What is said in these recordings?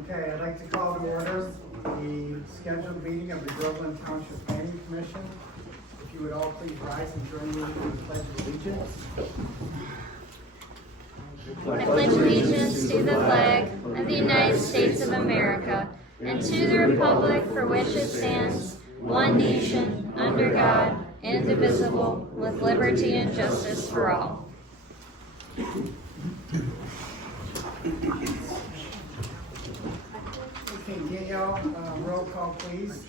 Okay, I'd like to call to order the scheduled meeting of the Groveland Township Planning Commission. If you would all please rise and join me in the Pledge of Allegiance. I pledge allegiance to the flag of the United States of America and to the republic for which it stands, one nation, under God, indivisible, with liberty and justice for all. Okay, Danielle, roll call please.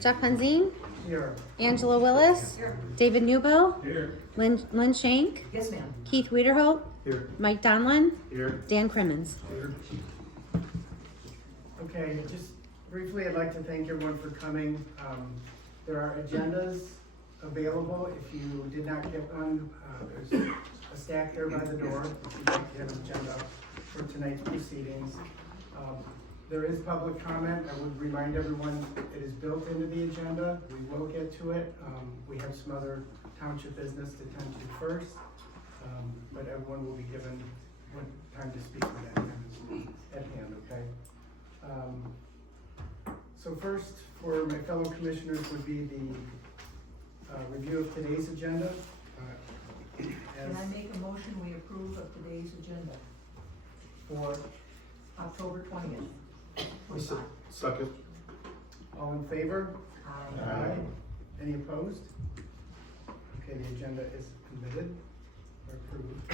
Jeff Hunzine, Here. Angela Willis, David Newbill, Here. Lynn Shank, Yes, ma'am. Keith Wiederholt, Here. Mike Donlin, Here. Dan Crimmins. Okay, just briefly, I'd like to thank everyone for coming. There are agendas available. If you did not get one, there's a stack there by the door if you'd like to have an agenda for tonight's proceedings. There is public comment. I would remind everyone it is built into the agenda. We will get to it. We have some other township business to tend to first, but everyone will be given time to speak when that time is at hand, okay? So first, for my fellow commissioners would be the review of today's agenda. Can I make a motion we approve of today's agenda, For October 20th? Second. all in favor? Aye. Any opposed? Okay, the agenda is admitted or approved.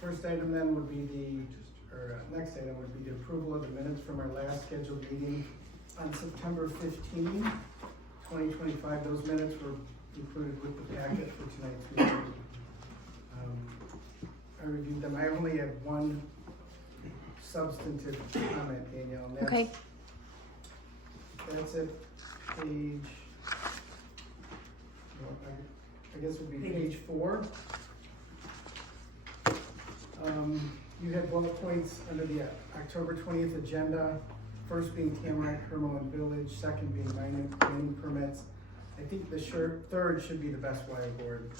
First item then would be next item would be the approval of the minutes from our last scheduled meeting on September 15, 2025. Those minutes were included with the packet for tonight's meeting. I reviewed them. I only have one substantive comment, Danielle, and Okay. that's at page, I guess it would be page 4. You had bullet points under the October 20th agenda, first being Tamarack, Hermelin Village, second being mining permits. I think the third should be the Best Wire Board.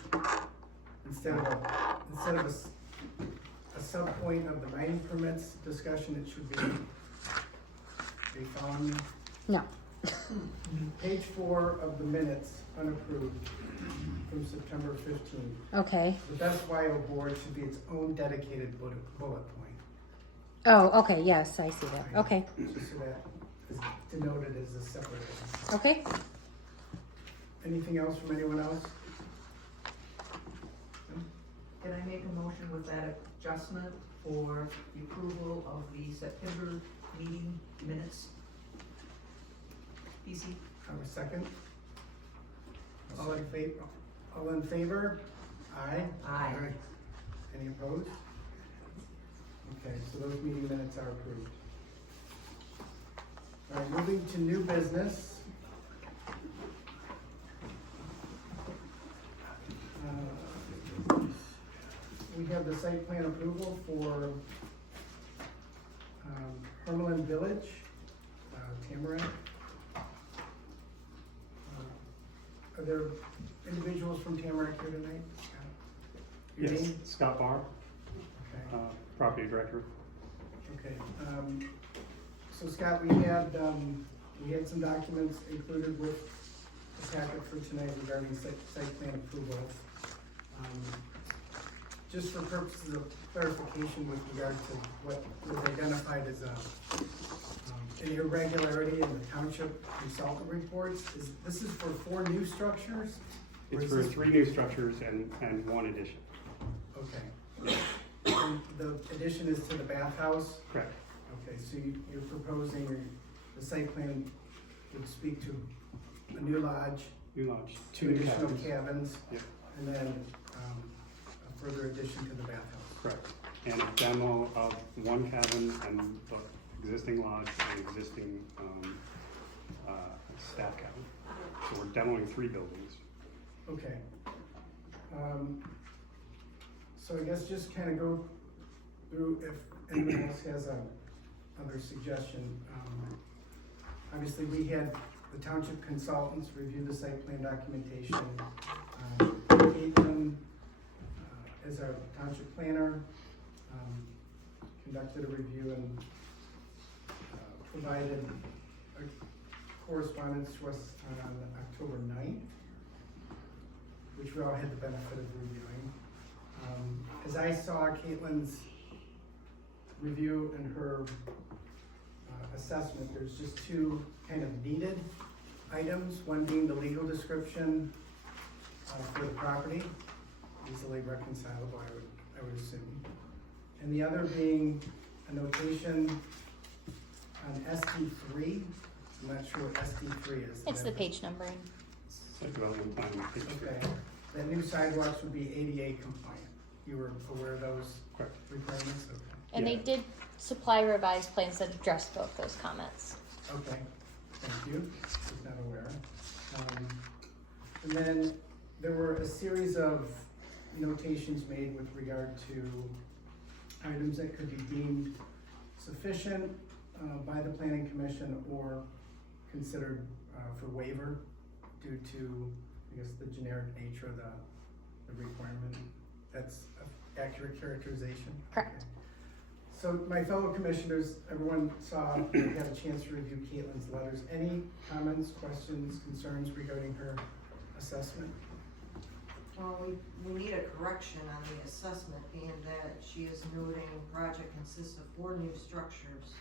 Instead of a sub-point of the mining permits discussion, it should be, are you following me? No. Page 4 of the minutes, unapproved, from September 15th. Okay. The Best Wire Board should be its own dedicated bullet point. Oh, okay, yes, I see that. Okay, Just so that is denoted as a separate. okay. Anything else from anyone else? Can I make a motion with that adjustment for the approval of the September meeting minutes? PC? Have a second? All in favor? All in favor? Aye? Aye. Any opposed? Okay, so those meeting minutes are approved. All right, moving to new business. We have the site plan approval for Hermelin Village, Tamarack. Are there individuals from Tamarack here tonight? Your Yes, name? Scott Barr, Okay. property director. Okay, so Scott, we had some documents included with the packet for tonight regarding site plan approval. Just for purposes of clarification with regard to what was identified as an irregularity in the township consultant reports, this is for 4 new structures? Or It's is for this- 3 new structures and 1 addition. Okay. And the addition is to the bathhouse? Correct. Okay, so you're proposing, or the site plan would speak to a new lodge, New lodge, 2 2 additional cabins. cabins, Yep. and then a further addition to the bathhouse. Correct. And a demo of 1 cabin and the existing lodge and existing staff cabin. So we're demoing 3 buildings. Okay. So I guess just kind of go through if anyone else has other suggestion. Obviously, we had the township consultants review the site plan documentation, gave them as our township planner, conducted a review and provided a correspondence to us on October 9th, which we all had the benefit of reviewing. As I saw Caitlin's review and her assessment, there's just two kind of needed items, one being the legal description for the property, easily reconcilable, I would assume. And the other being a notation on SD3. I'm not sure what SD3 is. It's the page numbering. Site development plan, page two. Okay, that new sidewalks would be ADA compliant. You were aware of those Correct. requirements? Okay. And they did supply revised plans that address both those comments. Okay, thank you, was not aware. And then there were a series of notations made with regard to items that could be deemed sufficient by the planning commission or considered for waiver due to, I guess, the generic nature of the requirement. That's an accurate characterization? Correct. Okay. So my fellow commissioners, everyone saw, had a chance to review Caitlin's letters. Any comments, questions, concerns regarding her assessment? Well, we need a correction on the assessment, being that she is noting the project consists of 4 new structures,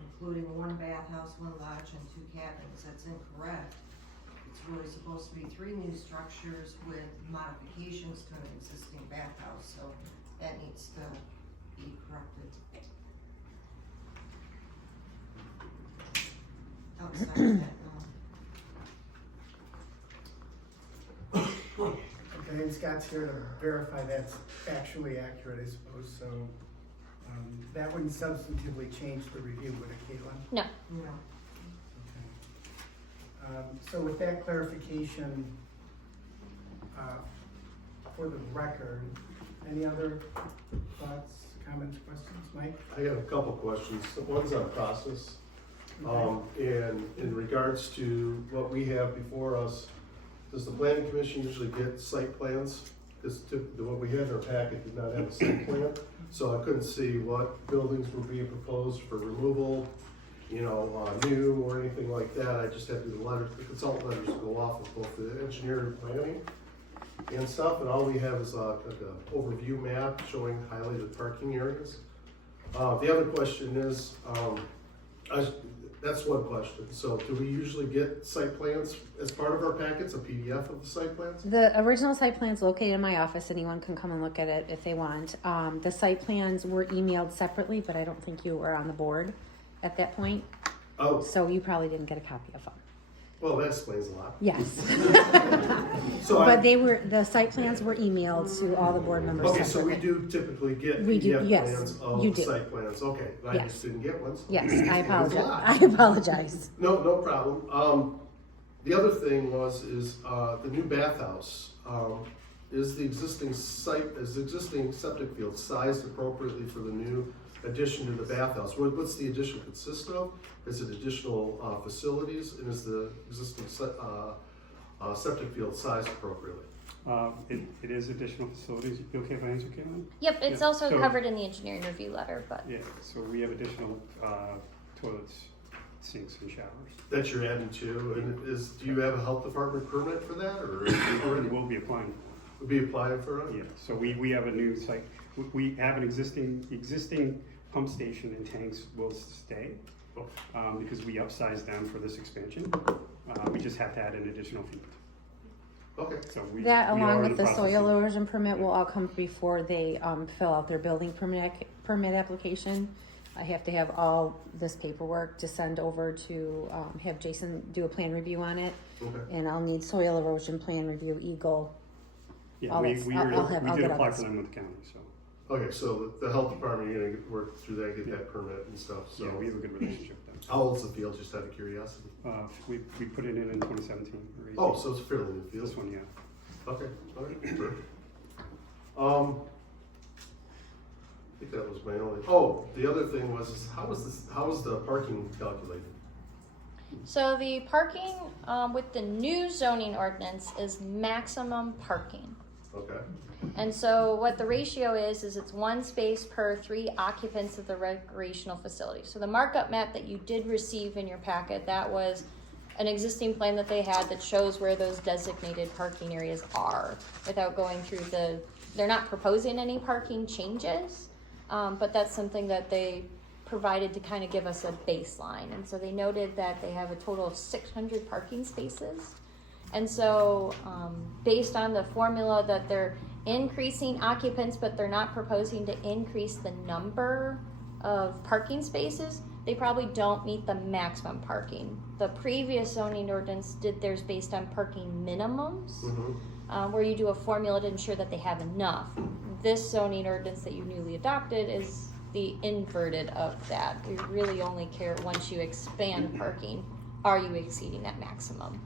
including 1 bathhouse, 1 lodge, and 2 cabins. That's incorrect. It's really supposed to be 3 new structures with modifications to an existing bathhouse, so that needs to be corrected. Outside of that, no. Okay, and Scott's here to verify that's factually accurate, I suppose, so that wouldn't substantively change the review, would it, Caitlin? No. No. Okay. So with that clarification, for the record, any other thoughts, comments, questions? Mike? I have a couple questions. One's on process. Okay. And in regards to what we have before us, does the planning commission usually get site plans? Because what we had in our packet did not have a site plan, so I couldn't see what buildings were being proposed for removal, new or anything like that. I just had the consultant letters go off of both the engineer and planning and stuff, and all we have is like an overview map showing highlighted parking areas. The other question is, that's one question. So do we usually get site plans as part of our packets, a PDF of the site plans? The original site plan's located in my office. Anyone can come and look at it if they want. The site plans were emailed separately, but I don't think you were on the board at that point. Oh, So you probably didn't get a copy of them. well, that explains a lot. Yes. So But the site plans were emailed to all the board members okay, so we separately. do typically get We do, PDF yes, plans you of do. site plans. Okay, I Yes. just didn't get one. So Yes, I Explains a apologize. lot. I apologize. No problem. The other thing is the new bathhouse. Is the existing septic field sized appropriately for the new addition to the bathhouse? What's the addition consist of? Is it additional facilities, and is the existing septic field sized appropriately? It is additional facilities. You okay if I answer, Caitlin? Yep, it's Yeah, also so- covered in the engineering review letter, but Yeah, so we have additional toilets, sinks, and showers. That you're adding to, and do you have a health department permit for that, or We will be applying. would be applying for it? Yeah, so we have a new site. We have an existing pump station and tanks will stay because we upsized them for this expansion. We just have to add an additional field. Okay. So we That we along are in with the process soil of- erosion permit will all come before they fill out their building permit application. I have to have all this paperwork to send over to have Jason do a plan review on it. Okay. And I'll need soil erosion plan review, Eagle. Yeah, all we that- we I'll did get all apply this. for them with the county, so Okay, so the health department, you're gonna work through that, get that permit and stuff, so. yeah, we have a good relationship with them. How old's the field, just out of curiosity? We put it in 2017 or 18. Oh, so it's a fairly new field. This one, yeah. Okay, alright, perfect. I think that was my only, the other thing was, how was the parking calculated? so the parking with the new zoning ordinance is maximum parking. Okay, And so what the ratio is it's 1 space per 3 occupants of the recreational facility. So the markup map that you did receive in your packet, that was an existing plan that they had that shows where those designated parking areas are without going through they're not proposing any parking changes, but that's something that they provided to kind of give us a baseline. And so they noted that they have a total of 600 parking spaces. And so based on the formula that they're increasing occupants, but they're not proposing to increase the number of parking spaces, they probably don't meet the maximum parking. The previous zoning ordinance did theirs based on parking minimums, where you do a formula to ensure that they have enough. This zoning ordinance that you newly adopted is the inverted of that. We really only care once you expand parking, are you exceeding that maximum?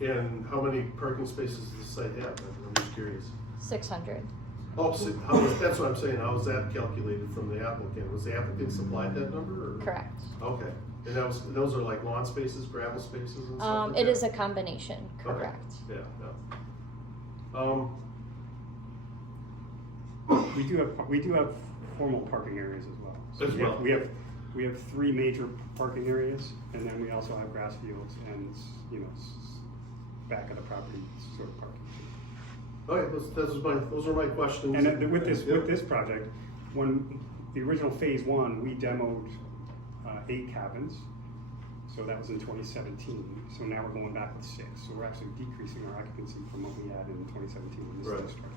and how many parking spaces does the site have? I'm just curious. 600. Oh, so that's what I'm saying, how was that calculated from the applicant? Was the applicant supplied that number, or? Correct. Okay, and those are like lawn spaces, gravel spaces and stuff like It that? is a combination, correct. Yeah, yeah. We do have formal parking areas as well. So As well. we have 3 major parking areas, and then we also have grass fields and, back of the property sort of parking. Okay, those are my questions. And with Yeah. this project, when the original phase 1, we demoed 8 cabins. So that was in 2017. So now we're going back with 6. So we're actually decreasing our occupancy from what we had in 2017 in this Right. district.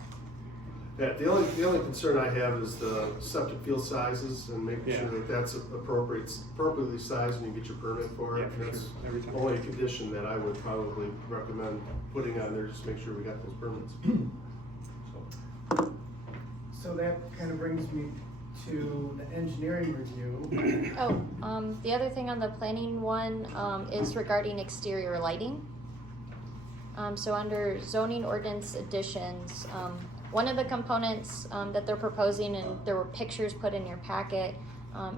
Yeah, the only concern I have is the septic field sizes and making Yeah. sure that that's appropriately sized when you get your permit for it. Yeah, for That's sure. Every time. the only condition that I would probably recommend putting on there, just to make sure we got those permits. So, So that kind of brings me to the engineering review. The other thing on the planning one is regarding exterior lighting. So under zoning ordinance additions, one of the components that they're proposing, and there were pictures put in your packet,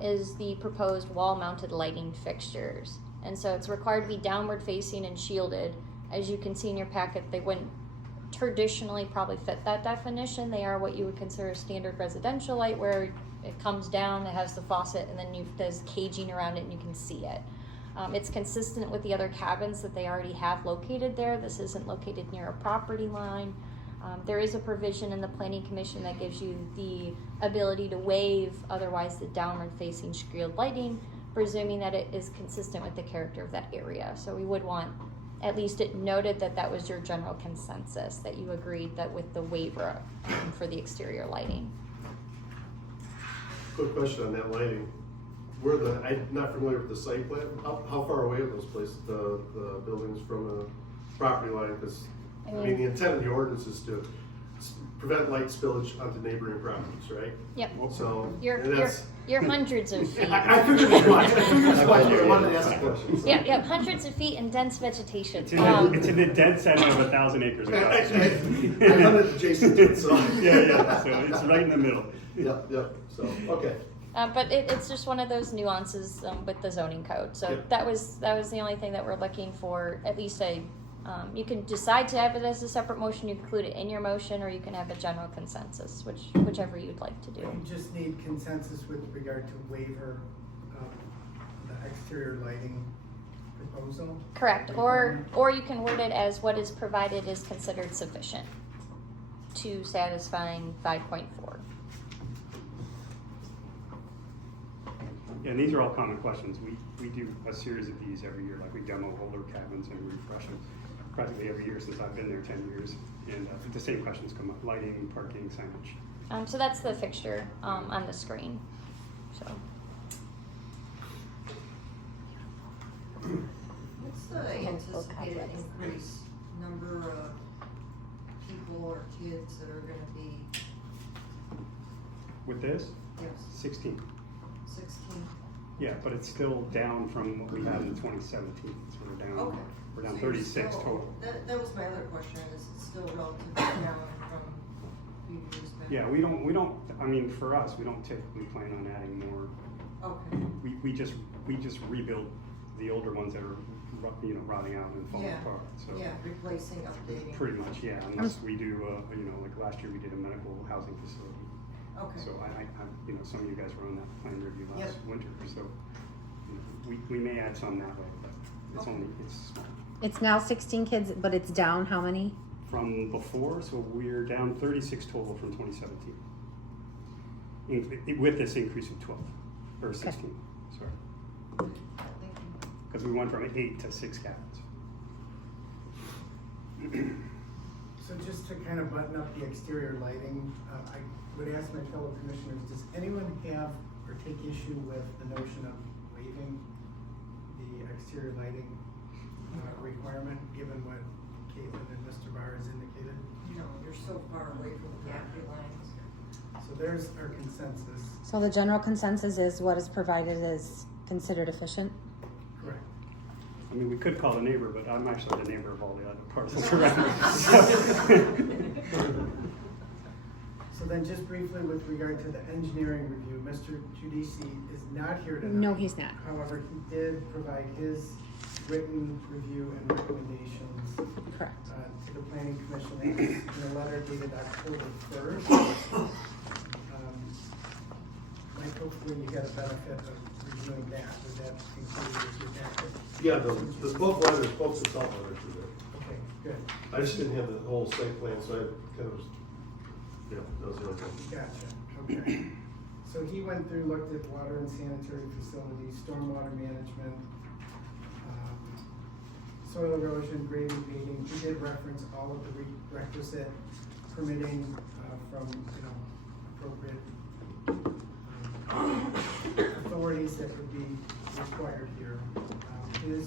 is the proposed wall-mounted lighting fixtures. And so it's required to be downward facing and shielded. As you can see in your packet, they wouldn't traditionally probably fit that definition. They are what you would consider a standard residential light, where it comes down, it has the faucet, and then there's caging around it and you can see it. It's consistent with the other cabins that they already have located there. This isn't located near a property line. There is a provision in the Planning Commission that gives you the ability to waive otherwise the downward facing screened lighting, presuming that it is consistent with the character of that area. So we would want at least it noted that that was your general consensus, that you agreed that with the waiver for the exterior lighting. quick question on that lighting. I'm not familiar with the site plan. How far away are those places, the buildings from a property line? Because, I mean, the intent of the ordinance is to prevent light spillage onto neighboring properties, right? Yep. So, You're and that's. you're hundreds of feet. I figured as much. I wanted to ask the question. so. Yeah, hundreds of feet in dense vegetation. It's in the dead center of 1,000 acres. I live adjacent to it, so. Yeah, so it's right in the middle. Yep, so, okay. But it's just one of those nuances with the zoning code. So Yep. that was the only thing that we're looking for. At least you can decide to have it as a separate motion. You include it in your motion, or you can have a general consensus, whichever you'd like to do. You just need consensus with regard to waiver of the exterior lighting proposal. Correct. Or you can word it as what is provided is considered sufficient to satisfying 5.4. Yeah, and these are all common questions. We do a series of these every year, like we demo older cabins and refresh them practically every year since I've been there 10 years. And the same questions come up: lighting, parking, signage. So that's the fixture on the screen. So What's the anticipated increase number of people or kids that are gonna be, With this, yes, 16. 16? Yeah, but it's still down from what we had in 2017. So we're down. Okay. We're down So you're 36 still- total. That was my other question, is it still relatively down from a few years back? Yeah, we don't. I mean, for us, we don't typically plan on adding more. Okay, We just rebuild the older ones that are, rotting out and falling Yeah. apart, so. Yeah, replacing, updating. Pretty much, yeah, unless we do, like last year we did a medical housing facility. Okay. So I, some of you guys were on that plan review last Yep. winter, so, we may add some that way, but it's Okay. it's small. It's now 16 kids, but it's down how many? From before, so we're down 36 total from 2017. With this increase of 12, or 16, sorry. Thank you. Because we went from 8 to 6 cabins. So just to kind of button up the exterior lighting, I would ask my fellow commissioners, does anyone have or take issue with the notion of waiving the exterior lighting requirement, given what Caitlin and Mr. Barr has indicated? No, you're so far away from the property lines. So there's our consensus. So the general consensus is what is provided is considered efficient? Correct. I mean, we could call the neighbor, but I'm actually the neighbor of all the other parcels around. So then just briefly with regard to the engineering review, Mr. Giudice is not here tonight. No, he's not. However, he did provide his written review and recommendations Correct. to the planning commission in a letter dated October 1st. Mike, hopefully you got a benefit of reviewing that. Was that included with your packet? Yeah, the both letters, both the salt letters are there. Okay, good. I just didn't have the whole site plan, so I kind of was, that was the only thing. Gotcha, okay. So he went through, looked at water and sanitary facilities, stormwater management, soil erosion, grading, paving. He did reference all of the requisite permitting from, appropriate authorities that would be required here. His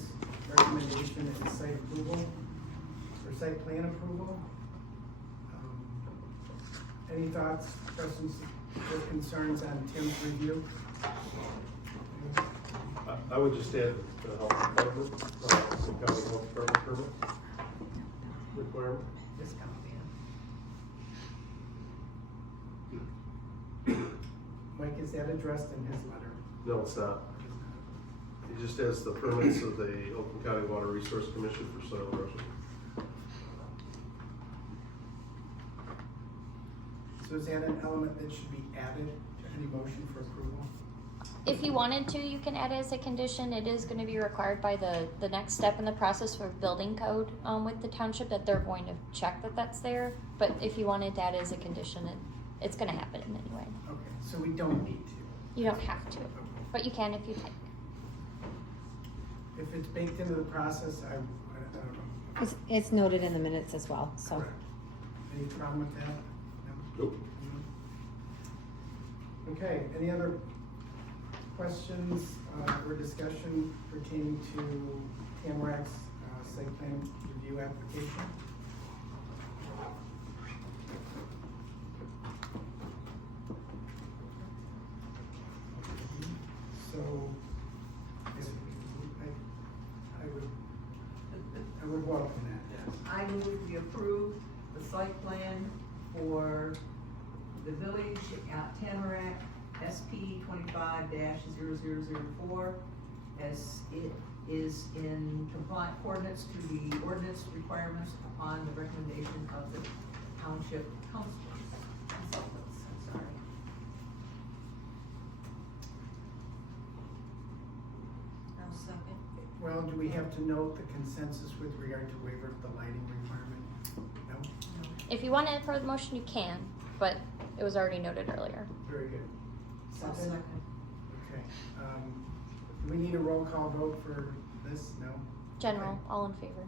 recommendation is site approval, or site plan approval. Any thoughts, questions, or concerns on Tim's review? I would just add the health department, some county health department permit requirement. Discount Mike, is that addressed in his letter? No, it's not. He just has the permits of the Oakland County Water Resource Commission for soil erosion. So is that an element that should be added to any motion for approval? If you wanted to, you can add it as a condition. It is gonna be required by the next step in the process for building code, with the township, that they're going to check that that's there. But if you wanted to add it as a condition, it's gonna happen anyway. Okay, so we don't need to. You don't have to, but you can if you'd like. If it's baked into the process, I don't know. It's noted in the minutes as well, so. Correct. Any problem with that? No? Nope. Okay, any other questions or discussion pertaining to Tamarack's site plan review application? So, I would welcome that, yes. I move we approve the site plan for the village at Tamarack SP 25-0004 as it is in compliant coordinates to the ordinance requirements upon the recommendation of the township consultants, sorry. I'll second. Well, do we have to note the consensus with regard to waiver of the lighting requirement? No? If you want to add for the motion, you can, but it was already noted earlier. Very good. I'll second. Okay, do we need a roll call vote for this? No? General, all in favor.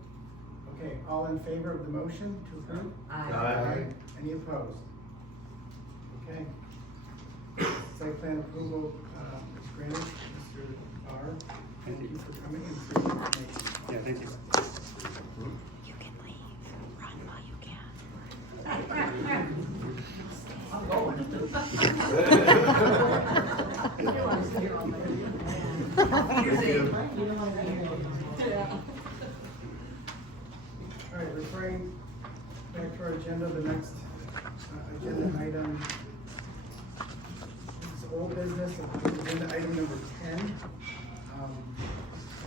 Okay, all in favor of the motion to approve? Aye. Any opposed? Okay. Site plan approval is granted. Mr. Barr, thank you for coming and for your information. Yeah, thank you. You can leave, run while you can. I'm going. All right, referring back to our agenda, the next agenda item is old business, agenda item number 10.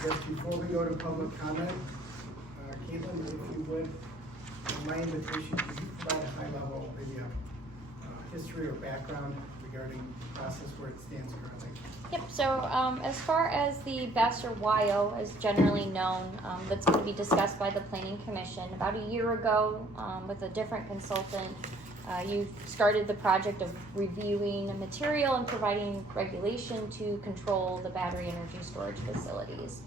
guess before we go to public comment, Caitlin, if you would, my invitation, could you provide a high level, maybe a history or background regarding the process where it stands currently? Yep, so as far as the BESS or WIO is generally known, that's going to be discussed by the Planning Commission. About a year ago, with a different consultant, you started the project of reviewing material and providing regulation to control the battery energy storage facilities.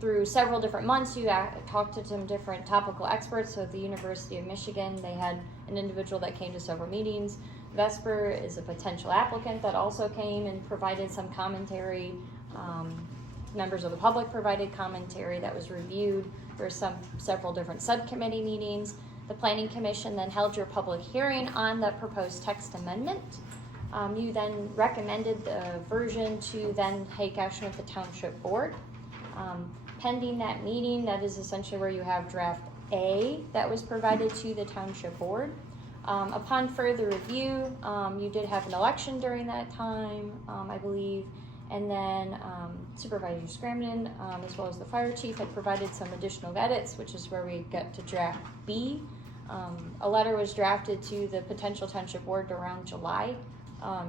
Through several different months, you talked to some different topical experts. So at the University of Michigan, they had an individual that came to several meetings. Vesper is a potential applicant that also came and provided some commentary. Members of the public provided commentary that was reviewed. There were several different subcommittee meetings. The Planning Commission then held your public hearing on the proposed text amendment. You then recommended the version to then take action with the Township Board. Pending that meeting, that is essentially where you have draft A that was provided to the Township Board. Upon further review, you did have an election during that time, I believe, and then Supervisor Scramton, as well as the fire chief, had provided some additional edits, which is where we get to draft B. A letter was drafted to the potential Township Board around July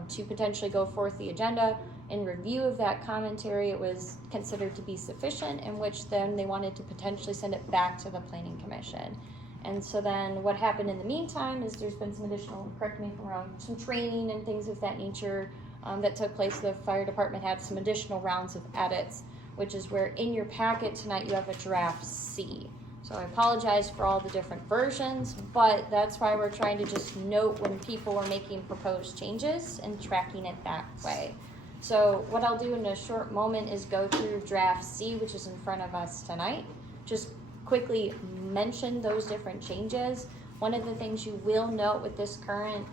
to potentially go forth the agenda. In review of that commentary, it was considered to be sufficient, in which then they wanted to potentially send it back to the Planning Commission. And so then what happened in the meantime is there's been some additional, correct me if I'm wrong, some training and things of that nature that took place. The fire department had some additional rounds of edits, which is where in your packet tonight you have a draft C. So I apologize for all the different versions, but that's why we're trying to just note when people are making proposed changes and tracking it that way. So what I'll do in a short moment is go through draft C, which is in front of us tonight. Just quickly mention those different changes. One of the things you will note with this current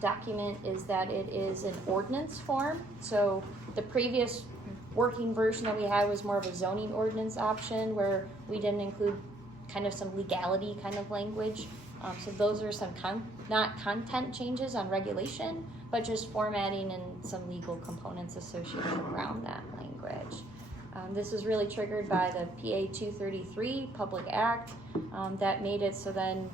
document is that it is an ordinance form. So the previous working version that we had was more of a zoning ordinance option where we didn't include kind of some legality kind of language. So those are some not content changes on regulation, but just formatting and some legal components associated around that language. This is really triggered by the PA 233 Public Act that made it so then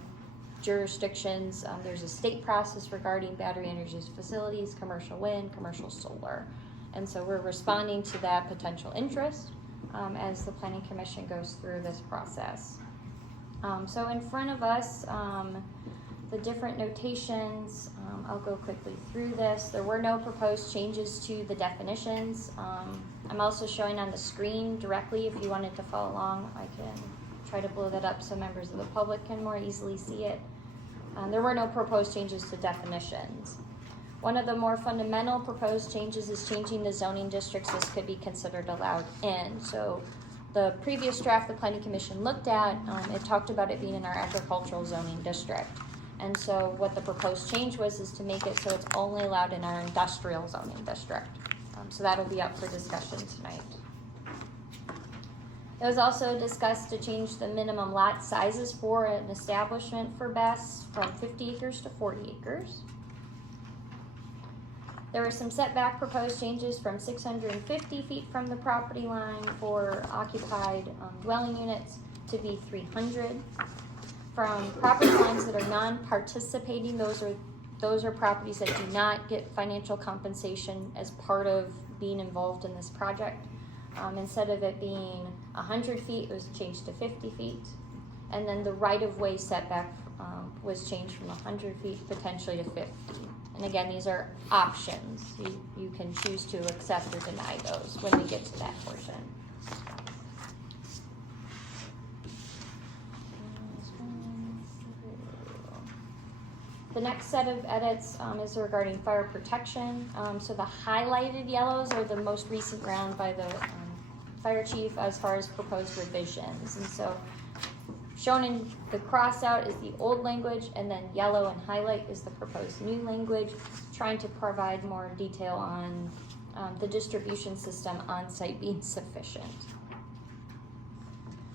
jurisdictions, there's a state process regarding battery energy facilities, commercial wind, commercial solar. And so we're responding to that potential interest as the Planning Commission goes through this process. So in front of us, the different notations, I'll go quickly through this. There were no proposed changes to the definitions. I'm also showing on the screen directly if you wanted to follow along. I can try to blow that up so members of the public can more easily see it. There were no proposed changes to definitions. One of the more fundamental proposed changes is changing the zoning districts this could be considered allowed in. So the previous draft the Planning Commission looked at, it talked about it being in our agricultural zoning district. And so what the proposed change was is to make it so it's only allowed in our industrial zoning district. So that'll be up for discussion tonight. It was also discussed to change the minimum lot sizes for an establishment for BESS from 50 acres to 40 acres. There were some setback proposed changes from 650 feet from the property line for occupied dwelling units to be 300. From property lines that are non-participating, those are properties that do not get financial compensation as part of being involved in this project. Instead of it being 100 feet, it was changed to 50 feet. And then the right-of-way setback was changed from 100 feet potentially to 50. And again, these are options. You can choose to accept or deny those when we get to that portion. The next set of edits is regarding fire protection. So the highlighted yellows are the most recent round by the fire chief as far as proposed revisions. And so shown in the cross out is the old language, and then yellow and highlight is the proposed new language, trying to provide more detail on the distribution system on site being sufficient.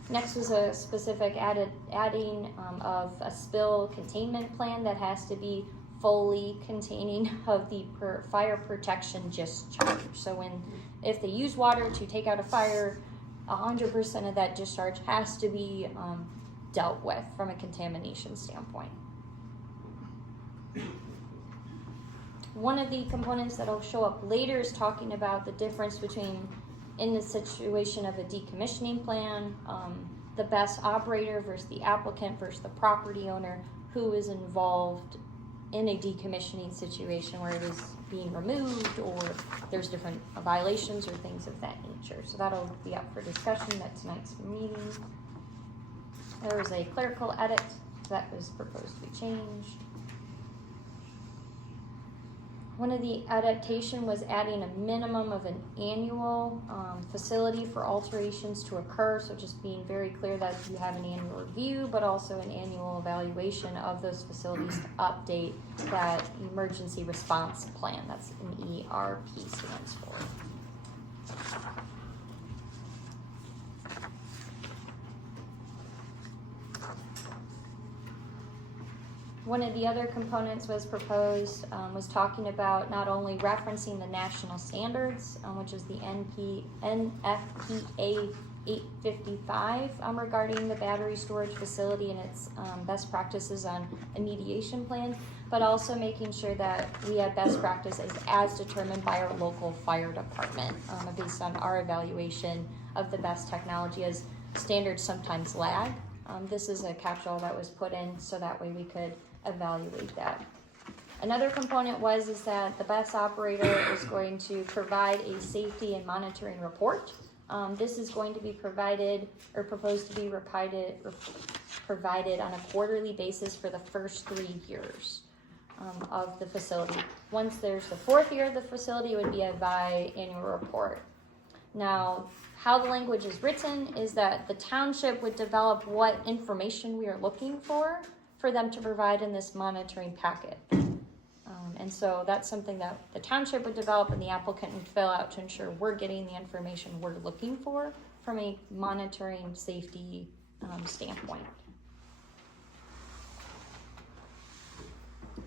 Next was a specific adding of a spill containment plan that has to be fully containing of the fire protection discharge. So if they use water to take out a fire, 100% of that discharge has to be dealt with from a contamination standpoint. One of the components that'll show up later is talking about the difference between, in the situation of a decommissioning plan, the best operator versus the applicant versus the property owner who is involved in a decommissioning situation where it is being removed or there's different violations or things of that nature. So that'll be up for discussion at tonight's meeting. There was a clerical edit that was proposed to be changed. One of the adaptation was adding a minimum of an annual facility for alterations to occur. So just being very clear that you have an annual review, but also an annual evaluation of those facilities to update that emergency response plan. That's an ERP stands for. One of the other components was proposed, was talking about not only referencing the national standards, which is the NFPA 855 regarding the battery storage facility and its best practices on a mediation plan, but also making sure that we have best practices as determined by our local fire department based on our evaluation of the best technology, as standards sometimes lag. This is a catch-all that was put in so that way we could evaluate that. Another component is that the best operator is going to provide a safety and monitoring report. This is going to be provided or proposed to be provided on a quarterly basis for the first 3 years of the facility. Once there's the 4th year of the facility, it would be a biannual report. Now, how the language is written is that the township would develop what information we are looking for them to provide in this monitoring packet. And so that's something that the township would develop and the applicant would fill out to ensure we're getting the information we're looking for from a monitoring safety standpoint.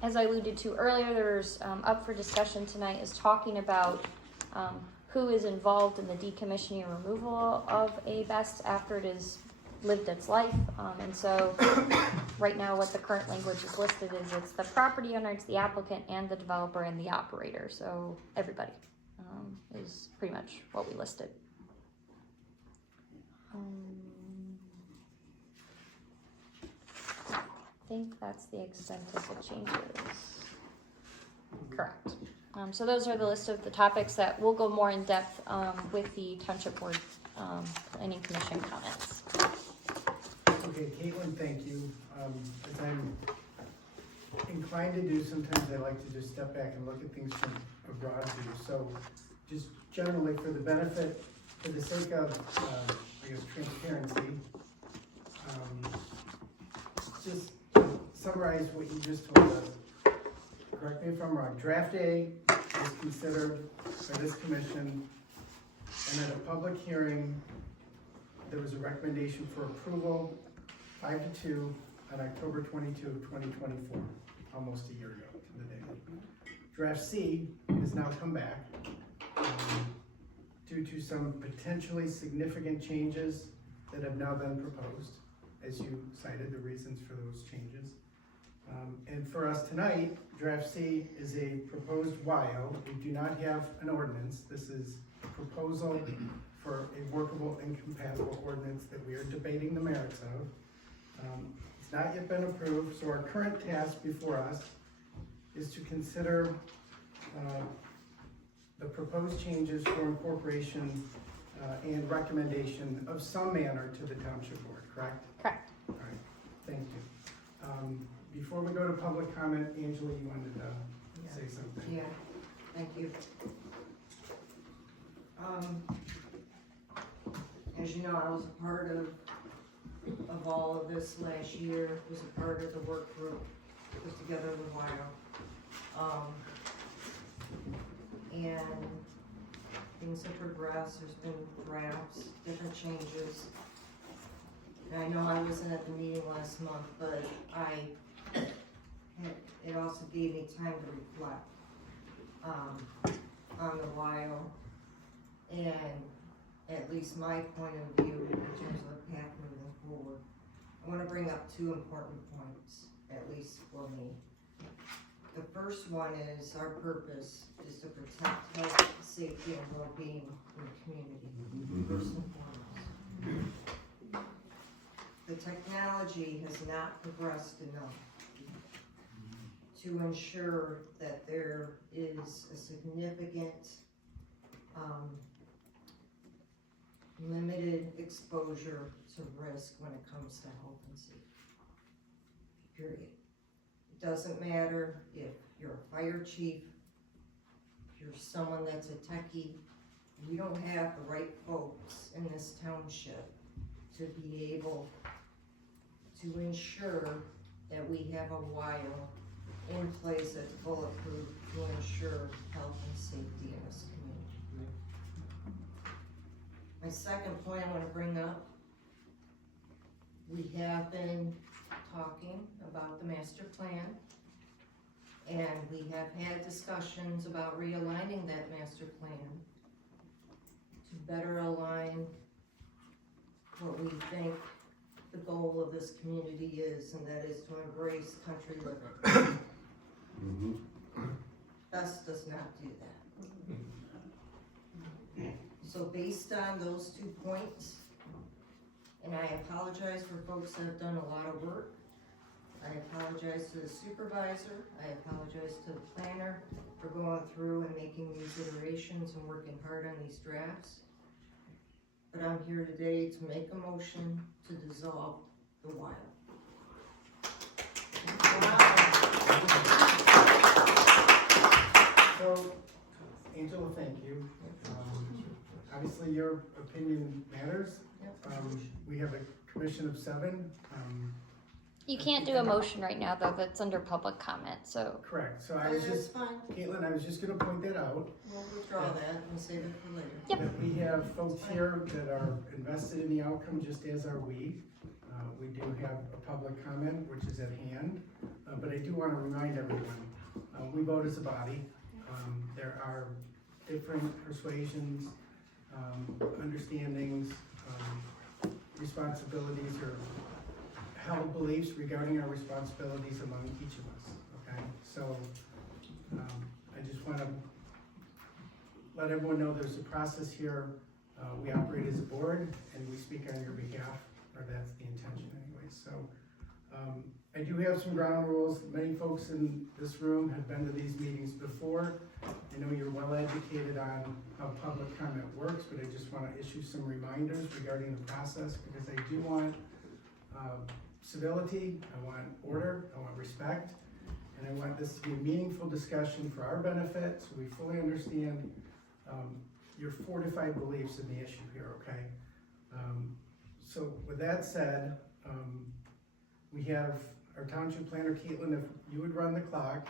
As I alluded to earlier, there's up for discussion tonight is talking about who is involved in the decommissioning and removal of a BEST after it is lived its life. And so right now what the current language is listed is it's the property owner, it's the applicant, and the developer and the operator. So everybody is pretty much what we listed. I think that's the extent of the changes. Correct. So those are the list of the topics that we'll go more in depth with the Township Board Planning Commission comments. Okay, Caitlin, thank you. As I'm inclined to do, sometimes I like to just step back and look at things from a broad view. So just generally for the benefit, for the sake of, I guess, transparency, just summarize what you just told us. Correct me if I'm wrong. Draft A was considered by this commission, and at a public hearing, there was a recommendation for approval 5-2 on October 22, 2024, almost a year ago to the day. Draft C has now come back due to some potentially significant changes that have now been proposed, as you cited the reasons for those changes. And for us tonight, Draft C is a proposed YO. We do not have an ordinance. This is a proposal for a workable and compatible ordinance that we are debating the merits of. It's not yet been approved, so our current task before us is to consider the proposed changes for incorporation and recommendation of some manner to the Township Board, correct? Correct. All right, thank you. Before we go to public comment, Angela, you wanted to say something? Yeah, thank you. As you know, I was a part of all of this last year, was a part of the work group that was together with WIO. And things have progressed, there's been drafts, different changes. And I know I wasn't at the meeting last month, but it also gave me time to reflect on the WIO. And at least my point of view in terms of the path moving forward. I wanna bring up two important points, at least for me. The first one is our purpose is to protect health, safety, and well-being in the community, first and foremost. The technology has not progressed enough to ensure that there is a significant, limited exposure to risk when it comes to health and safety. Period. It doesn't matter if you're a fire chief, if you're someone that's a techie, we don't have the right folks in this township to be able to ensure that we have a wire in place that's bulletproof to ensure health and safety in this community. My second point I want to bring up, we have been talking about the master plan, and we have had discussions about realigning that master plan to better align what we think the goal of this community is, and that is to embrace country living. Best does not do that. So based on those 2 points, and I apologize for folks that have done a lot of work. I apologize to the supervisor, I apologize to the planner for going through and making these iterations and working hard on these drafts. But I'm here today to make a motion to dissolve the WILE. So, Angela, thank you. Obviously, your opinion matters. We have a commission of 7. You can't do a motion right now, though, that's under public comment, so. Correct, so I was That's just, fine, Caitlin, I was just gonna point that out. we'll withdraw that and save it for later. Yep. That we have folks here that are invested in the outcome, just as are we. We do have a public comment, which is at hand, but I do wanna remind everyone, we vote as a body. There are different persuasions, understandings, responsibilities, or held beliefs regarding our responsibilities among each of us, okay? So, I just wanna let everyone know there's a process here. We operate as a board, and we speak on your behalf, or that's the intention anyway. So, I do have some ground rules. Many folks in this room have been to these meetings before. I know you're well educated on how public comment works, but I just wanna issue some reminders regarding the process, because I do want, civility, I want order, I want respect, and I want this to be a meaningful discussion for our benefit, so we fully understand your fortified beliefs in the issue here, okay? So with that said, we have our township planner, Caitlin, if you would run the clock.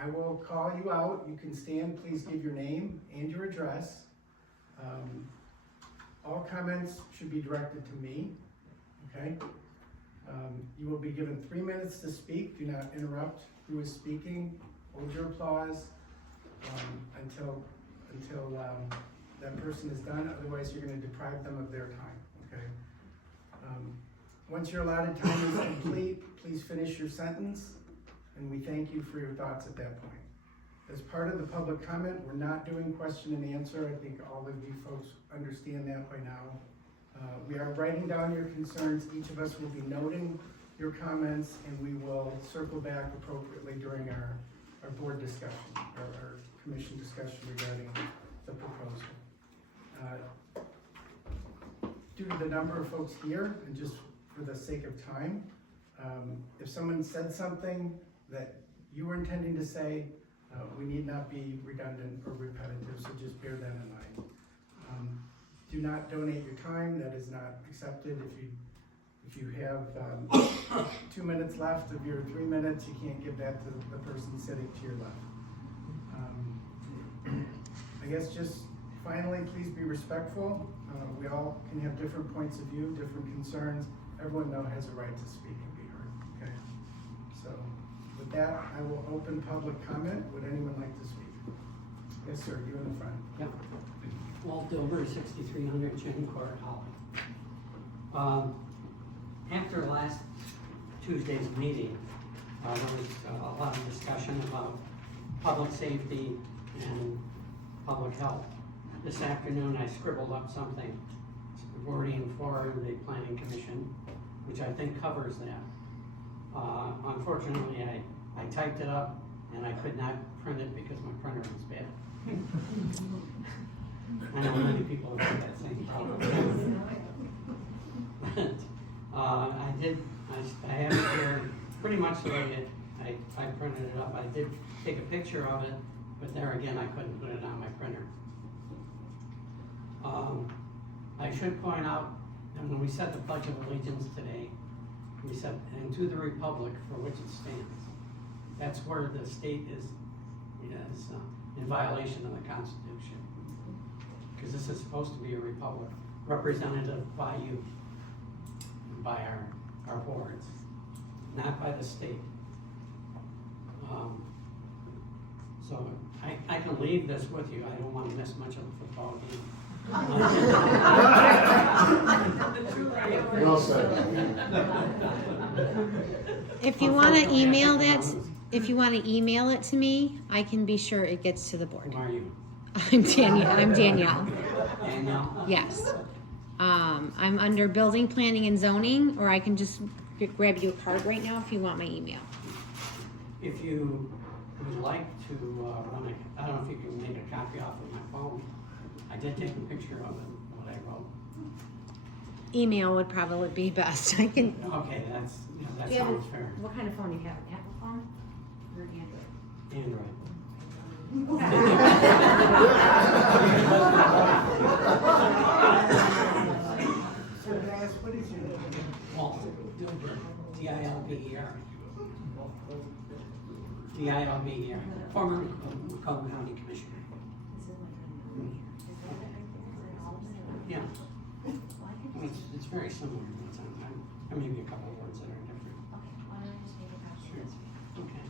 I will call you out, you can stand, please give your name and your address. All comments should be directed to me, okay? You will be given 3 minutes to speak. Do not interrupt who is speaking. Hold your applause until that person is done. Otherwise, you're going to deprive them of their time. Okay. Once your allotted time is complete, please finish your sentence, and we thank you for your thoughts at that point. As part of the public comment, we're not doing question and answer. I think all of you folks understand that by now. We are writing down your concerns. Each of us will be noting your comments, and we will circle back appropriately during our board discussion, our commission discussion regarding the proposal. Due to the number of folks here, and just for the sake of time, if someone said something that you were intending to say, we need not be redundant or repetitive, so just bear that in mind. Do not donate your time, that is not accepted. If you have 2 minutes left of your 3 minutes, you can't give that to the person sitting to your left. I guess just finally, please be respectful. We all can have different points of view, different concerns. Everyone though has a right to speak and be heard, okay? So with that, I will open public comment. Would anyone like to speak? Yes, Yes, sir, you in the front. Yeah. Walt Dilber, 6300 Chin Court, Holly. After last Tuesday's meeting, there was a lot of discussion about public safety and public health. This afternoon, I scribbled up something, wording for the Planning Commission, which I think covers that. Unfortunately, I typed it up and I could not print it because my printer was bad. I know many people have had that same problem. I have it here pretty much the way I printed it up. I did take a picture of it, but there again, I couldn't put it on my printer. I should point out that when we said the Pledge of Allegiance today, we said, "And to the Republic for which it stands." That's where the state is in violation of the Constitution. Because this is supposed to be a republic, representative by you, by our boards, not by the state. So I can leave this with you. I don't want to miss much of the football game. Well said. If you want to email that, if you want to email it to me, I can be sure it gets to the board. Who are you? I'm Danielle. Danielle? Yes. I'm under building, planning, and zoning, or I can just grab you a card right now if you want my email. If you would like to run I don't know if you can make a copy off of my phone. I did take a picture of it, what I wrote. Email would probably be best. I can. Okay, that Do you have sounds fair. What kind of phone do you have? An Apple phone or an Android? Android. So can I ask, what is your name? Walt Dilber, D-I-L-B-E-R. D-I-L-B-E-R, former Macomb County Commissioner. Yeah. It's very similar. There may be a couple of words that are different. Sure. Okay.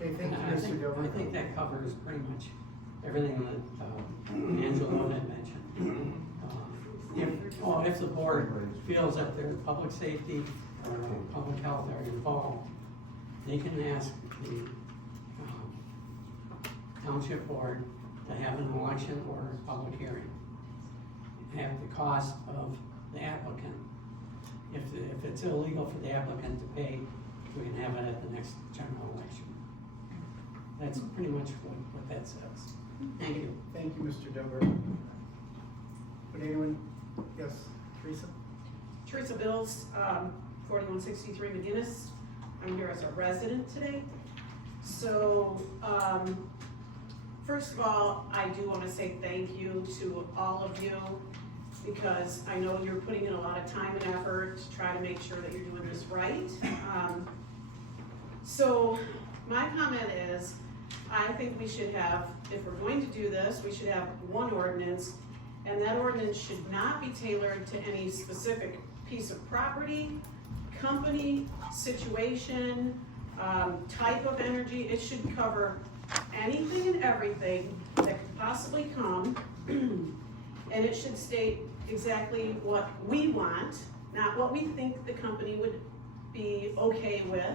Okay, thank you, I Mr. think Gilbert. that covers pretty much everything that Angela had mentioned. If the board feels that there's public safety or public health are involved, they can ask the township board to have an election or a public hearing. Have the cost of the applicant. If it's illegal for the applicant to pay, we can have it at the next general election. That's pretty much what that says. Thank you. Thank you, Mr. Gilbert. Would anyone, yes, Teresa? Teresa Bills, 4163 McGinnis. I'm here as a resident today. So, first of all, I do want to say thank you to all of you because I know you're putting in a lot of time and effort to try to make sure that you're doing this right. So, my comment is, I think we should have, if we're going to do this, we should have one ordinance, and that ordinance should not be tailored to any specific piece of property, company, situation, type of energy. It should cover anything and everything that could possibly come, and it should state exactly what we want, not what we think the company would be okay with.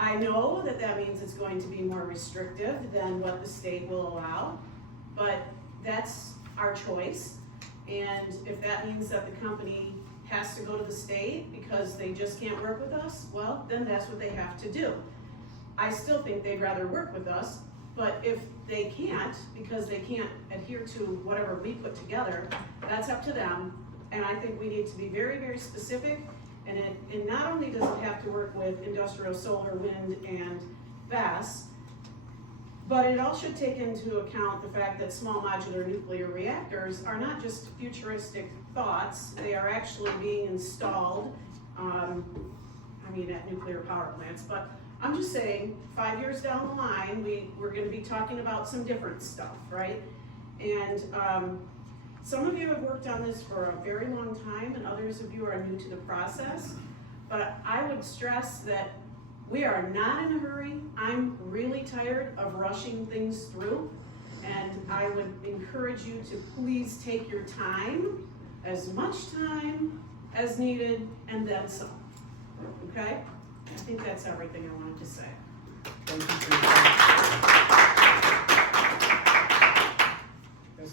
I know that that means it's going to be more restrictive than what the state will allow, but that's our choice. And if that means that the company has to go to the state because they just can't work with us, well, then that's what they have to do. I still think they'd rather work with us, but if they can't, because they can't adhere to whatever we put together, that's up to them. And I think we need to be very, very specific. And it not only does it have to work with industrial solar, wind, and BESS, but it all should take into account the fact that small modular nuclear reactors are not just futuristic thoughts, they are actually being installed, at nuclear power plants. But I'm just saying, 5 years down the line, we're gonna be talking about some different stuff, right? And some of you have worked on this for a very long time, and others of you are new to the process. But I would stress that We are not in a hurry. I'm really tired of rushing things through. And I would encourage you to please take your time, as much time as needed, and then some. Okay? I think that's everything I wanted to say. Thank you for your time. Yes,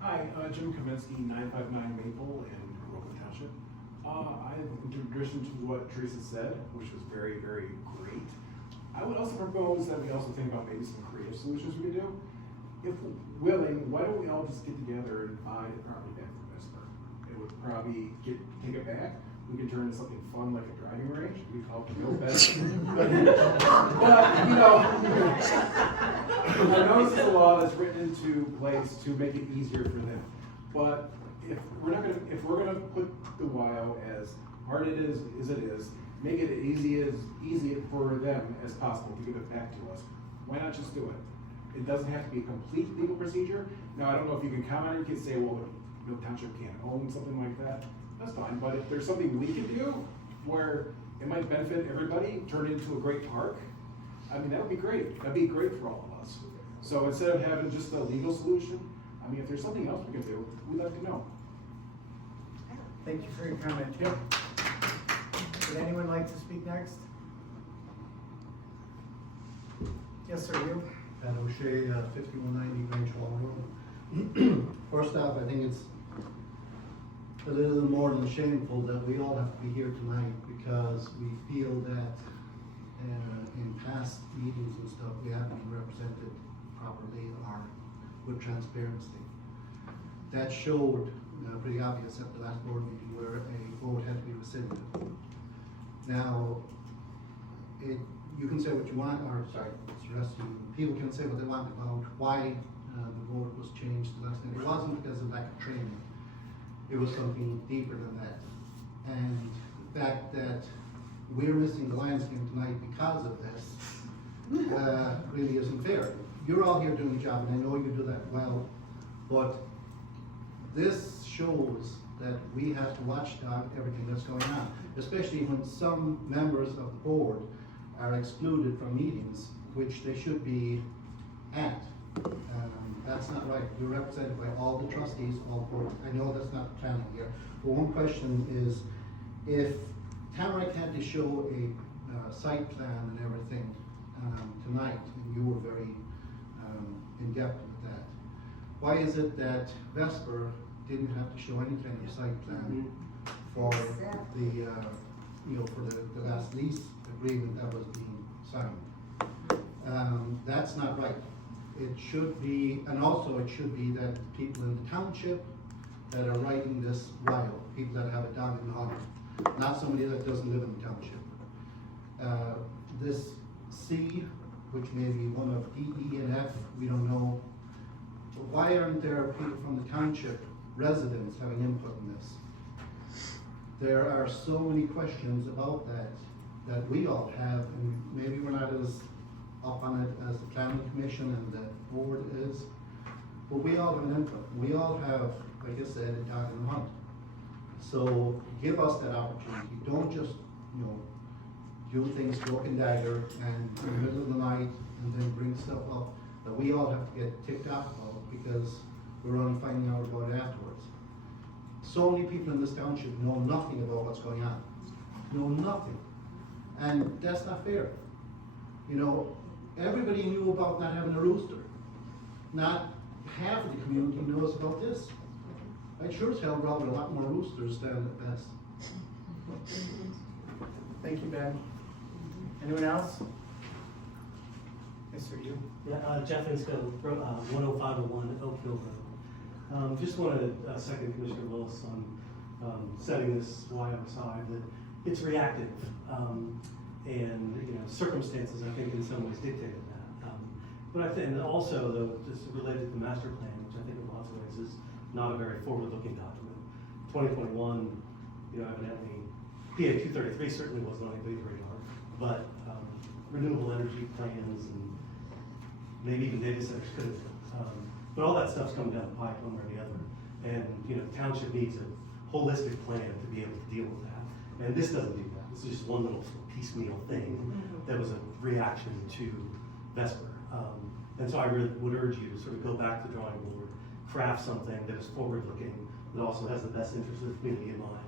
Hi, Jim Kaminsky, 959 Maple in Groveland Township. In addition to what Teresa said, which was very, very great, I would also propose that we also think about maybe some creative solutions we could do. If willing, why don't we all just get together and buy the property back from Vesper? It would probably take it back. We could turn into something fun like a driving range. We call it the Go Best. But you know, I know this is a law that's written into place to make it easier for them. But if we're gonna put the WIO as hard it is as it is, make it easy for them as possible to give it back to us. Why not just do it? It doesn't have to be a complete legal procedure. Now, I don't know if you can comment, you can say, well, no township can't own something like that. That's fine, but if there's something we can do where it might benefit everybody, turn it into a great park, I mean, that would be great. That'd be great for all of us. So instead of having just a legal solution, I mean, if there's something else we can do, we'd like to know. thank you for your comment. Yep. Would anyone like to speak next? Yes, sir, you? Pat O'Shea, 5190 Grange Hall Road. First off, I think it's a little more than shameful that we all have to be here tonight because we feel that in past meetings and stuff, we haven't been represented properly or with transparency. That showed pretty obvious at the last board meeting where a vote had to be rescinded. Now, you can say what you want, or sorry, it's the rest of you. People can say what they want about why the vote was changed the last night. It wasn't because of lack of training. It was something deeper than that. And the fact that we're missing the Lions game tonight because of this really isn't fair. You're all here doing a job, and I know you do that well, but this shows that we have to watchdog everything that's going on, especially when some members of the board are excluded from meetings, which they should be at. That's not right. You're represented by all the trustees, all boards. I know that's not planning here, but one question is, if Tamarack had to show a site plan and everything tonight, and you were very in-depth with that, why is it that Vesper didn't have to show any kind of site plan for the, for the last lease agreement that was being signed? That's not right. It should be, and also it should be that people in the township that are writing this WIO, people that have a dog in the hunt, not somebody that doesn't live in the township. This C, which may be one of D, E, and F, we don't know. But why aren't there people from the township residents having input in this? There are so many questions about that we all have, and maybe we're not as up on it as the planning commission and the board is, but we all have an input. We all have, like I said, a dog in the hunt. So give us that opportunity. Don't just, do things cloak and dagger and in the middle of the night and then bring stuff up that we all have to get ticked off about because we're only finding out about it afterwards. So many people in this township know nothing about what's going on. Know nothing. And that's not fair. Everybody knew about not having a rooster. Not half of the community knows about this. I sure as hell brought a lot more roosters than the best. Thank you, Ben. Anyone else? Yes, sir, you? Yeah, Jeff Insco, 10501 Oak Hill Road. Just want to second Commissioner Willis on setting this WIO aside, that it's reactive. And circumstances, I think, in some ways dictated that. But I think, and also, though, just related to the master plan, which I think in lots of ways is not a very forward-looking document. 2021, evidently, PA 233 certainly wasn't on anybody's radar, but renewable energy plans and maybe even data centers could have. But all that stuff's coming down the pipe one way or the other. And, the township needs a holistic plan to be able to deal with that. And this doesn't do that. This is just one little sort of piecemeal thing that was a reaction to Vesper. And so I really would urge you to sort of go back to the drawing board, craft something that is forward-looking, that also has the best interest of the community in mind,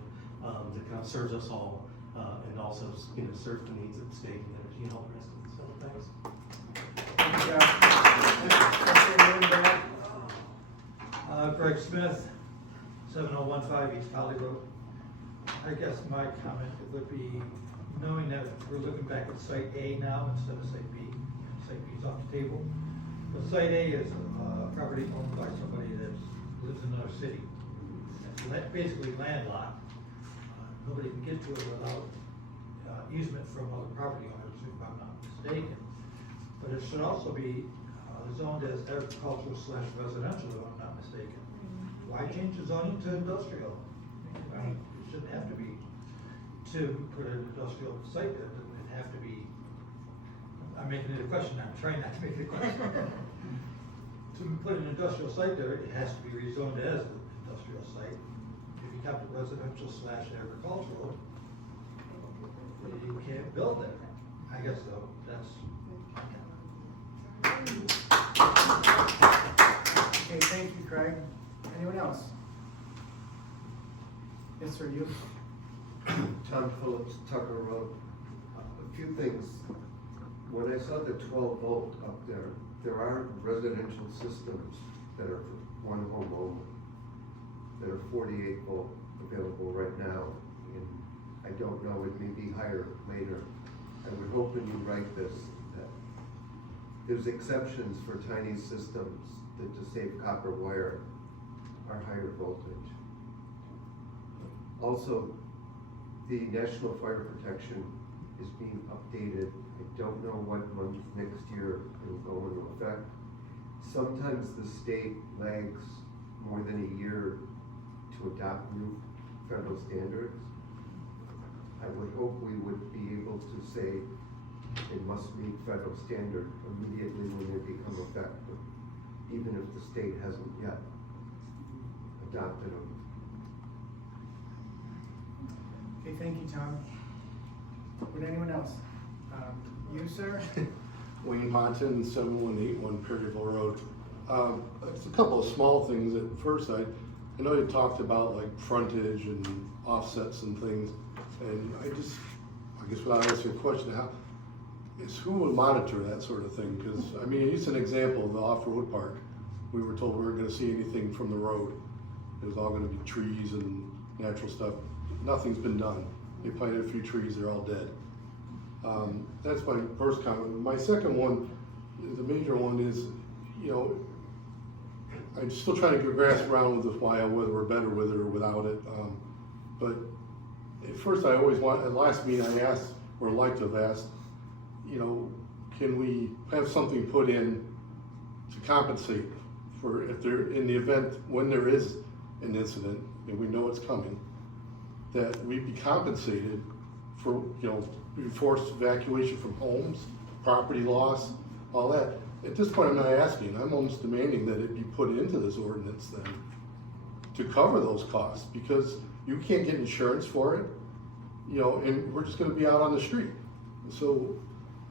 that kind of serves us all, and also, you know, serves the needs of the state and energy and all the rest of it. So thanks. Greg Smith, 7015 East Holly Road. I guess my comment would be, knowing that we're looking back at Site A now instead of Site B. Site B is off the table. But Site A is a property owned by somebody that lives in another city. It's basically landlocked. Nobody can get to it without easement from other property owners, if I'm not mistaken. But it should also be zoned as agricultural / residential, if I'm not mistaken. Why change the zoning to industrial? I mean, it shouldn't have to be to put an industrial site there, it doesn't have to be, I'm making it a question, I'm trying not to make it a question. To put an industrial site there, it has to be rezoned as an industrial site. If you kept it residential / agricultural, you can't build there. I guess so, that's. Okay, thank you, Craig. Anyone else? Yes, sir, you. Tom Phillips, Tucker Road. A few things. When I saw the 12 volt up there are residential systems that are for one home only, that are 48 volt available right now. And I don't know, it may be higher later. I would hope when you write this that there's exceptions for tiny systems that to save copper wire are higher voltage. Also, the National Fire Protection is being updated. I don't know what month next year it will go into effect. Sometimes the state lags more than a year to adopt new federal standards. I would hope we would be able to say it must meet federal standard immediately when they become effective, even if the state hasn't yet adopted them. Okay, thank you, Tom. Would anyone else? You, sir? Wayne Ponton, 7181 Perryville Road. It's a couple of small things. At first, I know you talked about like frontage and offsets and things, and I guess without asking a question, who would monitor that sort of thing? Because I mean, it's an example of the off-road park. We were told we weren't going to see anything from the road. It was all going to be trees and natural stuff. Nothing's been done. They planted a few trees, they're all dead. That's my first comment. My second one, the major one is, you know, I'm still trying to grasp around with this why, whether we're better with it or without it. But at first I always at last meeting I asked, or like to have asked, you know, can we have something put in to compensate for if there, in the event when there is an incident and we know it's coming, that we be compensated for, you know, forced evacuation from homes, property loss, all that. At this point, I'm not asking, I'm almost demanding that it be put into this ordinance then to cover those costs, because you can't get insurance for it, you know, and we're just gonna be out on the street. So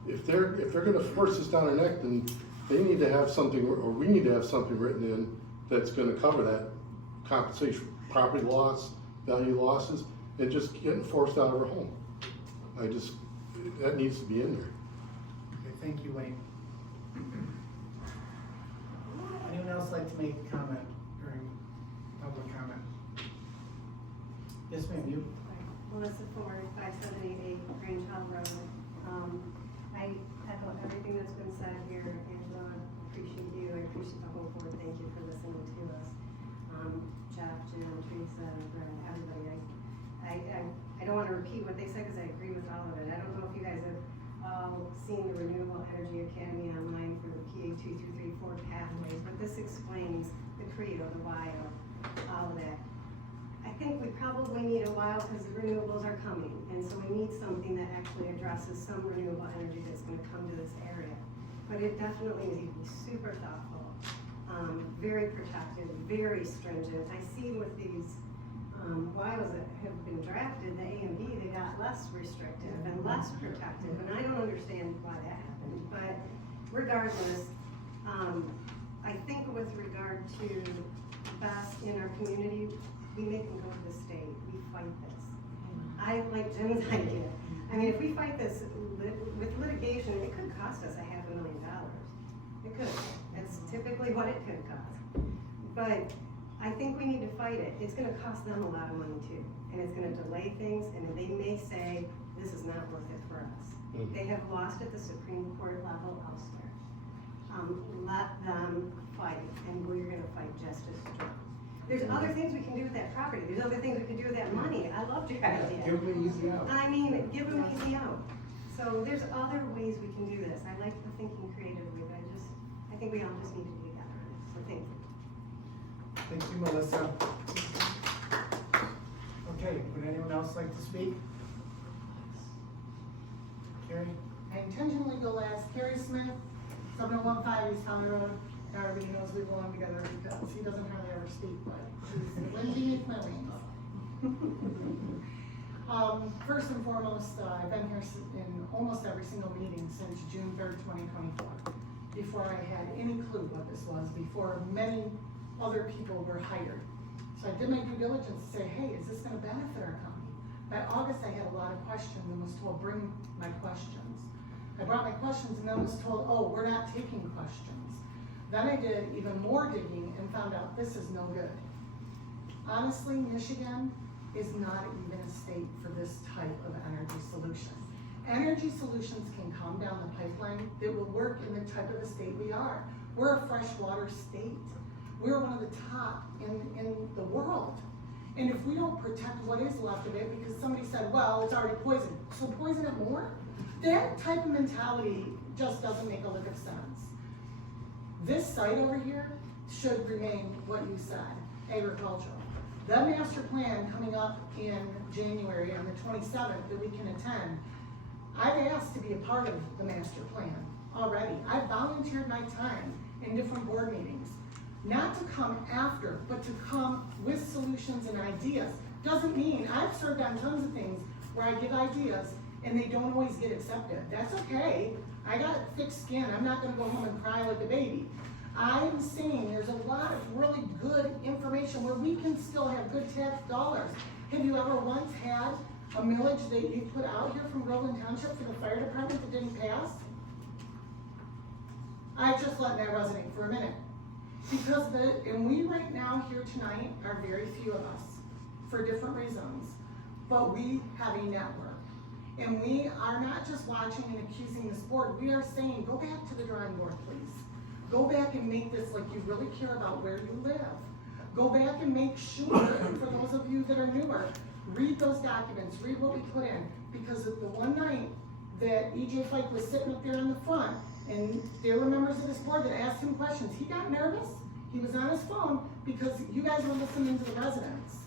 if they're gonna force us down our neck, then they need to have something, or we need to have something written in that's gonna cover that compensation, property loss, value losses, and just getting forced out of our home. That needs to be in there. Okay, thank you, Wayne. Anyone else like to make a comment during public comment? Yes, ma'am, you. Melissa Ford, 5788 Grange Hall Road. I echo everything that's been said here. Angela, appreciate you. I appreciate the whole board. Thank you for listening to us. Jeff, Jim, Teresa, Brent, everybody. I don't want to repeat what they said because I agree with all of it. I don't know if you guys have all seen the Renewable Energy Academy online for the PA 2 through 3, 4 pathways, but this explains the credo, the why of all of that. I think we probably need a while because the renewables are coming, and so we need something that actually addresses some renewable energy that's going to come to this area. But it definitely needs to be super thoughtful, very protected, very stringent. I see with these bylaws that have been drafted, the A and B, they got less restrictive and less protective, and I don't understand why that happened, but regardless, I think with regard to best in our community, we make them go to the state, we fight this. I like Jim's idea. I mean, if we fight this with litigation, it could cost us $500,000. It could, that's typically what it could cost. But I think we need to fight it. It's gonna cost them a lot of money too. And it's gonna delay things, and they may say, this is not worth it for us. They have lost at the Supreme Court level elsewhere. Let them fight, and we're gonna fight just as strong. There's other things we can do with that property. There's other things we can do with that money. I loved your idea. Give them an easy out. I mean, give them easy out. So there's other ways we can do this. I like the thinking creatively, but I think we all just need to be together on it. So thank you. Thank you, Melissa. Okay, would anyone else like to speak? Carrie? I intentionally go last. Carrie Smith, 7015 East County Road. Everybody knows we belong together because he doesn't hardly ever speak, but he's Lindsay my wings. First and foremost, I've been here in almost every single meeting since June 3rd, 2024. Before I had any clue what this was, before many other people were hired. So I did my due diligence to say, hey, is this gonna benefit our county? By August, I had a lot of questions and was told, bring my questions. I brought my questions and then was told, oh, we're not taking questions. Then I did even more digging and found out this is no good. Honestly, Michigan is not even a state for this type of energy solution. Energy solutions can come down the pipeline that will work in the type of a state we are. We're a freshwater state. We're one of the top in the world. And if we don't protect what is left of it, because somebody said, well, it's already poisoned, so poison it more? That type of mentality just doesn't make a lick of sense. This site over here should remain what you said, agricultural. The master plan coming up in January on the 27th that we can attend, I've asked to be a part of the master plan already. I've volunteered my time in different board meetings. Not to come after, but to come with solutions and ideas. Doesn't mean, I've served on tons of things where I give ideas and they don't always get accepted. That's okay. I got thick skin. I'm not gonna go home and cry like a baby. I'm saying there's a lot of really good information where we can still have good tax dollars. Have you ever once had a millage that you put out here from Groveland Township for the fire department that didn't pass? I just let that resonate for a minute. Because and we right now here tonight are very few of us for different reasons, but we have a network. And we are not just watching and accusing this board, we are saying, go back to the drawing board, please. Go back and make this like you really care about where you live. Go back and make sure, and for those of you that are newer, read those documents, read what we put in. Because the one night that E.J. Fike was sitting up there in the front, and there were members of this board that asked him questions, he got nervous. He was on his phone because you guys were listening to the residents.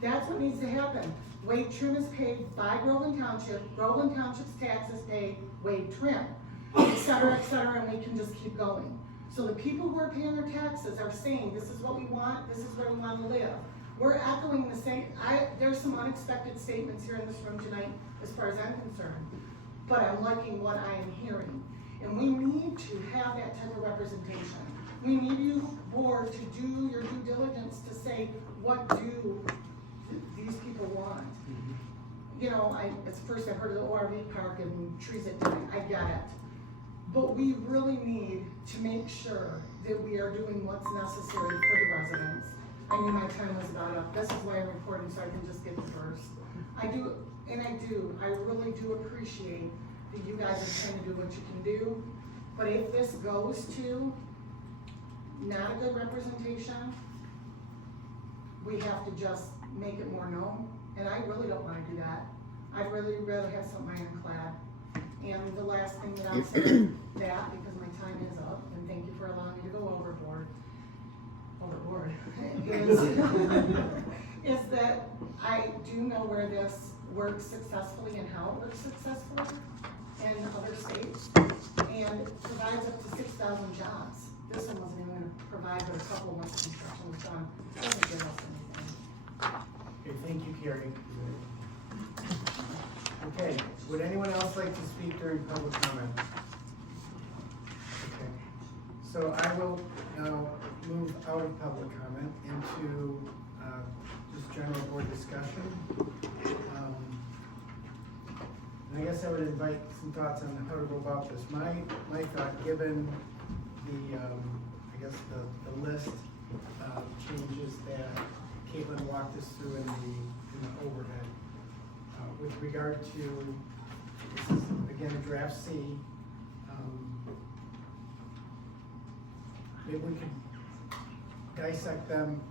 That's what needs to happen. Wade trim is paid by Groveland Township, Groveland Township's taxes paid Wade trim, et cetera, and we can just keep going. So the people who are paying their taxes are saying, this is what we want, this is where we want to live. We're echoing the same, there's some unexpected statements here in this room tonight as far as I'm concerned, but I'm liking what I am hearing. And we need to have that type of representation. We need you, board, to do your due diligence to say, what do these people want? You know, it's first I've heard of the ORV park and trees at night, I get it. But we really need to make sure that we are doing what's necessary for the residents. I knew my time was about up. This is why I'm recording, so I can just get the first. I really do appreciate that you guys are trying to do what you can do. But if this goes to not a good representation, we have to just make it more known. And I really don't want to do that. I'd really rather have something ironclad. And the last thing that I'll say that, because my time is up, and thank you for allowing me to go overboard, is that I do know where this works successfully and how it works successfully in other states, and provides up to 6,000 jobs. This one wasn't even going to provide but a couple once construction was done. It doesn't give us anything. Okay, thank you, Carrie. Okay, would anyone else like to speak during public comment? Okay, so I will now move out of public comment into just general board discussion. And I guess I would invite some thoughts on how to go about this. My thought, given the, I guess the list of changes that Caitlin walked us through in the overhead. With regard to, this is again a draft C, maybe we could dissect them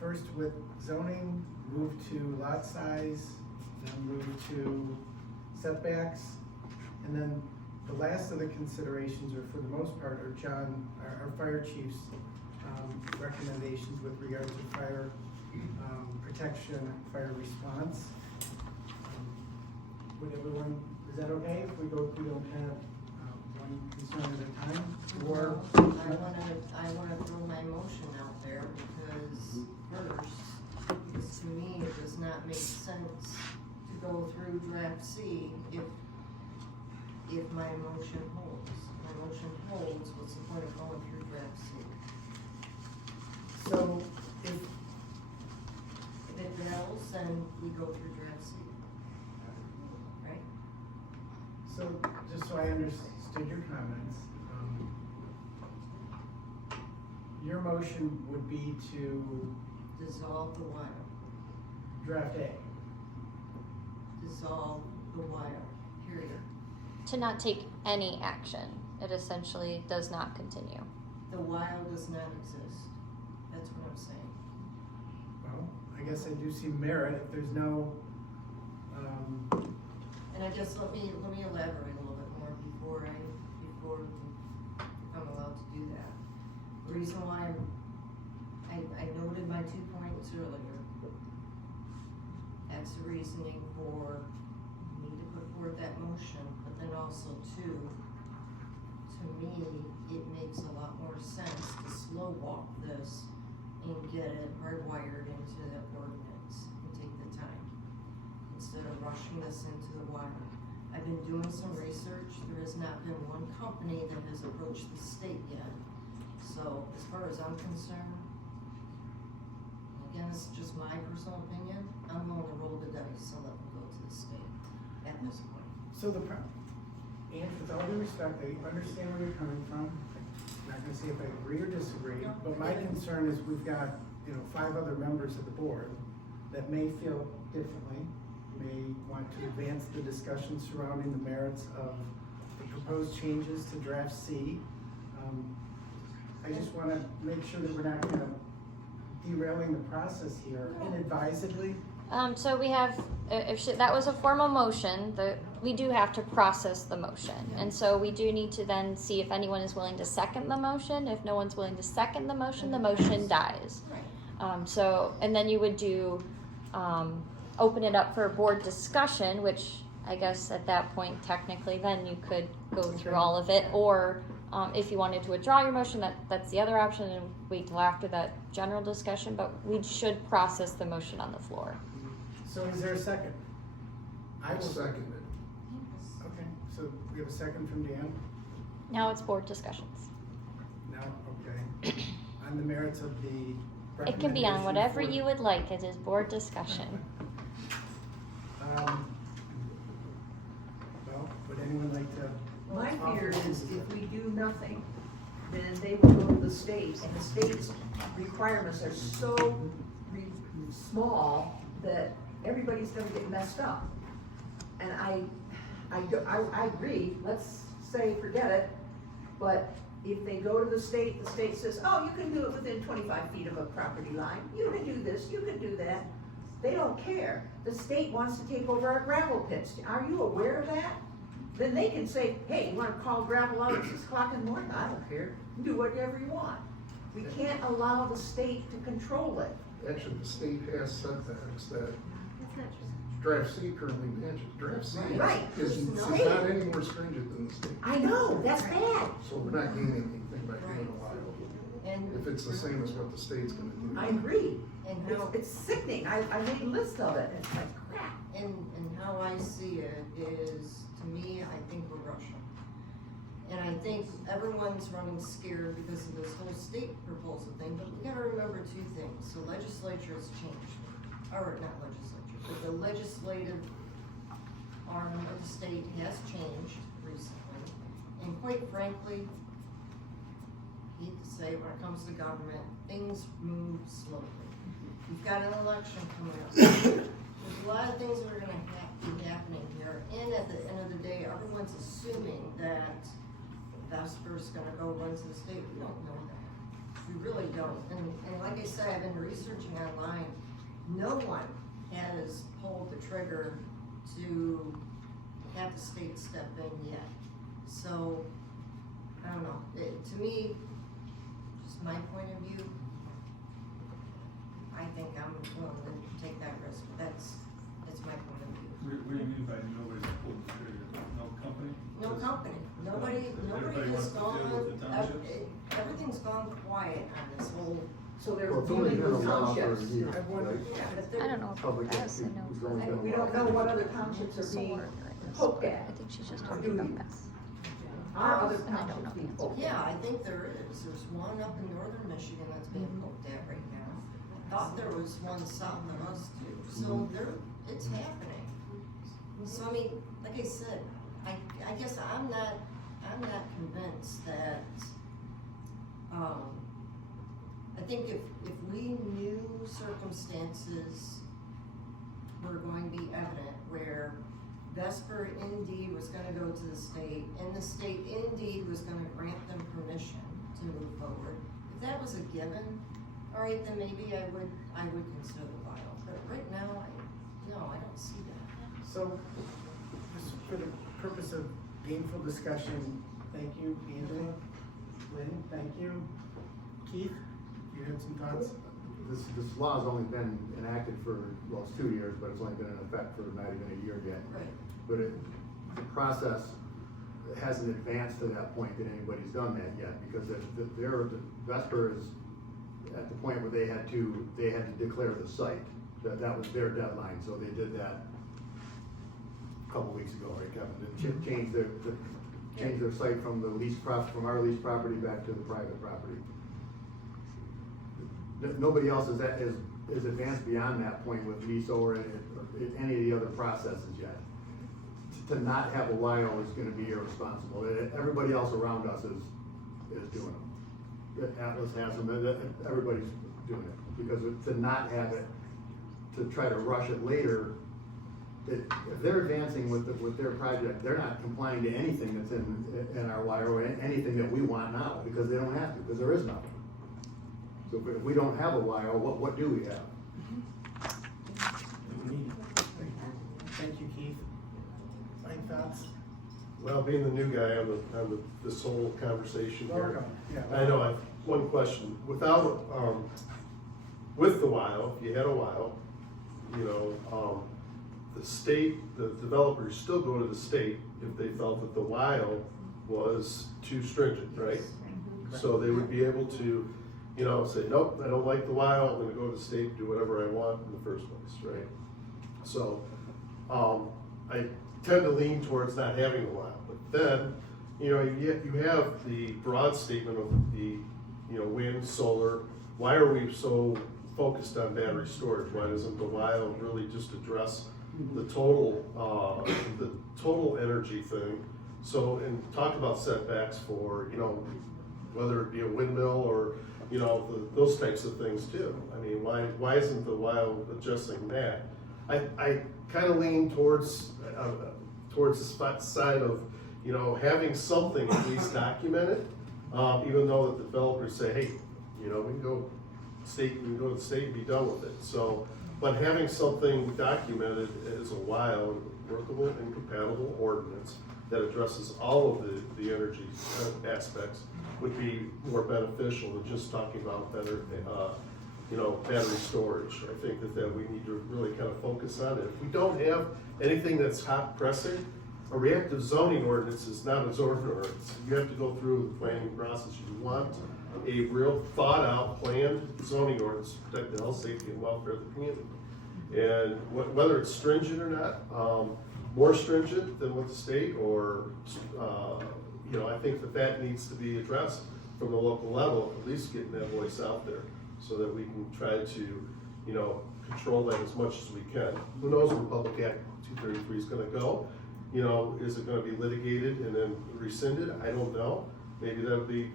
first with zoning, move to lot size, then move to setbacks, and then the last of the considerations, or for the most part, are our fire chief's recommendations with regard to fire protection, fire response. Would everyone, is that okay if we don't have one concern at a time? Or I wanna throw my motion out there because to me, it does not make sense to go through draft C if my motion holds. My motion holds, what's the point of going through draft C? so if If it fails, then we go through draft C. Right? So, just so I understood your comments, your motion would be to Dissolve the wire. draft A. Dissolve the wire, period. To not take any action. It essentially does not continue. The wire does not exist. That's what I'm saying. Well, I guess I do see merit if there's no, And I guess let me elaborate a little bit more before I'm allowed to do that. The reason why I noted my 2 points earlier. That's the reasoning for me to put forward that motion, but then also too, to me, it makes a lot more sense to slow walk this and get it hardwired into the ordinance and take the time, instead of rushing this into the wire. I've been doing some research, there has not been one company that has approached the state yet. So as far as I'm concerned, again, it's just my personal opinion, I'm willing to roll the dice and let them go to the state at this point. so and with all due respect, I understand where you're coming from. I'm not gonna say if I agree or disagree, but my concern is we've got, 5 other members of the board that may feel differently, may want to advance the discussion surrounding the merits of the proposed changes to draft C. I just wanna make sure that we're not derailing the process here inadvisedly. So we have, that was a formal motion, we do have to process the motion. And so we do need to then see if anyone is willing to second the motion. If no one's willing to second the motion dies. And then you would do, open it up for board discussion, which I guess at that point, technically, then you could go through all of it. Or if you wanted to withdraw your motion, that's the other option, and wait till after that general discussion. But we should process the motion on the floor. So is there a second? I will second it. Okay, so we have a second from Dan. Now it's board discussions. Now, okay. On the merits of the It can be on whatever recommendation you would like. It is board discussion. Well, would anyone like to? My fear offer is something? if we do nothing, then they will go to the state, and the state's requirements are so small that everybody's gonna get messed up. And I agree, let's say forget it, but if they go to the state says, oh, you can do it within 25 feet of a property line, you can do this, you can do that. They don't care. The state wants to take over our gravel pits. Are you aware of that? Then they can say, hey, you wanna call gravel out at 6 o'clock in the morning? I don't care. Do whatever you want. We can't allow the state to control it. Actually, the state has setbacks that draft C currently manages. Draft C Right. is not any more stringent than the state. I know, that's bad. So we're not gaining anything by doing a while. And If it's the same as what the state's gonna do. I agree, And how, It's sickening, I made a list of it, it's like crap. and how I see it is, to me, I think we're rushing. And I think everyone's running scared because of this whole state proposal thing, but we gotta remember two things. The legislature has changed, or not legislature, but the legislative arm of the state has changed recently. And quite frankly, I hate to say, when it comes to government, things move slowly. We've got an election coming up. There's a lot of things that are gonna be happening here, and at the end of the day, everyone's assuming that Vesper's gonna go run to the state. We don't know that. We really don't. And like I said, I've been researching online. No one has pulled the trigger to have the state step in yet. So, I don't know. To me, just my point of view, I think I'm willing to take that risk, but that's my point of view. What do you mean by nobody's pulled the trigger? No company? No company, nobody Everybody has wants to deal with the gone, townships? everything's gone quiet on this whole. So they're Well, it's only dealing been with a while for a townships. year, I wonder, right? yeah, but if I they're, don't know if Public that's a no. it's only been a We while. don't know what other townships are being poked at. I think she's just talking about this. Are other And I don't townships know the being answer. poked at? yeah, I think there is. There's one up in northern Michigan that's being poked at right now. Thought there was one south of us too, so it's happening. So I mean, like I said, I guess I'm not convinced that, I think if we knew circumstances were going to be evident where Vesper indeed was gonna go to the state, and the state indeed was gonna grant them permission to move forward, if that was a given, all right, then maybe I would consider the file, but right now, I don't see that. So, just for the purpose of gainful discussion, thank you, Angela. Lynn, thank you. Keith, you had some thoughts? This law has only been enacted for, well, it's 2 years, but it's only been in effect for not even a year yet. Right. But the process hasn't advanced to that point that anybody's done that yet, because Vesper is at the point where they had to declare the site. That was their deadline, so they did that a couple weeks ago, right, Kevin? They changed their site from from our leased property back to the private property. Nobody else is advanced beyond that point with lease or any of the other processes yet. To not have a WIO is gonna be irresponsible. Everybody else around us is doing them. Atlas has them, everybody's doing it. Because to not have it, to try to rush it later, if they're advancing with their project, they're not complying to anything that's in our WIO or anything that we want now, because they don't have to, because there is nothing. So if we don't have a WIO, what do we have? Thank you, Keith. Mike, thoughts? Well, being the new guy on this whole conversation here. Welcome. Yeah. I know, I have one question. Without, with the WIO, if you had a WIO, the state, the developers still go to the state if they felt that the WIO was too stringent, right? So they would be able to, say, nope, I don't like the WIO, I'm gonna go to the state and do whatever I want in the first place, right? So, I tend to lean towards not having a WIO, but then, you have the broad statement of the, wind, solar. Why are we so focused on battery storage? Why doesn't the WIO really just address the total energy thing? So, and talk about setbacks for, whether it be a windmill or, those types of things too. I mean, why isn't the WIO adjusting that? I kind of lean towards the side of, having something at least documented, even though the developers say, hey, we can go to the state and be done with it. So, but having something documented as a WIO, workable and compatible ordinance that addresses all of the energy aspects would be more beneficial than just talking about better, battery storage. I think that we need to really kind of focus on it. If we don't have anything that's hot pressing, a reactive zoning ordinance is not a zoning ordinance. You have to go through the planning process. You want a real thought-out, planned zoning ordinance to protect the health, safety, and welfare of the community. And whether it's stringent or not, more stringent than what the state or, you know, I think that needs to be addressed from the local level, at least getting that voice out there so that we can try to, you know, control that as much as we can. Who knows where Public Act 233 is gonna go? You know, is it gonna be litigated and then rescinded? I don't know. Maybe that'll be,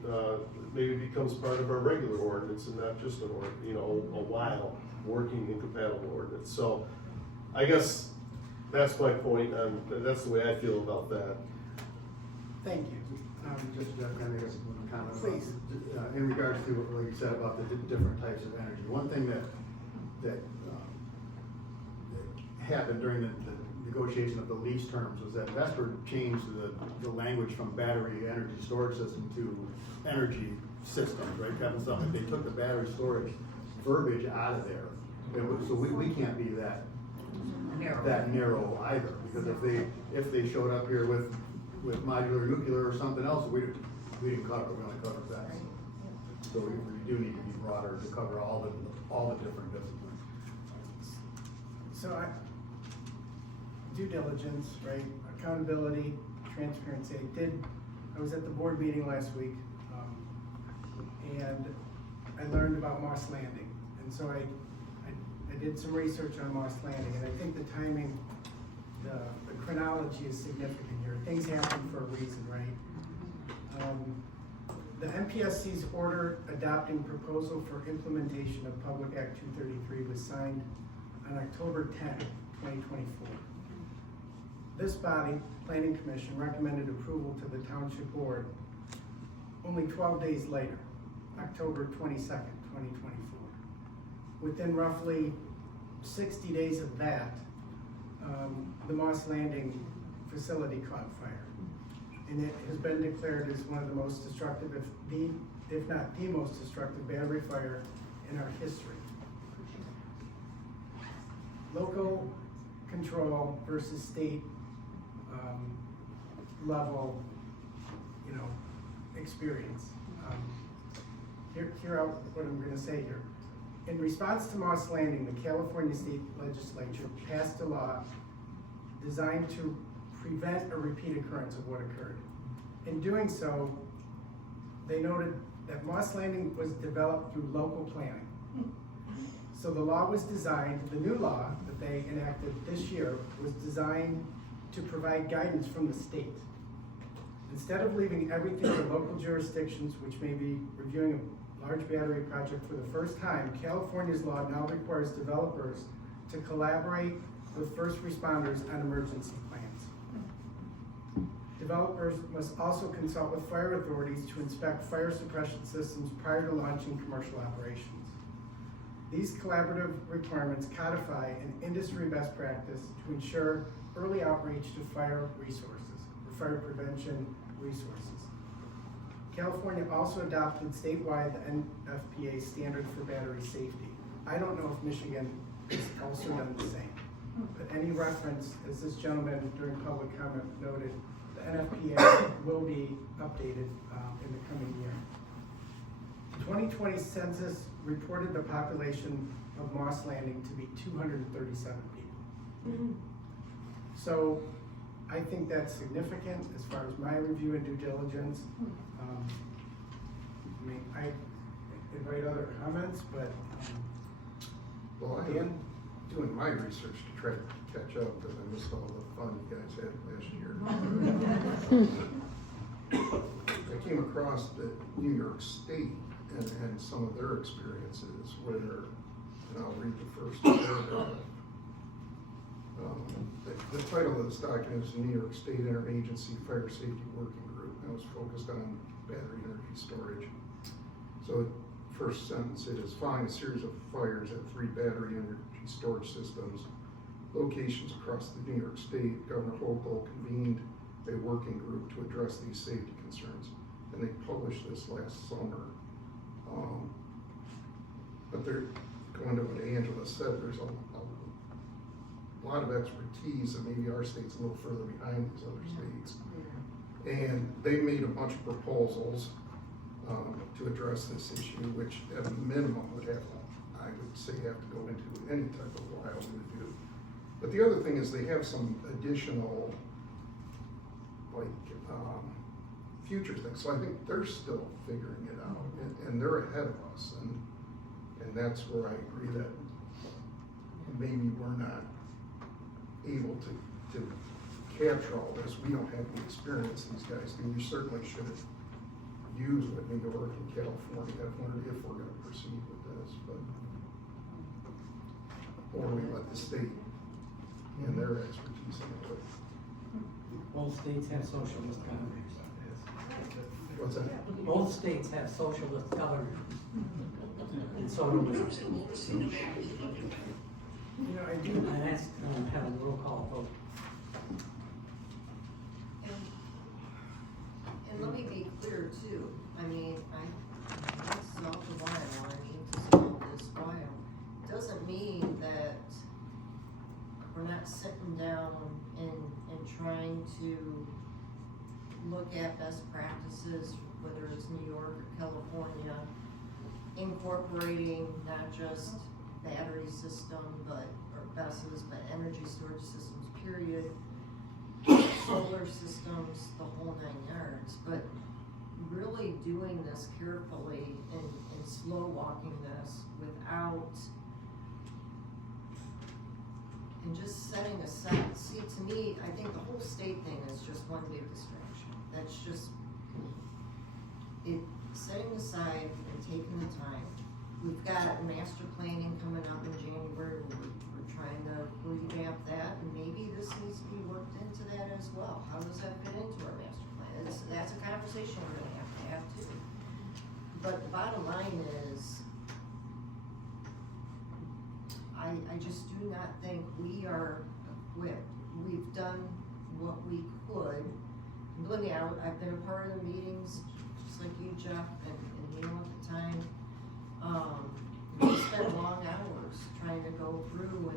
maybe it becomes part of our regular ordinance and not just an you know, a while working incompatible ordinance. So I guess that's my point, and that's the way I feel about that. Thank you. Just, can I make a comment? Please. In regards to what you said about the different types of energy, one thing that happened during the negotiation of the lease terms was that Vesper changed the language from battery energy storage system to energy systems, right, Kevin? Something, they took the battery storage verbiage out of there. So we can't be that narrow either, because if they showed up here with modular nuclear or something else, we didn't cover it, we only covered that. So we do need to be broader to cover all the different disciplines. So due diligence, right, accountability, transparency. I was at the board meeting last week, and I learned about Moss Landing. And so I did some research on Moss Landing, and I think the timing, the chronology is significant here. Things happen for a reason, right? The MPSC's order adopting proposal for implementation of Public Act 233 was signed on October 10, 2024. This body, Planning Commission, recommended approval to the Township Board only 12 days later, October 22nd, 2024. Within roughly 60 days of that, the Moss Landing facility caught fire. And it has been declared as one of the most destructive, if not the most destructive battery fire in our history. Local control versus state level, you know, experience. Hear out what I'm going to say here. In response to Moss Landing, the California State Legislature passed a law designed to prevent a repeat occurrence of what occurred. In doing so, they noted that Moss Landing was developed through local planning. So the law was designed, the new law that they enacted this year was designed to provide guidance from the state. Instead of leaving everything to local jurisdictions, which may be reviewing a large battery project for the first time, California's law now requires developers to collaborate with first responders on emergency plans. Developers must also consult with fire authorities to inspect fire suppression systems prior to launching commercial operations. These collaborative requirements codify an industry best practice to ensure early outreach to fire resources, or fire prevention resources. California also adopted statewide the NFPA standard for battery safety. I don't know if Michigan has also done the same, but any reference, as this gentleman during public comment noted, the NFPA will be updated in the coming year. The 2020 census reported the population of Moss Landing to be 237 people. So I think that's significant as far as my review and due diligence. I mean, I invite other comments, but well, I am doing my research to try to catch up because I missed all the fun you guys had last year. I came across that New York State and some of their experiences where, and I'll read the first paragraph. The title of this document is New York State Interagency Fire Safety Working Group, and it was focused on battery energy storage. So first sentence, it is following a series of fires at 3 battery energy storage systems, locations across the New York State. Governor Hochul convened a working group to address these safety concerns, and they published this last summer. But they're going to what Angela said, there's a a lot of expertise, and maybe our state's a little further behind these other states. And they made a bunch of proposals to address this issue, which at a minimum would have, I would say, have to go into any type of wild review. But the other thing is they have some additional, like, future things. So I think they're still figuring it out, and they're ahead of us. And that's where I agree that maybe we're not able to capture all this. We don't have the experience these guys do. We certainly should have used what New York and California have learned if we're gonna proceed with this, but, or we let the state and their expertise into it. Both states have socialist governors. What's that? Both states have socialist governors. And so do we. You know, I do. I asked, have a roll call vote. And let me be clear too, I mean, I solve the bio, I need to solve this bio. Doesn't mean that we're not sitting down and trying to look at best practices, whether it's New York or California, incorporating not just battery system, or buses, but energy storage systems, period. Solar systems, the whole 9 yards, but really doing this carefully and slow walking this without, and just setting aside, see, to me, I think the whole state thing is just one big distraction. That's just, it, setting aside and taking the time. We've got master planning coming up in January, we're trying to revamp that, and maybe this needs to be worked into that as well. How does that fit into our master plan? That's a conversation we're gonna have too. But the bottom line is, I just do not think we are equipped. We've done what we could. And believe me, I've been a part of the meetings, just like you, Jeff, and Neil at the time. We spent long hours trying to go through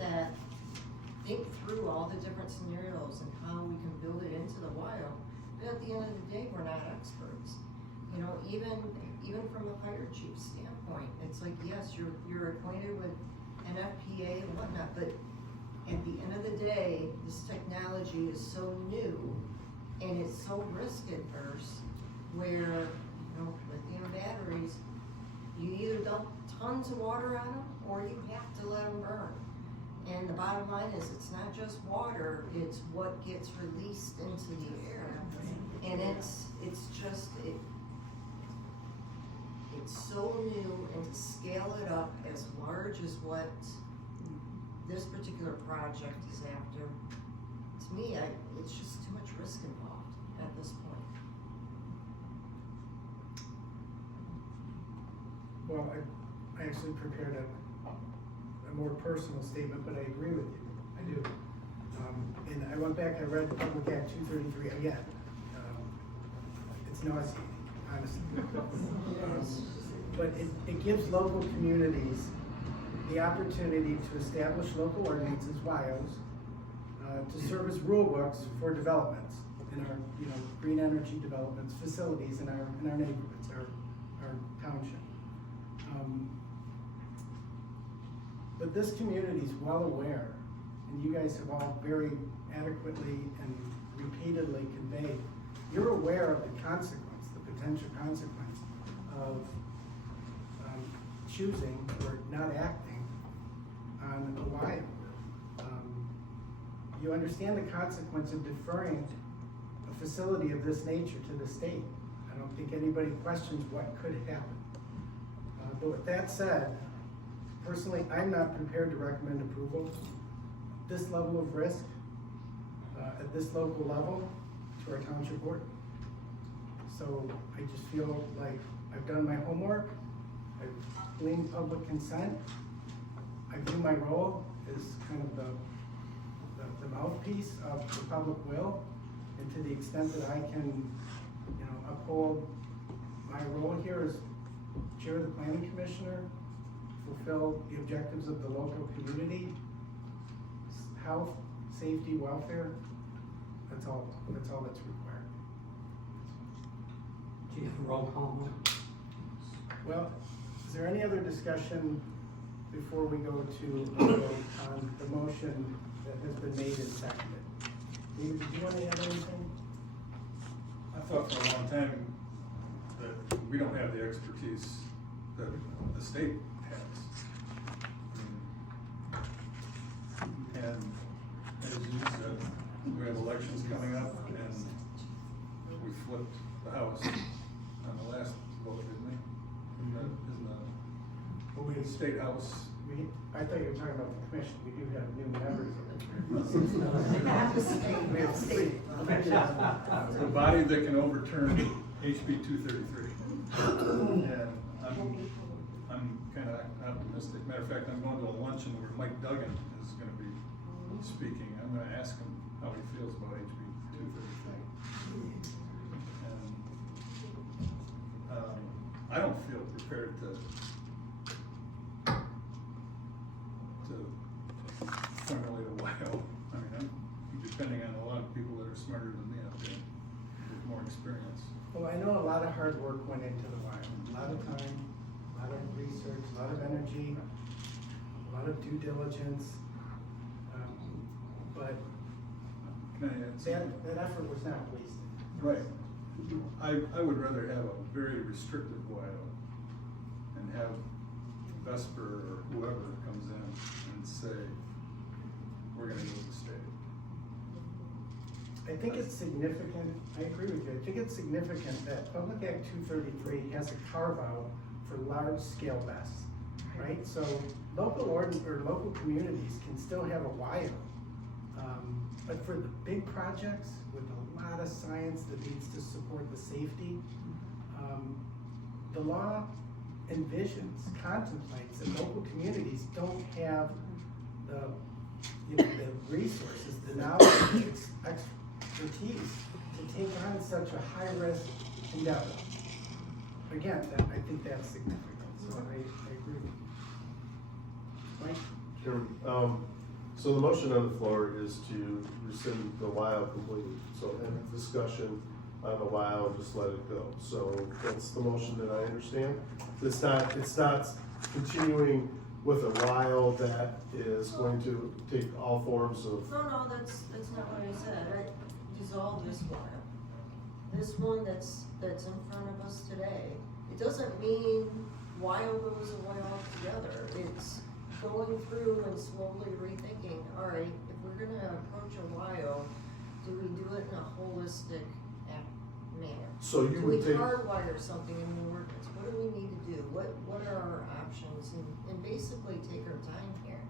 and think through all the different scenarios and how we can build it into the wild. But at the end of the day, we're not experts. You know, even from a fire chief standpoint, it's like, yes, you're acquainted with NFPA and whatnot, but at the end of the day, this technology is so new and it's so risk adverse, where, you know, lithium batteries, you either dump tons of water on them or you have to let them burn. And the bottom line is, it's not just water, it's what gets released into the air. And it's so new, and to scale it up as large as what this particular project is after, to me, it's just too much risk involved at this point. Well, I actually prepared a more personal statement, but I agree with you. I do. And I went back, I read Public Act 233 again. It's nauseating, honestly. But it gives local communities the opportunity to establish local ordinances, WIOs, to serve as rule books for developments in our, green energy developments, facilities in our neighborhoods, our township. But this community is well aware, and you guys have all very adequately and repeatedly conveyed, you're aware of the consequence, the potential consequence of choosing or not acting on a WIO. You understand the consequence of deferring a facility of this nature to the state. I don't think anybody questions what could happen. But with that said, personally, I'm not prepared to recommend approval. This level of risk, at this local level, to our township board. So I just feel like I've done my homework, I've gleaned public consent. I view my role as kind of the mouthpiece of the public will, and to the extent that I can, uphold my role here as chair of the planning commissioner, fulfill the objectives of the local community, health, safety, welfare, that's all that's required. Do you have a roll call vote? Well, is there any other discussion before we go to a vote on the motion that has been made and seconded? David, did you want to add anything? I thought for a long time that we don't have the expertise that the state has. And as you said, we have elections coming up and we flipped the House on the last vote, didn't we? In the State House. I thought you were talking about the commission. We do have new members. We have three. The body that can overturn HB 233. And I'm kind of optimistic. Matter of fact, I'm going to a luncheon where Mike Duggan is going to be speaking. I'm going to ask him how he feels about HB 233. And I don't feel prepared to formulate a WIO. I mean, I'm depending on a lot of people that are smarter than me out there with more experience. Well, I know a lot of hard work went into the WIO. A lot of time, a lot of research, a lot of energy, a lot of due diligence. But Can I add something? that effort was not wasted. Right. I would rather have a very restrictive WIO and have Vesper or whoever comes in and say, we're gonna go to the state. I think it's significant, I agree with you, I think it's significant that Public Act 233 has a carve out for large scale vests, right? So local communities can still have a WIO. But for the big projects with a lot of science that needs to support the safety, the law contemplates that local communities don't have the resources, the knowledge, expertise to take on such a high risk endeavor. Again, I think that's significant, so I agree with you. Mike? Sure. So the motion on the floor is to rescind the WIO completely. So end of discussion on the WIO and just let it go. So that's the motion that I understand. It's not continuing with a WIO that is going to take all forms of. No, that's not what I said. I dissolved this WIO. This one that's in front of us today. It doesn't mean WIO goes away altogether. It's going through and slowly rethinking, all right, if we're gonna approach a WIO, do we do it in a holistic manner? So you would take. Do we hardwire something in the ordinance? What do we need to do? What are our options? And basically take our time here.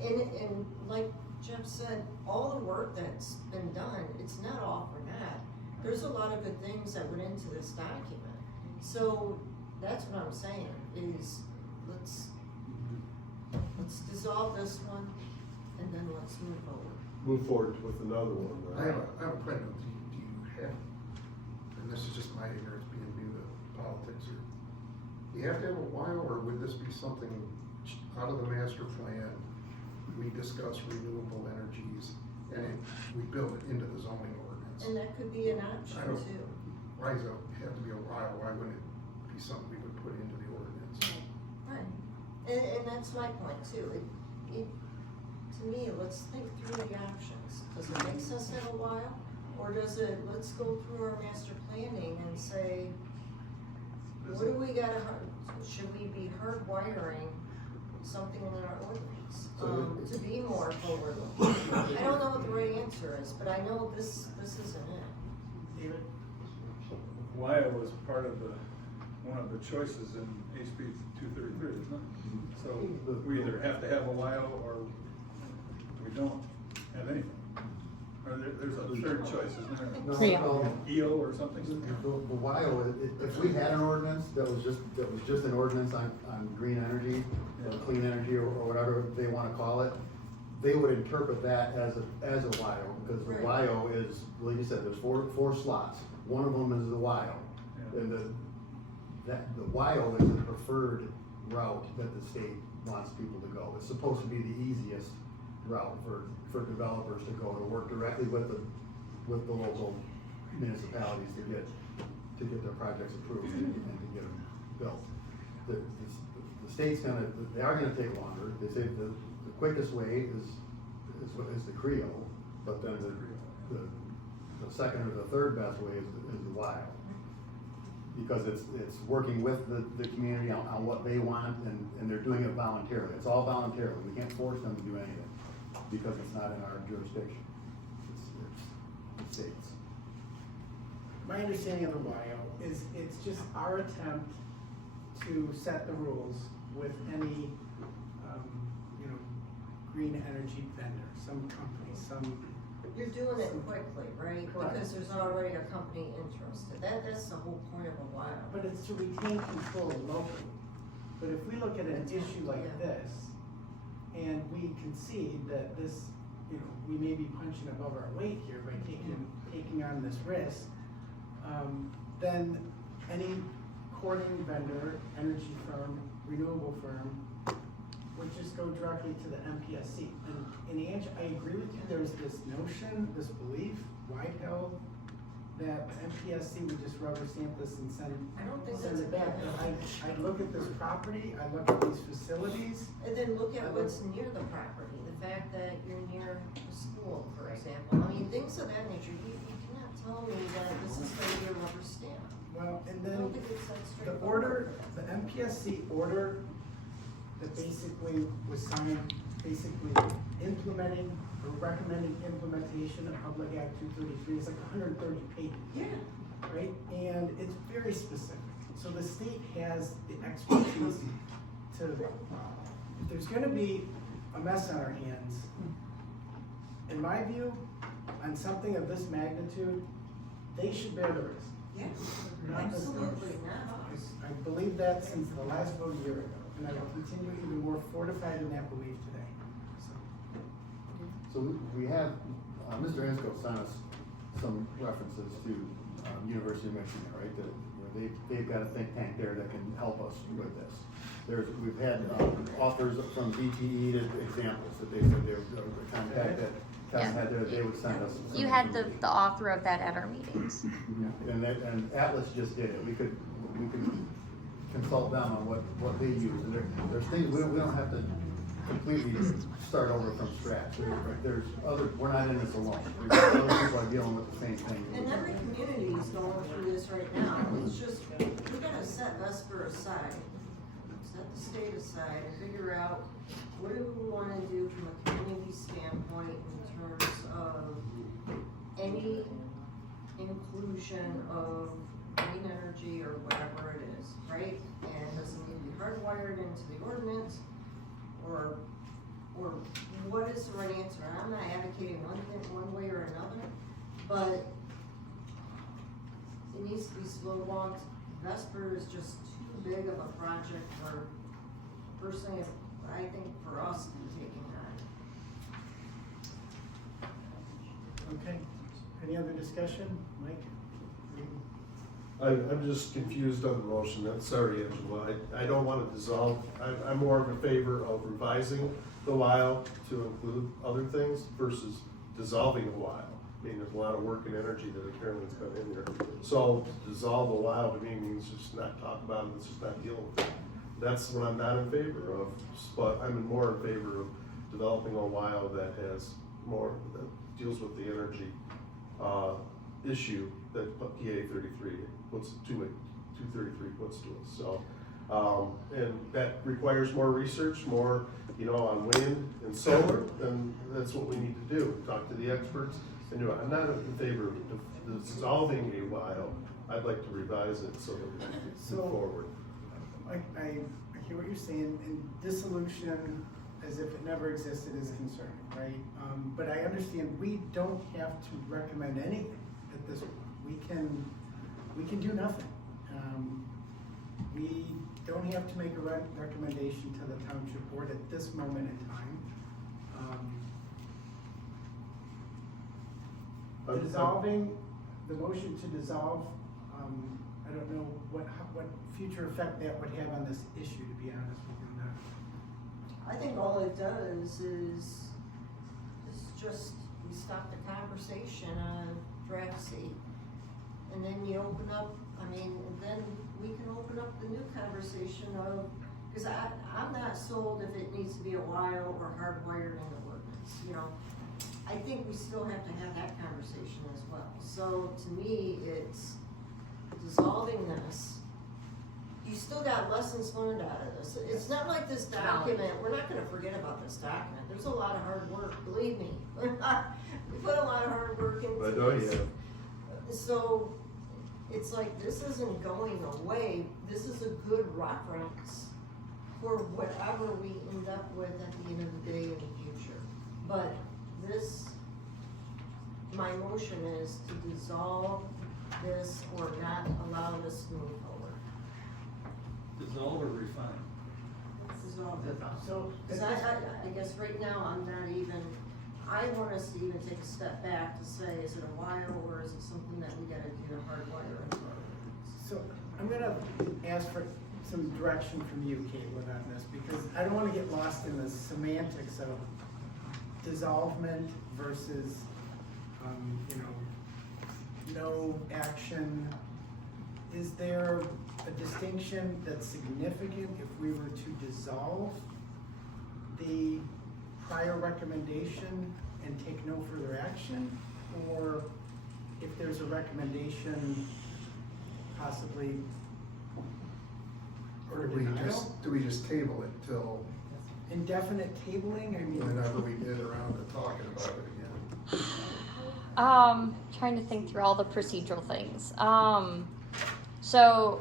And like Jeff said, all the work that's been done, it's not all for naught. There's a lot of good things that went into this document. So that's what I'm saying, is let's dissolve this one and then let's move forward. Move forward with another one, I right? have a question. Do you have, and this is just my ignorance being new to politics here, do you have to have a WIO, or would this be something out of the master plan? We discuss renewable energies and we build it into the zoning ordinance. And that could be an option too. Why does it have to be a WIO? Why wouldn't it be something we would put into the ordinance? Right. And that's my point too. To me, let's think through the options. Does it make sense to have a WIO? Or does it, let's go through our master planning and say, what do we gotta, should we be hardwiring something in our ordinance to be more forward looking? I don't know what the right answer is, but I know this isn't it. David? WIO was part of one of the choices in HB 233, isn't it? So we either have to have a WIO or we don't have anything. Or there's a third choice, isn't there? EO or something? The WIO, if we had an ordinance that was just an ordinance on green energy, or clean energy, or whatever they wanna call it, they would interpret that as a WIO, because the WIO is, like you said, there's four slots. One of them is the WIO. And the WIO is the preferred route that the state wants people to go. It's supposed to be the easiest route for developers to go to work directly with the local municipalities to get their projects approved and to get them built. The state's they are gonna take longer. They say the quickest way is the Creo, but then the second or the third best way is the WILE. Because it's working with the community on what they want, and they're doing it voluntarily. It's all voluntarily. We can't force them to do anything, because it's not in our jurisdiction. It's the state's. My understanding of the WIO is it's just our attempt to set the rules with any, green energy vendor, some company, You're doing it quickly, right? Correct. Because there's already a company interested. That's the whole point of a while. But it's to retain control locally. But if we look at an issue like this, and we concede that this, we may be punching above our weight here by taking on this risk, then any courting vendor, energy firm, renewable firm, would just go directly to the MPSC. And Ange, I agree with you, there's this notion, this belief, wide held, that the MPSC would just rubber stamp this and send it back. I look at this property, I look at these facilities. And then look at what's near the property, the fact that you're near a school, for example. I mean, things of that nature. You cannot tell me that this is going to be a rubber stamp. Well, and I then don't think it's that the straightforward. order, the MPSC order that basically was signed, basically implementing or recommending implementation of Public Act 233, it's like 130 pages. Yeah. Right, and it's very specific. So the state has the expertise to, if there's gonna be a mess on our hands, in my view, on something of this magnitude, they should bear the risk. Yeah, Not the absolutely, not us. I believe that since the last vote a year ago, and I will continue even more fortified in that belief today. So we have, Mr. Ensko sent us some references to University of Michigan, right? They've got a think tank there that can help us with this. We've had authors from DTE to examples that they said they were the contact that Kevin had there, they would send us. You had the author of that at our meetings. And Atlas just did it. We could consult them on what they use. And there's things, we don't have to completely start over from scratch. There's other, we're not in this alone. Other people are dealing with the same thing. And every community is going through this right now. It's just, we gotta set Vesper aside, set the state aside, and figure out what do we wanna do from a community standpoint in terms of any inclusion of green energy or whatever it is, right? And does it need to be hardwired into the ordinance? Or what is the right answer? I'm not advocating one way or another, but it needs to be slow walked. Vesper is just too big of a project for, personally, I think for us to be taking on. Okay, any other discussion, Mike? I'm just confused on the motion. Sorry, Angela. I don't want to dissolve. I'm more in favor of revising the WILE to include other things versus dissolving the WILE. I mean, there's a lot of work and energy that Carolyn's got in there. So to dissolve the WILE to me means just not talk about it, let's just not deal with it. That's what I'm not in favor of, but I'm more in favor of developing a WILE that has more, that deals with the energy issue that PA 33 puts to it, 233 puts to us. So, and that requires more research, more, on wind and solar, then that's what we need to do. Talk to the experts and do it. I'm not in favor of dissolving a WILE. I'd like to revise it so that we can move forward. I hear what you're saying, and dissolution as if it never existed is concerning, right? But I understand we don't have to recommend anything at this point. We can do nothing. We don't have to make a recommendation to the township board at this moment in time. Dissolving, the motion to dissolve, I don't know what future effect that would have on this issue, to be honest with you. I think all it does is just, we stop the conversation on draft C. And then you open up, then we can open up the new conversation of, cause I'm not sold if it needs to be a while or hardwired in the ordinance, you know. I think we still have to have that conversation as well. So to me, it's dissolving this. You still got lessons learned out of this. It's not like this document, we're not gonna forget about this document. There's a lot of hard work, believe me. We put a lot of hard work into I know you this. have. So it's like, this isn't going away. This is a good reference for whatever we end up with at the end of the day in the future. But this, my motion is to dissolve this or not allow this to move forward. Dissolve or refine? Dissolve it. So, Cause I guess right now, I'm not even, I want us to even take a step back to say, is it a while or is it something that we gotta do a hardwire into our ordinance? so I'm gonna ask for some direction from you, Caitlin, on this, because I don't wanna get lost in the semantics of dissolvement versus, no action. Is there a distinction that's significant if we were to dissolve the prior recommendation and take no further action? Or if there's a recommendation, possibly, Or do we just table it till indefinite tabling? whenever we get around to talking about it again? Trying to think through all the procedural things. So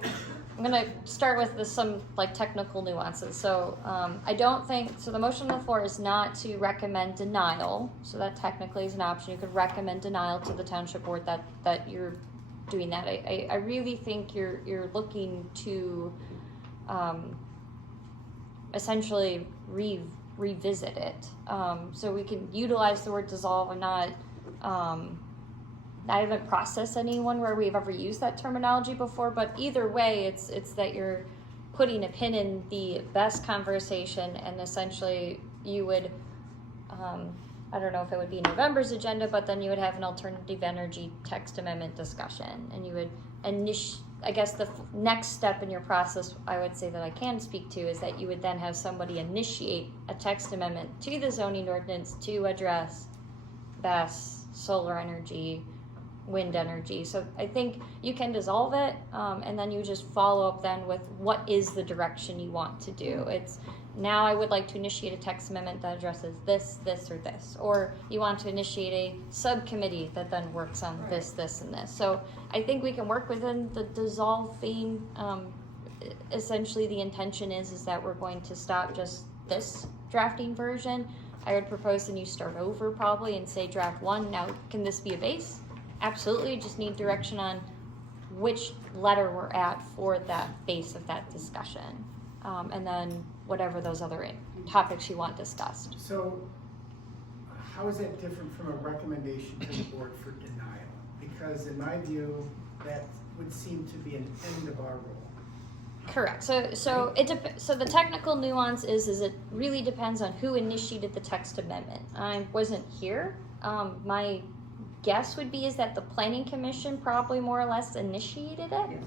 I'm gonna start with some like technical nuances. So I don't think, so the motion on the floor is not to recommend denial. So that technically is an option. You could recommend denial to the township board that you're doing that. I really think you're looking to essentially revisit it. So we can utilize the word dissolve and not, I haven't processed anyone where we've ever used that terminology before, but either way, it's that you're putting a pin in the best conversation, and essentially you would, I don't know if it would be November's agenda, but then you would have an alternative energy text amendment discussion, and you would I guess the next step in your process, I would say that I can speak to, is that you would then have somebody initiate a text amendment to the zoning ordinance to address BESS, solar energy, wind energy. So I think you can dissolve it, and then you just follow up then with what is the direction you want to do. It's now I would like to initiate a text amendment that addresses this, this, or this. Or you want to initiate a subcommittee that then works on this, this, and this. So I think we can work within the dissolve theme. Essentially the intention is that we're going to stop just this drafting version. I would propose then you start over probably and say draft 1. Now, can this be a base? Absolutely, just need direction on which letter we're at for that base of that discussion. And then whatever those other topics you want discussed. So how is that different from a recommendation to the board for denial? Because in my view, that would seem to be an end of our role. Correct. So the technical nuance is it really depends on who initiated the text amendment. I wasn't here. My guess would be is that the planning commission probably more or less initiated it.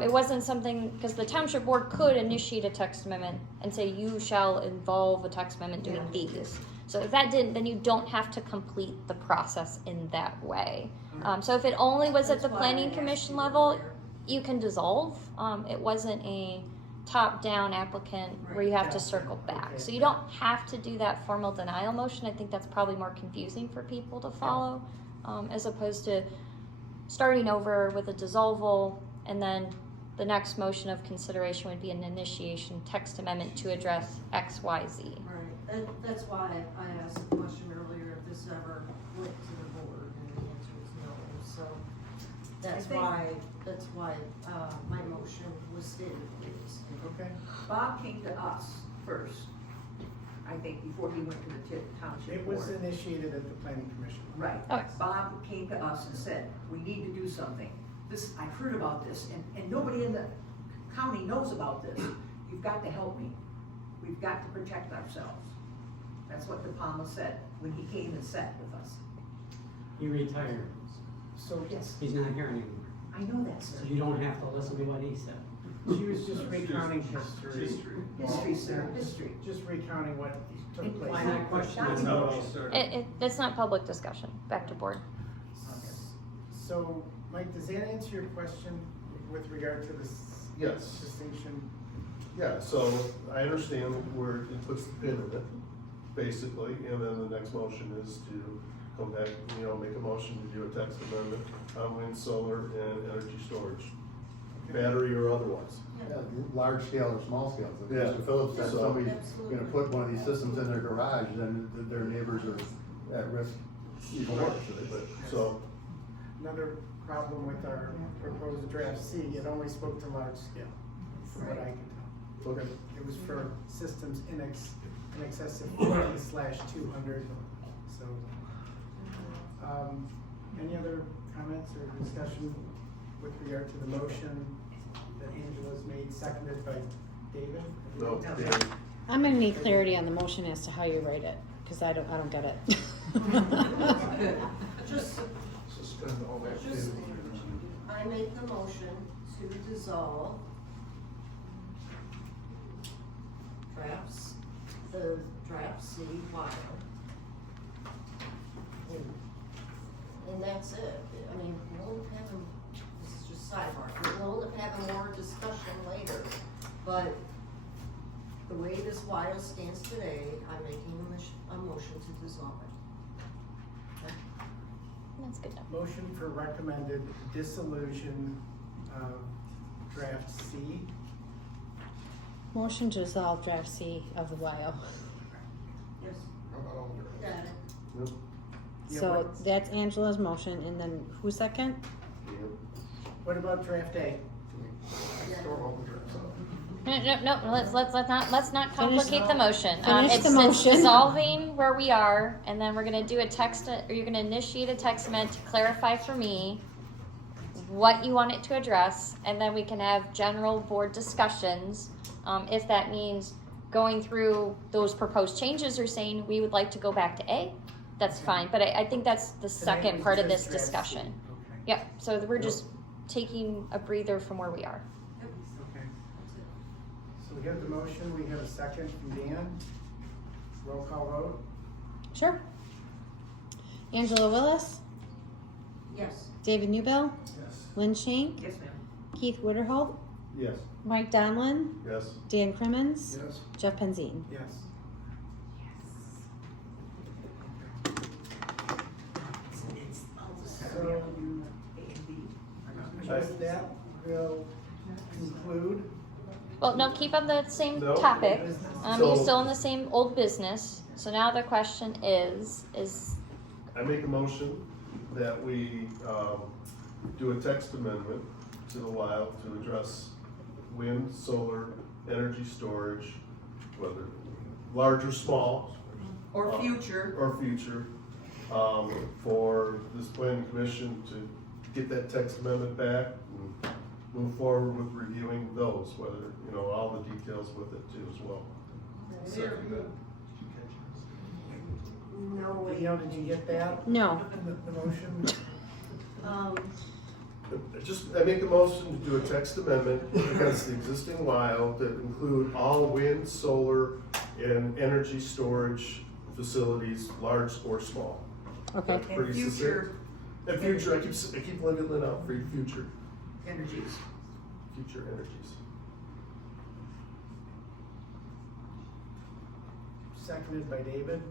It wasn't something, because the township board could initiate a text amendment and say you shall involve a text amendment doing these. So if that didn't, then you don't have to complete the process in that way. So if it only was at the planning commission level, you can dissolve. It wasn't a top-down applicant where you have to circle back. So you don't have to do that formal denial motion. I think that's probably more confusing for people to follow, as opposed to starting over with a dissolval, and then the next motion of consideration would be an initiation text amendment to address X, Y, Z. Right, that's why I asked the question earlier if this ever went to the board, and the answer was no. So that's why my motion was stated. Okay. Bob came to us first, I think, before he went to the township It board. was initiated at the planning commission. Right. Okay. Bob came to us and said, we need to do something. I've heard about this, and nobody in the county knows about this. You've got to help me. We've got to protect ourselves. That's what the PAMA said. when he came and sat with us. He retired. So Yes, He's not here anymore. I know that, sir. So you don't have to listen to what he said. she was just recounting history. History, sir, history. Just recounting what took place. Why It's not questioning That's the how it all motion. started. It's not public discussion. Back to board. So, Mike, does that answer your question with regard to this Yes. distinction? Yeah, so I understand where it puts the pin in it, basically, and then the next motion is to come back, make a motion to do a text amendment on wind, solar, and energy storage, battery or otherwise. Large scale or small scale. If Yeah. Mr. Phillips said So- somebody's gonna put one of these systems in their garage, then their neighbors are at risk even worse. So, Another problem with our proposed draft C, it only spoke to large scale, from what I can tell. okay. It was for systems in excess of 40/200, so. Any other comments or discussion with regard to the motion that Angela's made, seconded by David? No, Okay. David. I'm gonna need clarity on the motion as to how you write it, cause I don't get it. Just, Suspend all just, activity. I make the motion to dissolve the draft C file. And that's it. I mean, we'll have, this is just sidebar, we'll have a more discussion later, but the way this file stands today, I'm making a motion to dissolve it. Okay? That's good enough. Motion for recommended dissolution of draft C. Motion to dissolve draft C of the WIO. Yes. How about all the Got it. Yep. Yeah, So what- that's Angela's motion, and then who's second? What about draft A? Throw all the drafts out. No, let's not complicate the motion. Finish It's the motion. dissolving where we are, and then we're gonna do a text, or you're gonna initiate a text amendment to clarify for me what you want it to address, and then we can have general board discussions. If that means going through those proposed changes or saying we would like to go back to A, that's fine, but I think that's the second was part of just this draft C. discussion. Okay. Yep, so we're just taking a breather from where we are. Okay. So we have the motion, we have a second from Dan. Roll call vote. Sure. Angela Willis, Yes. David Newbill, Yes. Lynn Shank, Yes, ma'am. Keith Witterholt, Yes. Mike Donlin, Yes. Dan Crimmins, Yes. Jeff Penzine. Yes. So, I guess that will conclude. Well, no, keep on the same No. topic. So- You're still in the same old business. So now the question is I make a motion that we, do a text amendment to the WILD to address wind, solar, energy storage, whether large or small. Or future. Or future, for this planning commission to get that text amendment back and move forward with reviewing those, whether, all the details with it too as well. Second that. No, wait. Leo, did you get that? No. The motion? I make a motion to do a text amendment against the existing WILD that include all wind, solar, and energy storage facilities, large or small. Okay. That's pretty And future succinct. And future, I keep living it out for future energies. energies. Seconded by David.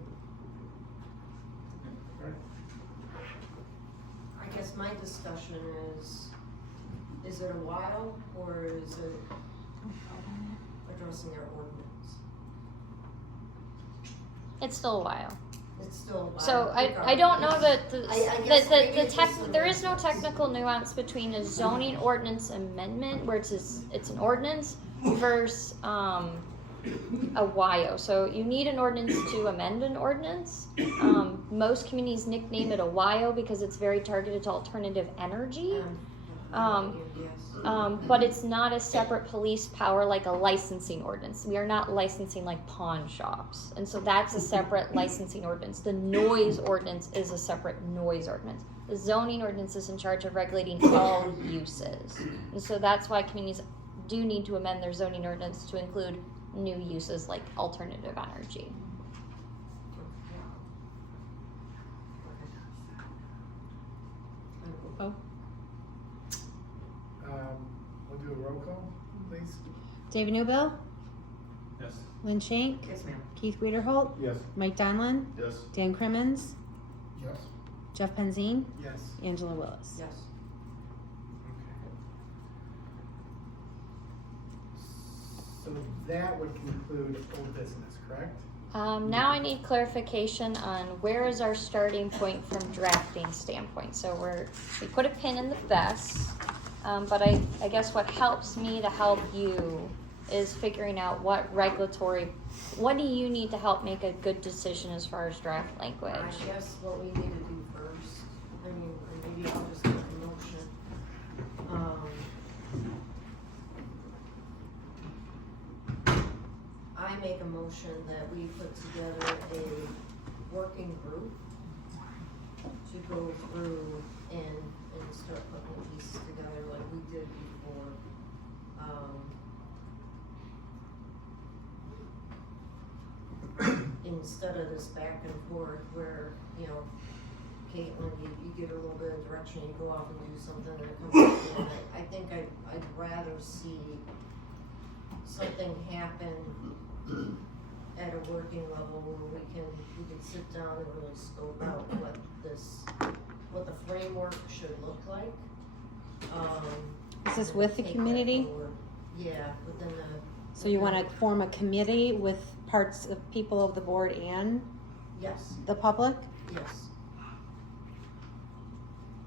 I guess my discussion is it a while or is it addressing our ordinance? it's still a while. It's still a while. So I don't know that I guess maybe the it's tech, just there is no technical nuance between a zoning ordinance amendment where it's an ordinance versus a WIO. So you need an ordinance to amend an ordinance. Most communities nickname it a WIO because it's very targeted to alternative energy. But it's not a separate police power like a licensing ordinance. We are not licensing like pawn shops. And so that's a separate licensing ordinance. The noise ordinance is a separate noise ordinance. The zoning ordinance is in charge of regulating all uses. And so that's why communities do need to amend their zoning ordinance to include new uses like alternative energy. Oh. We'll do a roll call, please. David Newbill? Yes. Lynn Shank? Yes, ma'am. Keith Wiederholt? Yes. Mike Donlin? Yes. Dan Crimmins? Yes. Jeff Penzine? Yes. Angela Willis? Yes. So that would conclude old business, correct? Now I need clarification on where is our starting point from drafting standpoint. So we put a pin in the vest, but I guess what helps me to help you is figuring out what do you need to help make a good decision as far as draft language? I guess what we need to do first, I mean, maybe I'll just make a motion. I make a motion that we put together a working group to go through and start putting the pieces together like we did before. Instead of this back and forth where, you know, Caitlin, you get a little bit of direction, you go off and do something and it comes back in. I think I'd rather see something happen at a working level where we can sit down and really scope out what the framework should look like. Is this with the community? Yeah, within the. So you want to form a committee with parts of people of the board and Yes. the public? Yes.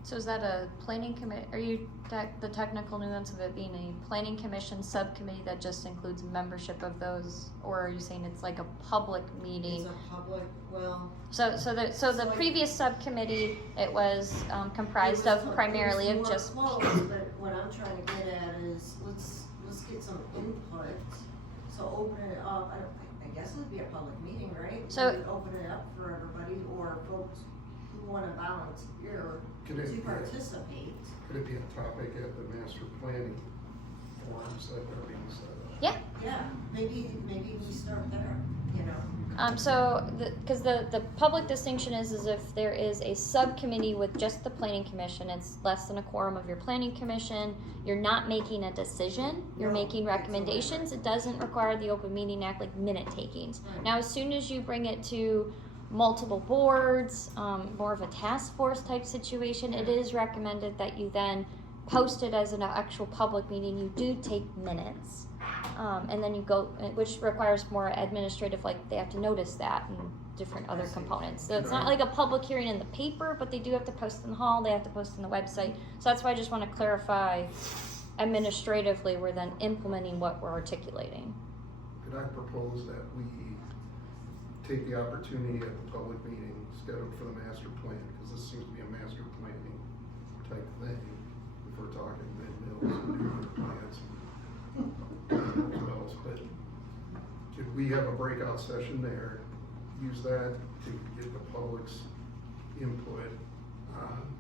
So is that a planning committee? Are you the technical nuance of it being a planning commission subcommittee that just includes membership of those, or are you saying it's like a public meeting? It's a public, well. So the previous subcommittee, it was comprised of primarily of just. Close, but what I'm trying to get at is let's get some input. So open it up. I guess it would be a public meeting, right? So we would open it up for everybody or folks who want to volunteer to participate. Could it be a topic at the master planning forums that are being set up? Yeah. Yeah, maybe we start there, you know. Because the public distinction is if there is a subcommittee with just the planning commission, it's less than a quorum of your planning commission. You're not making a decision. You're making recommendations. It doesn't require the Open Meeting Act like minute takings. Right. Now, as soon as you bring it to multiple boards, more of a task force type situation, it is recommended that you then post it as an actual public meeting. You do take minutes. And then you go, which requires more administrative, like they have to notice that and different other components. So it's not like a public hearing in the paper, but they do have to post in the hall, they have to post on the website. So that's why I just want to clarify administratively, we're then implementing what we're articulating. Could I propose that we take the opportunity at the public meeting scheduled for the master plan, because this seems to be a master planning type thing, if we're talking windmills and nuclear plants. But could we have a breakout session there, use that to get the public's input on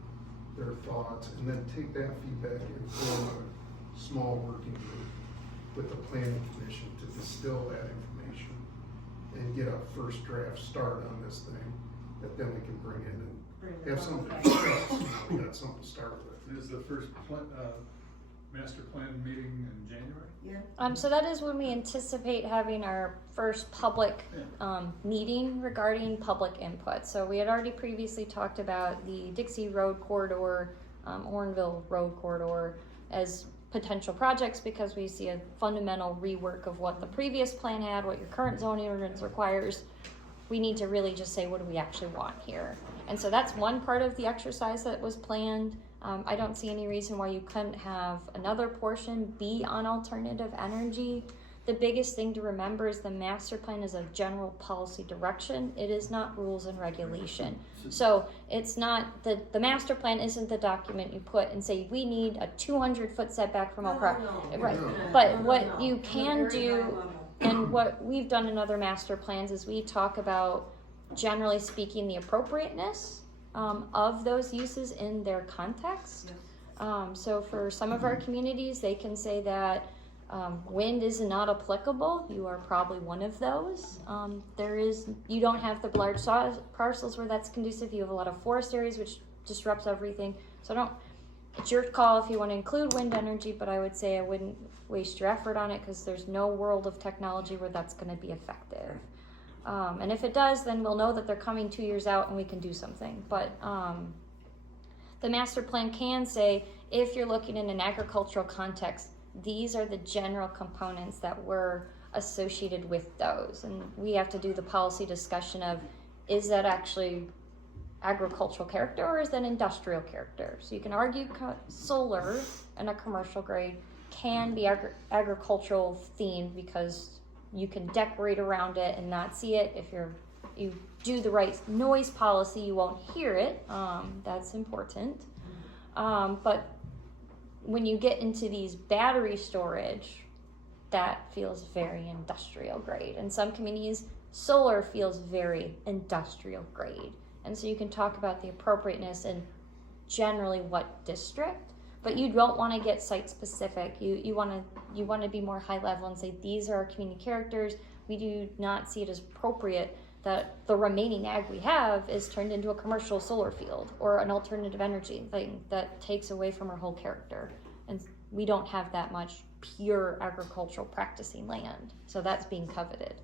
their thoughts, and then take that feedback and form a small working group with the planning commission to distill that information and get a first draft start on this thing that then we can bring in and have something to discuss. We got something to start with. Is the first master plan meeting in January? Yeah. So that is when we anticipate having our first public meeting regarding public input. So we had already previously talked about the Dixie Road Corridor, Orneville Road Corridor as potential projects because we see a fundamental rework of what the previous plan had, what your current zoning ordinance requires. We need to really just say, what do we actually want here? And so that's one part of the exercise that was planned. I don't see any reason why you couldn't have another portion be on alternative energy. the biggest thing to remember is the master plan is a general policy direction. It is not rules and regulation. So it's not, the master plan isn't the document you put and say, we need a 200-foot setback from all property. Right, but what you can do, and what we've done in other master plans is we talk about, generally speaking, the appropriateness of those uses in their context. So for some of our communities, they can say that wind is not applicable. You are probably one of those. You don't have the large parcels where that's conducive. You have a lot of forest areas, which disrupts everything. So it's your call if you want to include wind energy, but I would say I wouldn't waste your effort on it because there's no world of technology where that's going to be effective. And if it does, then we'll know that they're coming 2 years out and we can do something. But the master plan can say, if you're looking in an agricultural context, these are the general components that were associated with those. And we have to do the policy discussion of, is that actually agricultural character or is that industrial character? So you can argue solar in a commercial grade can be agricultural themed because you can decorate around it and not see it. If you do the right noise policy, you won't hear it. That's important. But when you get into these battery storage, that feels very industrial grade. In some communities, solar feels very industrial grade. And so you can talk about the appropriateness in generally what district, but you don't want to get site specific. You want to be more high level and say, these are our community characters. We do not see it as appropriate that the remaining ag we have is turned into a commercial solar field or an alternative energy thing that takes away from our whole character. And we don't have that much pure agricultural practicing land. So that's being coveted.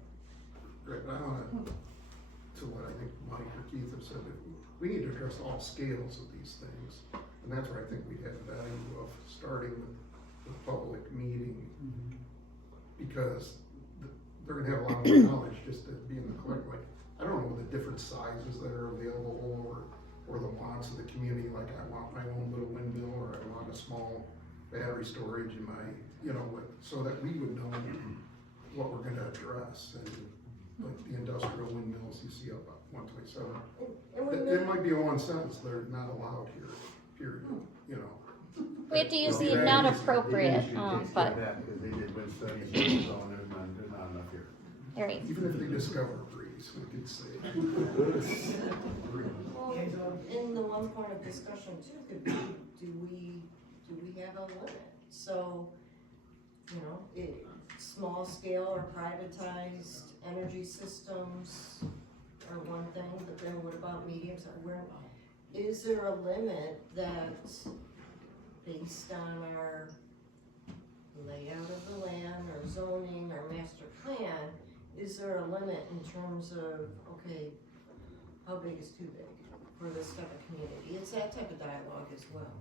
Right, but I want to what I think Mike or Keith have said, that we need to address all scales of these things. And that's where I think we have the value of starting with the public meeting, because they're gonna have a lot more knowledge just to be in the collect. Like, I don't know the different sizes that are available or the wants of the community. Like, I want my own little windmill, or I want a small battery storage in my, so that we would know what we're gonna address. And like the industrial windmills you see up at 127, it might be a one sentence, they're not allowed here, period, We have to use the not appropriate, but. Because they did wind studies, and so on, there's not enough here. Right. Even if they discover a breeze, we could say. Well, in the one point of discussion too, could be, do we have a limit? So, small scale or privatized energy systems are one thing, but then what about mediums? Is there a limit that, based on our layout of the land, or zoning, or master plan, is there a limit in terms of, okay, how big is too big for this type of community? It's that type of dialogue as well,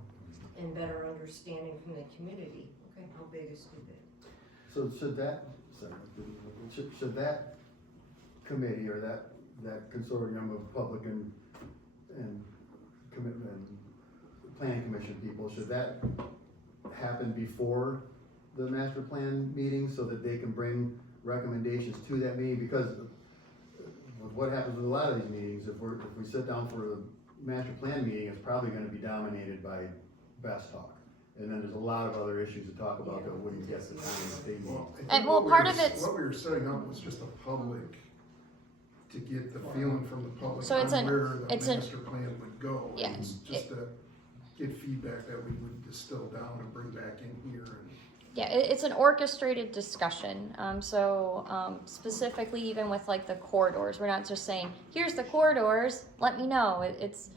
and better understanding from the community, okay, how big is too big? So should that committee or that consortium of public and commitment planning commission people, should that happen before the master plan meeting so that they can bring recommendations to that meeting? Because what happens with a lot of these meetings, if we sit down for a master plan meeting, it's probably going to be dominated by best talk. And then there's a lot of other issues to talk about that wouldn't get the time that they need. Well, part of it's what we were setting up was just the public, to get the feeling from the public So it's on where the it's master plan would go. Yeah, And just to get feedback that we would distill down and bring back in here. Yeah, it's an orchestrated discussion. Specifically, even with like the corridors, we're not just saying, here's the corridors, let me know. It's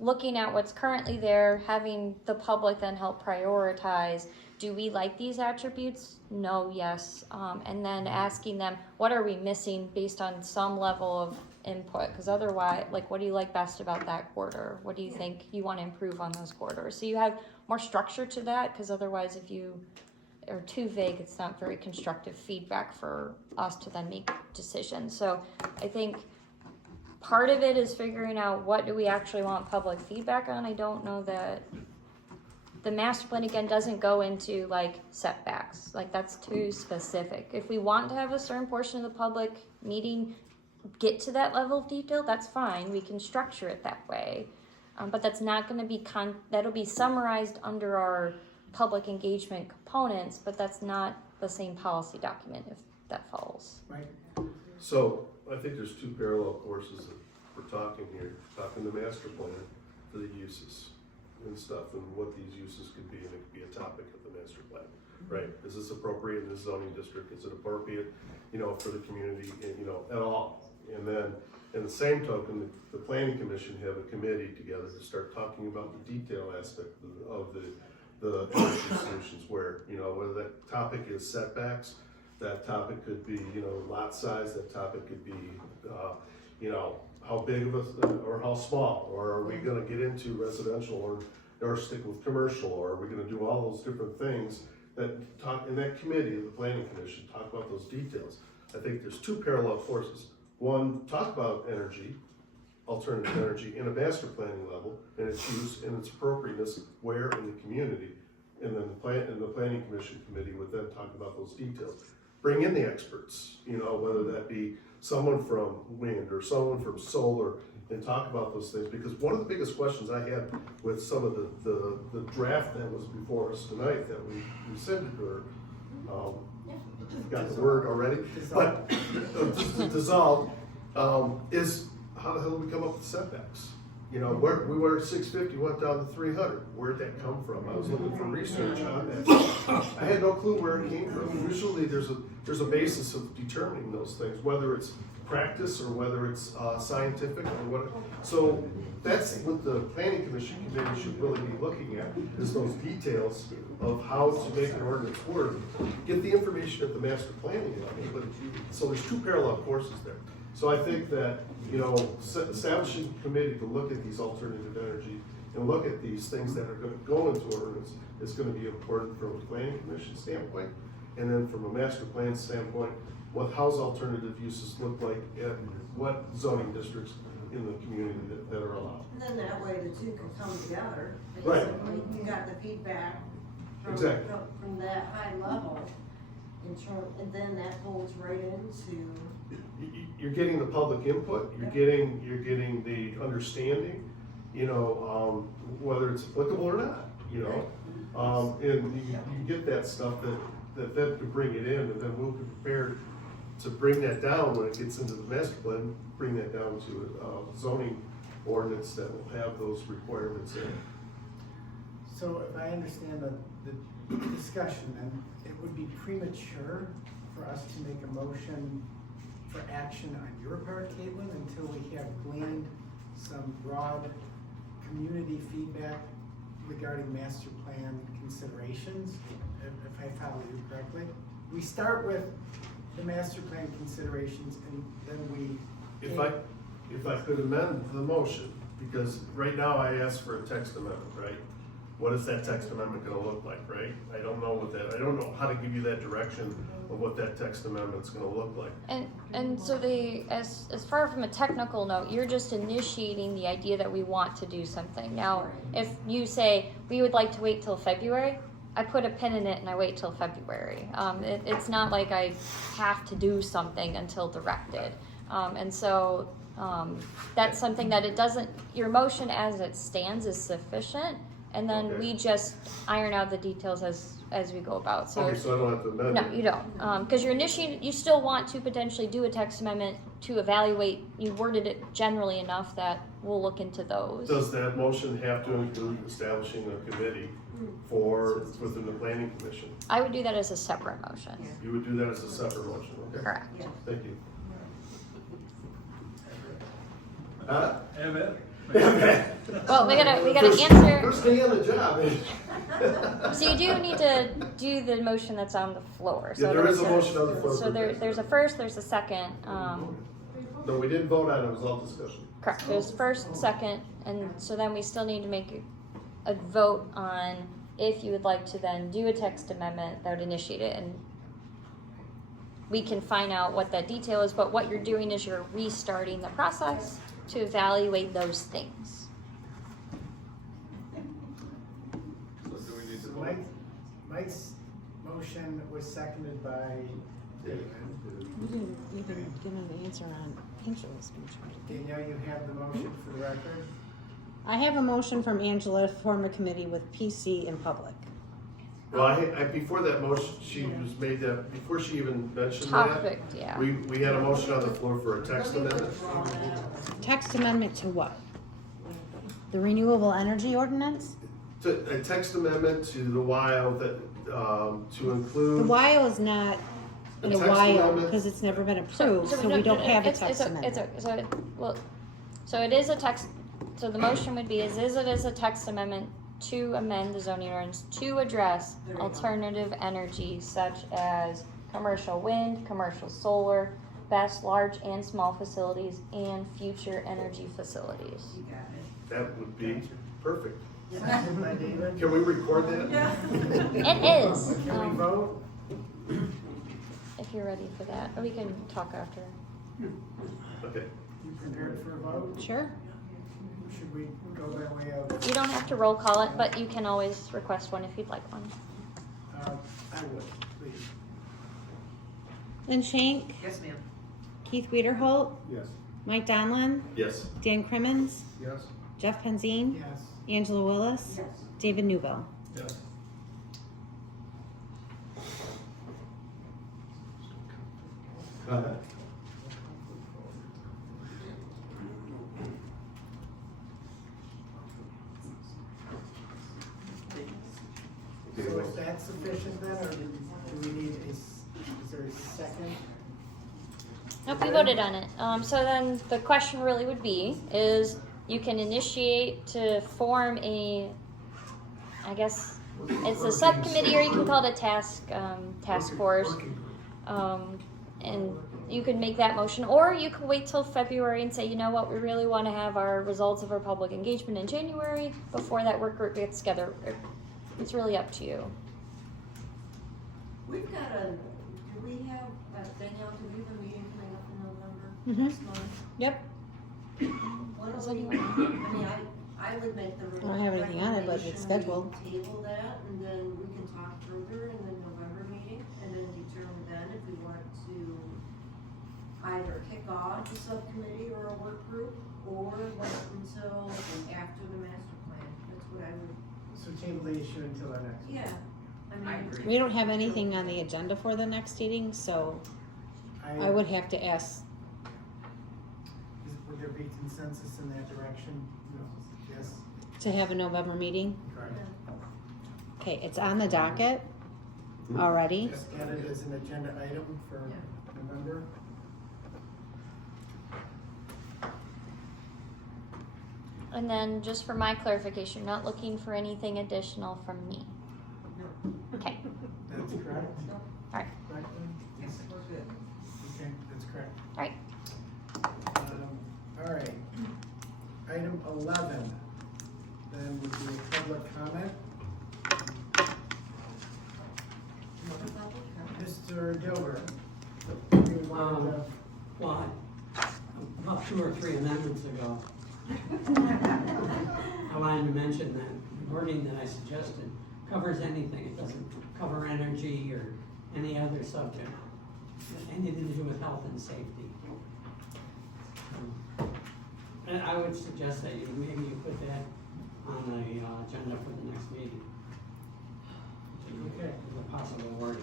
looking at what's currently there, having the public then help prioritize. Do we like these attributes? No, yes. And then asking them, what are we missing based on some level of input? Because otherwise, like, what do you like best about that corridor? What do you think you want to improve on those corridors? So you have more structure to that, because otherwise if you are too vague, it's not very constructive feedback for us to then make decisions. So I think part of it is figuring out what do we actually want public feedback on. I don't know that the master plan again doesn't go into like setbacks, like that's too specific. If we want to have a certain portion of the public meeting get to that level of detail, that's fine, we can structure it that way. But that's not gonna be that'll be summarized under our public engagement components, but that's not the same policy document if that follows. Right. So I think there's two parallel courses that we're talking here, talking the master plan for the uses and stuff and what these uses could be, and it could be a topic of the master plan, right? Is this appropriate in this zoning district? Is it appropriate, for the community, at all? And then, in the same token, the planning commission have a committee together to start talking about the detail aspect of the energy solutions, where, whether that topic is setbacks, that topic could be, lot size, that topic could be, how big of or how small, or are we gonna get into residential or stick with commercial, or are we gonna do all those different things that talk in that committee of the planning commission, talk about those details. I think there's two parallel courses. One, talk about energy, alternative energy in a master planning level, and its use and its appropriateness where in the community, and then the planning commission committee would then talk about those details. Bring in the experts, whether that be someone from wind or someone from solar, and talk about those things, because one of the biggest questions I had with some of the draft that was before us tonight that we sent it to her, got the word already, but dissolved, is how the hell did we come up with setbacks? Where we were at 650, went down to 300. Where'd that come from? I was looking for research on that. I had no clue where it came from. Usually there's a basis of determining those things, whether it's practice or whether it's scientific or what. So that's what the planning commission committee should really be looking at, is those details of how to make an ordinance work. Get the information at the master planning level, but so there's two parallel courses there. So I think that, establishing a committee to look at these alternative energy and look at these things that are gonna go into ordinance is gonna be important from a planning commission standpoint. And then from a master plan standpoint, how's alternative uses look like and what zoning districts in the community that are allowed. And then that way the two can come together. Right. Basically, you got the feedback Exactly. from that high level, and then that folds right into. You're getting the public input, you're getting the understanding, whether it's applicable or not, and you get that stuff that then can bring it in, and then we'll be prepared to bring that down when it gets into the master plan, bring that down to a zoning ordinance that will have those requirements in. So if I understand the discussion, then it would be premature for us to make a motion for action on your part, Caitlin, until we have gleaned some broad community feedback regarding master plan considerations, if I follow you correctly. We start with the master plan considerations, and then we. If I could amend the motion, because right now I asked for a text amendment, right? What is that text amendment gonna look like, right? I don't know how to give you that direction of what that text amendment's gonna look like. And so as far from a technical note, you're just initiating the idea that we want to do something. Now, if you say we would like to wait till February, I put a pin in it and I wait till February. It's not like I have to do something until directed. And so that's something that your motion as it stands is sufficient. And then we just iron out the details as we go about. So, Okay, so I don't have to amend it? No, you don't. Because you're initiating, you still want to potentially do a text amendment to evaluate. You worded it generally enough that we'll look into those. Does that motion have to include establishing a committee within the planning commission? I would do that as a separate motion. You would do that as a separate motion, okay? Correct. Thank you. Well, we gotta answer. First day on the job. So you do need to do the motion that's on the floor. So Yeah, there is a motion on the floor. So there's a first, there's a second. No, we didn't vote on it, it was all discussion. Correct, there's first, second, and so then we still need to make a vote on if you would like to then do a text amendment that would initiate it, and we can find out what that detail is, but what you're doing is you're restarting the process to evaluate those things. So do motion was seconded by David. You didn't even give an answer on Angela's speech. Danielle, you have the motion for the record. I have a motion from Angela to form a committee with PC in public. Well, I before that motion, she was made that, before she even mentioned Topic, that. yeah. We had a motion on the floor for a text amendment. Text amendment to what? The renewable energy ordinance? A text amendment to the WILE that, to The include. WILE is not A a text WILE amendment? because it's never been approved, so we don't have a text amendment. So it is a text, so the motion would be, it is a text amendment to amend the zoning ordinance to address alternative energy such as commercial wind, commercial solar, best large and small facilities, and future energy facilities. You got it. That would be perfect. Seconded by David. Can we record that? Yeah. It is. Can we vote? If you're ready for that, or we can talk after. Okay. You prepared for a vote? Sure. Should we go by way of? You don't have to roll call it, but you can always request one if you'd like one. I would, please. Lynn Shank, Yes, ma'am. Keith Wiederholt, Yes. Mike Donlin, Yes. Dan Crimmins, Yes. Jeff Penzine, Yes. Angela Willis, Yes. David Newville. Yes. So is that sufficient then, or do we need is there a second? Nope, we voted on it. So then the question really would be, is you can initiate to form a, I guess, it's a subcommittee, or you can call it a task force. And you could make that motion, or you could wait till February and say, you know what, we really want to have our results of our public engagement in January before that work group gets together. It's really up to you. We've got do we have, Danielle, do we have a meeting coming up in November Mhm. next month? Yep. What Does do we, anyone- I mean, I would make the I don't have anything on it, but it's scheduled. recommendation we table that, and then we can talk further in the November meeting, and then determine then if we want to either kick off a subcommittee or a work group, or wait until after the master plan. That's what I would, So table the issue until our next. yeah. I agree. We don't have anything on the agenda for the next meeting, so I would have to ask. Would there be consensus in that direction? Yes. To have a November meeting? Correct. Okay, it's on the docket already. Just add it as an agenda item for November. And then just for my clarification, not looking for anything additional from me. Okay, That's correct. alright, Right, Lynn? Yes, we're good. Okay, that's correct. alright. All right. Item 11, then would be a public comment. Mr. Dilber. you wanted to- Well, about 2 or 3 amendments ago, I wanted to mention that the wording that I suggested covers anything. It doesn't cover energy or any other subject, anything to do with health and safety. And I would suggest that maybe you put that on the agenda for the next meeting. Okay. As a possible wording.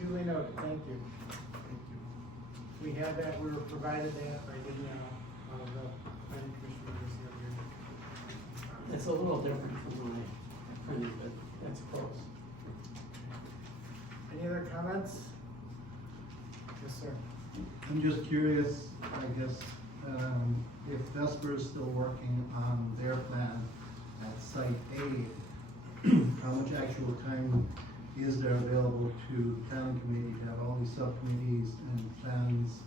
Duly noted, thank you. Thank you. We have that, we were provided that by the planning commissioners the other year. It's a little different from what I printed, but that's close. Any other comments? Yes, sir. I'm just curious, I guess, if Vesper is still working on their plan at Site A, how much actual time is there available to planning committee to have all these subcommittees and plans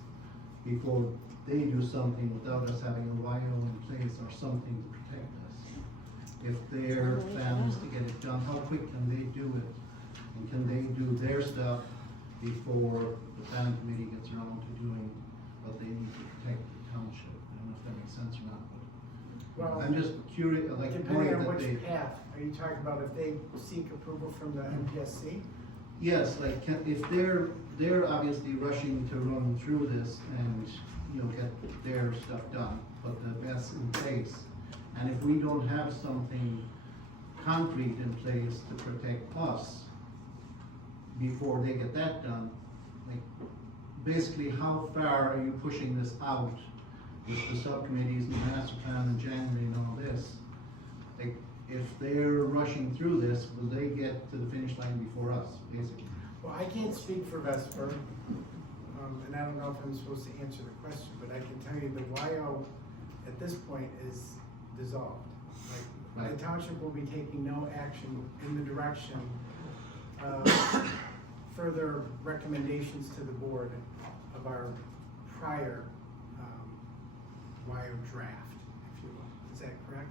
before they do something without us having a WIO in place or something to protect us? If their plan is to get it done, how quick can they do it? And can they do their stuff before the planning committee gets around to doing what they need to protect the township? I don't know if that makes sense or not, but Well, I'm just curious, like, depending on that which they, path, are you talking about if they seek approval from the MPSC? yes, like, if they're obviously rushing to run through this and, get their stuff done, but that's in place. And if we don't have something concrete in place to protect us before they get that done, like, basically, how far are you pushing this out with the subcommittees and the master plan in January and all this? Like, if they're rushing through this, will they get to the finish line before us, basically? Well, I can't speak for Vesper, and I don't know if I'm supposed to answer the question, but I can tell you the YO at this point is dissolved. Like, the township will be taking no action in the direction of further recommendations to the board of our prior YO draft, if you will. Is that correct?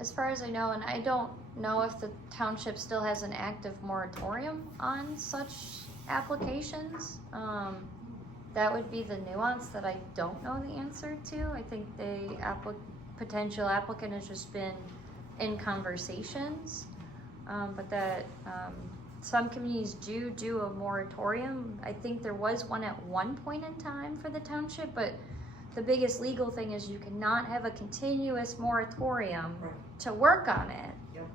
As far as I know, and I don't know if the township still has an active moratorium on such applications. That would be the nuance that I don't know the answer to. I think the potential applicant has just been in conversations, but that some communities do a moratorium. I think there was one at one point in time for the township, but the biggest legal thing is you cannot have a continuous moratorium to work on it. Yep.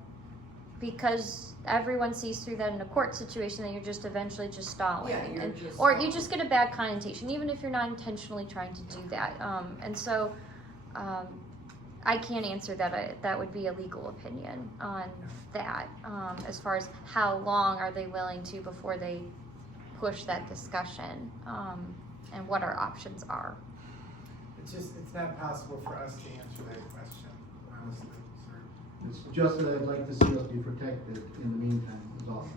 Because everyone sees through that in a court situation that you're just eventually just stalling. Yeah, or you just get a bad connotation, even if you're not intentionally trying to do that. And so I can't answer that. That would be a legal opinion on that. As far as how long are they willing to before they push that discussion, and what our options are. It's not possible for us to answer that question, honestly, sir. It's just that I'd like to see us be protected in the meantime, is all.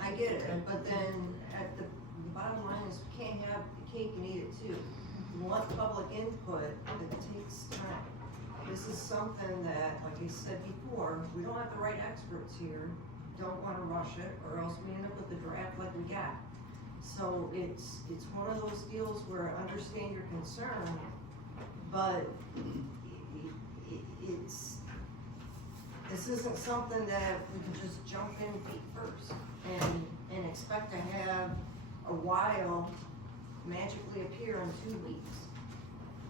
I get it, but then at the bottom line is we can't have the cake and eat it too. We want public input, it takes time. This is something that, like I said before, we don't have the right experts here, don't wanna rush it, or else we end up with a draft like we got. So it's one of those deals where I understand your concern, but this isn't something that we can just jump in feet first and expect to have a while magically appear in 2 weeks.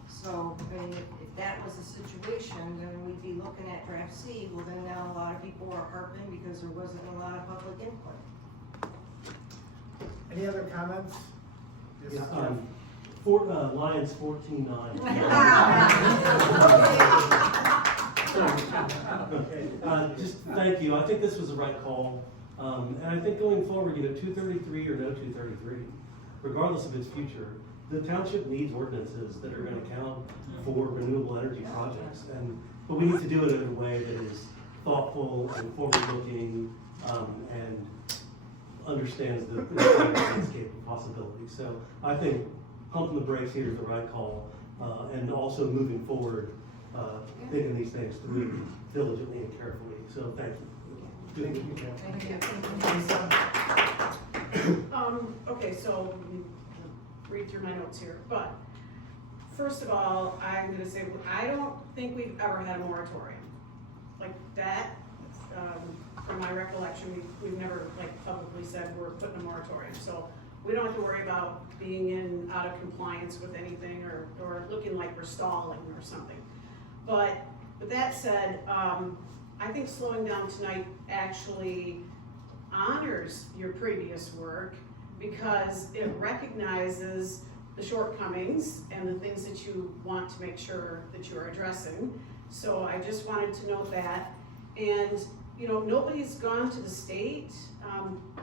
So, I mean, if that was the situation, then we'd be looking at draft C. Well, then now a lot of people are harping because there wasn't a lot of public input. Any other comments? Yes, Lions 14-9. Just thank you. I think this was the right call. And I think going forward, 233 or no 233, regardless of its future, the township needs ordinances that are going to count for renewable energy projects. But we need to do it in a way that is thoughtful and forward-looking, and understands the landscape of possibilities. So I think pumping the brakes here is the right call, and also moving forward, thinking these things through diligently and carefully. So thank you. Thank you. Thank you. Okay, so read through my notes here, but first of all, I'm gonna say, I don't think we've ever had a moratorium like that. From my recollection, we've never publicly said we're putting a moratorium, so we don't have to worry about being out of compliance with anything or looking like we're stalling or something. But with that said, I think slowing down tonight actually honors your previous work because it recognizes the shortcomings and the things that you want to make sure that you are addressing. So I just wanted to note that. And nobody's gone to the state.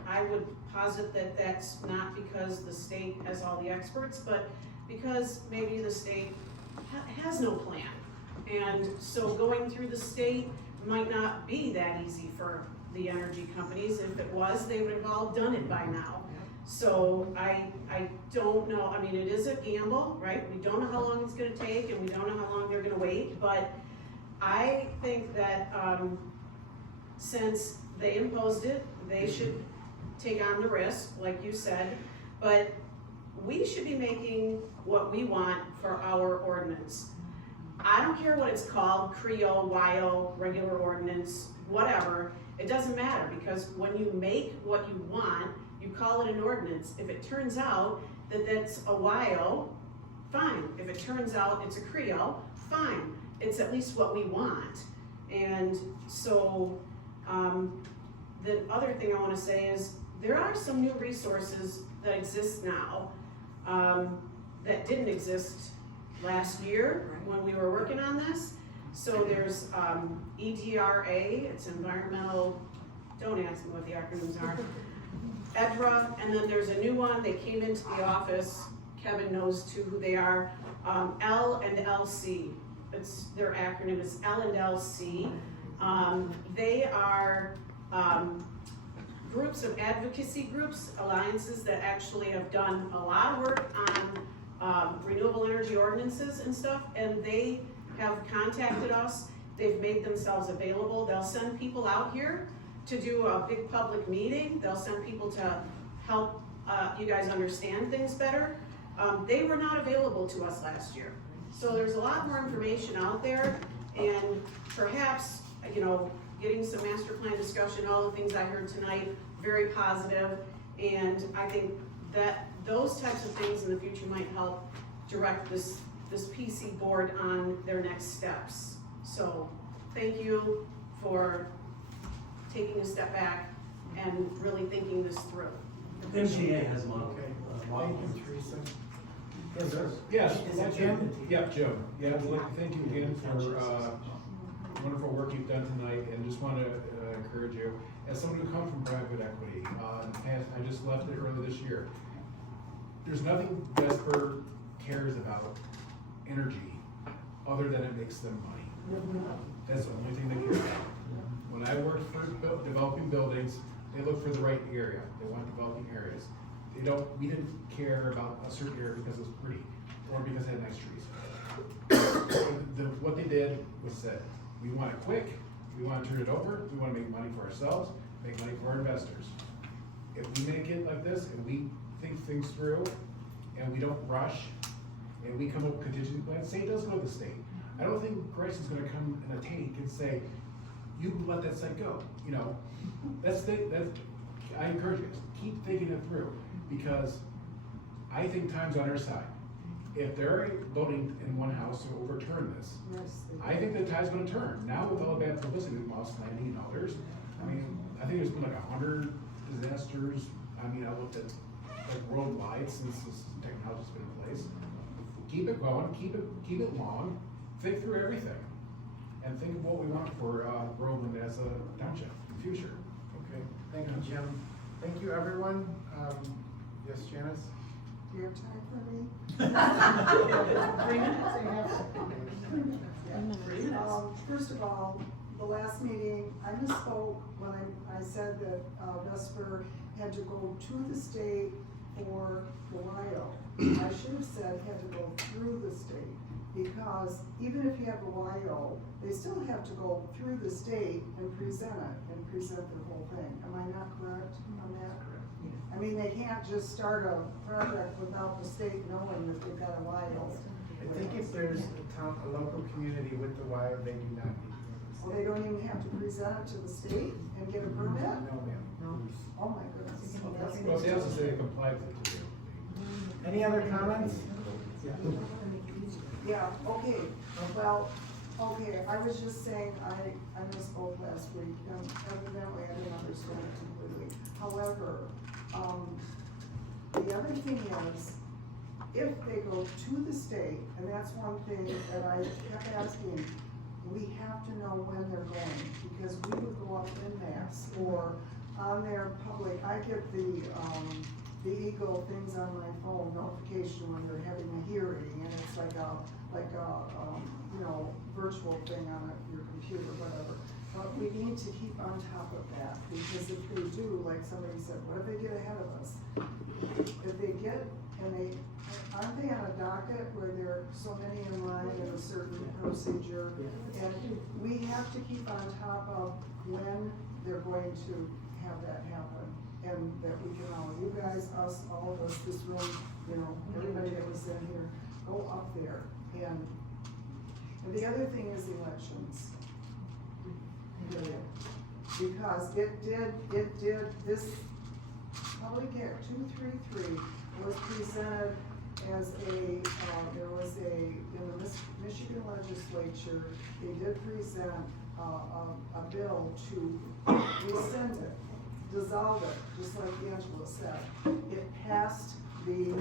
I would posit that that's not because the state has all the experts, but because maybe the state has no plan. And so going through the state might not be that easy for the energy companies. If it was, they would have all done it by now. So I don't know. I mean, it is a gamble, right? We don't know how long it's going to take, and we don't know how long they're going to wait. But I think that since they imposed it, they should take on the risk, like you said. But we should be making what we want for our ordinance. I don't care what it's called, Creole, YO, regular ordinance, whatever, it doesn't matter, because when you make what you want, you call it an ordinance. If it turns out that that's a YO, fine. If it turns out it's a Creole, fine. It's at least what we want. And so, the other thing I wanna say is, there are some new resources that exist now, that didn't exist last year when we were working on this. So there's EDRA, it's environmental, don't ask me what the acronyms are, EDRA, and then there's a new one, they came into the office, Kevin knows too who they are, L and LC. Their acronym is L and LC. They are groups of advocacy groups, alliances that actually have done a lot of work on renewable energy ordinances and stuff, and they have contacted us. They've made themselves available. They'll send people out here to do a big public meeting. They'll send people to help you guys understand things better. They were not available to us last year. So there's a lot more information out there, and perhaps, you know, getting some master plan discussion, all the things I heard tonight, very positive, and I think that those types of things in the future might help direct this PC board on their next steps. So thank you for taking a step back and really thinking this through. MGA has one. Okay, thank you, Teresa. Yes, sir. Yes. Is it Jim? Yeah, Jim. Yeah, I'd like to thank you again for wonderful work you've done tonight, and just want to encourage you, as someone who comes from private equity, in the past, I just left it early this year. There's nothing Vesper cares about energy other than it makes them money. That's the only thing they care about. When I worked for developing buildings, they look for the right area. They want developing areas. We didn't care about a certain area because it was pretty or because it had nice trees. What they did was said, we want it quick, we want to turn it over, we want to make money for ourselves, make money for our investors. If we make it like this and we think things through and we don't rush and we come up with contingency plans, say it does go to the state. I don't think Grayson's gonna come in a tank and say, you let that site go. You know, I encourage you, keep thinking it through, because I think time's on our side. If they're voting in one house to overturn this, I think the tide's gonna turn. Now with all the bad publicity with Moss Landing and others, I mean, I think there's been like 100 disasters. I mean, I looked at like worldwide since this technology's been in place. Keep it going, keep it long, think through everything, and think of what we want for Groveland as a township in the future. Okay, thank you, Jim. Thank you, everyone. Yes, Janice? Do you have time for me? 3 minutes? First of all, the last meeting, I misspoke when I said that Vesper had to go to the state for the WIO. I should have said had to go through the state, because even if you have a WIO, they still have to go through the state and present the whole thing. Am I not correct on that? I mean, they can't just start a project without the state knowing that they've got a WIO. I think if there's a local community with the wire, they do not need to. Well, they don't even have to present it to the state and get a permit? No, ma'am. Oh, my goodness. Well, they also say they comply with it. Any other comments? Yeah, okay, well, okay, I was just saying, I misspoke last week, and evidently I didn't understand it completely. However, the other thing is, if they go to the state, and that's one thing that I kept asking, we have to know when they're going, because we would go up in mass, or on their public, I get the Eagle things on my phone, notification when they're having a hearing, and it's like a you know, virtual thing on your computer, whatever. But we need to keep on top of that, because if they do, like somebody said, what if they get ahead of us? If they get, aren't they on a docket where there are so many in line in a certain procedure? And we have to keep on top of when they're going to have that happen. And that we can all, you guys, us, all of us, this room, you know, everybody that was in here, go up there. And And the other thing is elections. Because it did, this Public Act 233 was presented as there was in the Michigan legislature, they did present a bill to rescind it, dissolve it, just like Angela said. It passed the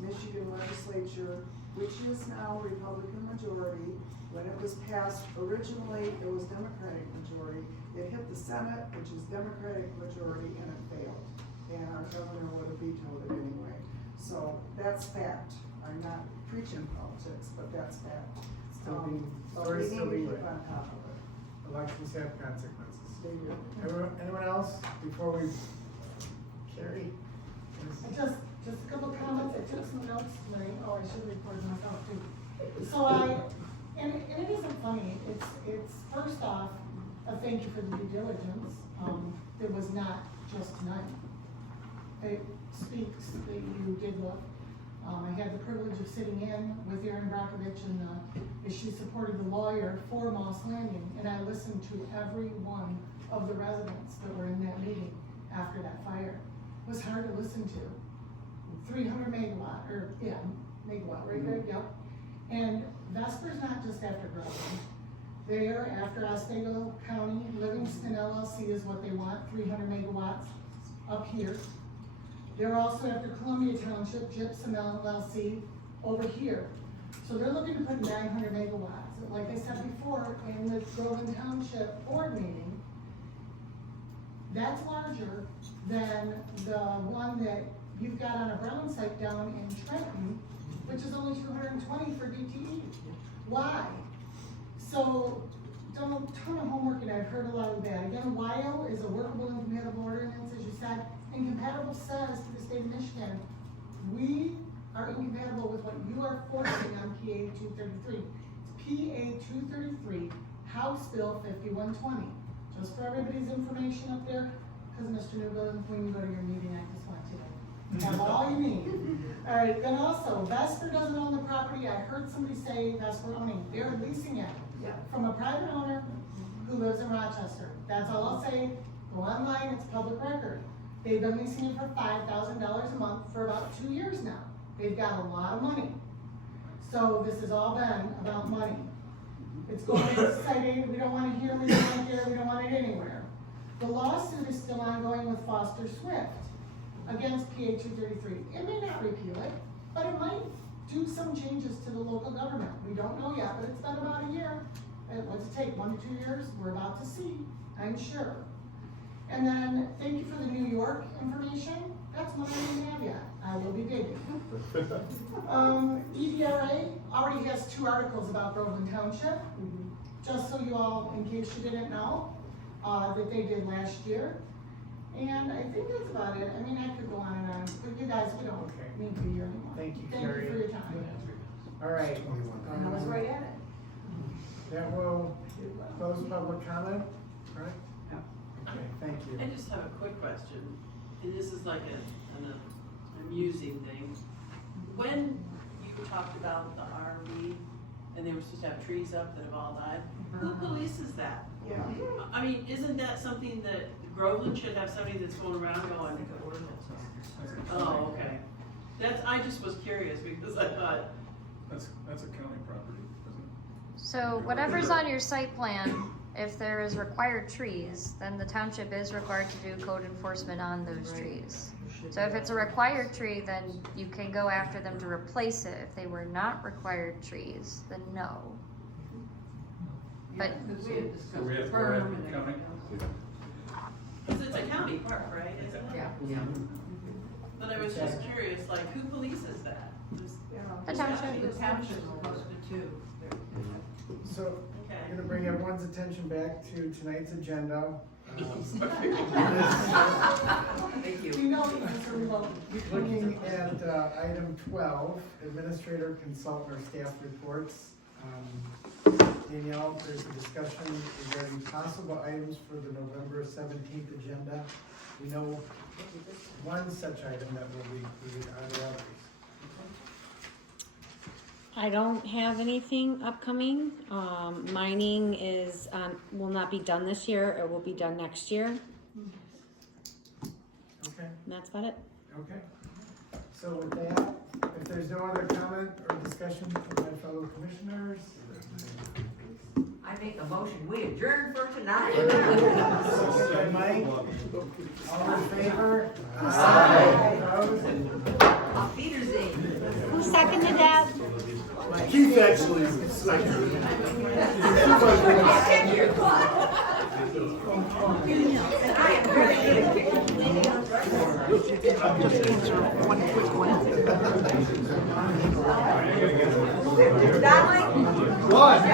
Michigan legislature, which is now Republican majority. When it was passed, originally it was Democratic majority. It hit the Senate, which is Democratic majority, and it failed. And our governor would have vetoed it anyway. So that's fact. I'm not preaching politics, but that's fact. Still being, But story's we still need to being keep written. on top of it. Elections have consequences. They do. Anyone else before we carry? Just a couple of comments, I took some notes tonight, oh, I should record myself too. So and it isn't funny, it's first off, a thank you for the due diligence. It was not just tonight. It speaks that you did look. I had the privilege of sitting in with Erin Brockovich as she supported the lawyer for Moss Landing, and I listened to every one of the residents that were in that meeting after that fire. It was hard to listen to. 300 megawatt, megawatt, right there, yep. And Vesper's not just after Groveland. They are after Oswego County. Livingston LLC is what they want, 300 megawatts up here. They're also after Columbia Township, Gypsum LLC over here. So they're looking to put 900 megawatts. Like I said before, in the Groveland Township board meeting, that's larger than the one that you've got on a brown site down in Trenton, which is only 220 for DTE. Why? So, done a ton of homework and I've heard a lot of that. Again, WIO is a workable incompatible ordinance, as you said. Incompatible says to the state of Michigan, we are incompatible with what you are forcing on PA 233. It's PA 233, House Bill 5120. Just for everybody's information up there, because Mr. Newberg, when you go to your meeting, I just want you to have all you need. All right, then also, Vesper doesn't own the property. I heard somebody say Vesper owning. They're leasing it from a private owner who lives in Rochester. That's all I'll say. Go online, it's public record. They've been leasing it for $5,000 a month for about 2 years now. They've got a lot of money. So this has all been about money. It's going into Site 8, we don't want to hear, we don't want to hear, we don't want it anywhere. The lawsuit is still ongoing with Foster Swift against PA 233. It may not repeal it, but it might do some changes to the local government. We don't know yet, but it's been about a year. What's it take, 1 to 2 years? We're about to see, I'm sure. And then, thank you for the New York information. That's one I didn't have yet. I will be digging. EDRA already has 2 articles about Groveland Township. Just so you all, in case you didn't know, that they did last year. And I think that's about it. I mean, I could go on and on, but you guys, we don't need to be here anymore. Thank you, Thank Carrie. you for your time. All right. And I was right at it. That will close public comment, right? Okay, thank you. I just have a quick question, and this is like an amusing thing. When you talked about the RV, and they were supposed to have trees up that have all died, who polices that? Yeah. I mean, isn't that something that Groveland should have somebody that's going around going, oh, okay. I just was curious because I thought. That's a county property, isn't it? So whatever's on your site plan, if there is required trees, then the township is required to do code enforcement on those trees. So if it's a required tree, then you can go after them to replace it. If they were not required trees, then no. But We had discussed So we have to go berm after and the county? everything else. Because it's a county park, right, isn't it? Yeah. But I was just curious, like, who polices that? The township. The township is supposed to too. So, I'm gonna bring everyone's attention back to tonight's agenda. Thank you. We know you can remote. Looking at item 12, administrator, consultant, or staff reports. Danielle, there's a discussion regarding possible items for the November 17th agenda. We know one such item that will be included. Are there others? I don't have anything upcoming. Mining is, will not be done this year. It will be done next year. Okay, And that's about it. okay. So with that, if there's no other comment or discussion from my fellow commissioners. I make a motion, we adjourn for tonight. Second by Mike. All in favor? Aye. Opposed? Auf Wiedersehen. Who seconded that? Keith actually seconded it. I am very good at kicking. Just answer one quick one. Donnelly? What? I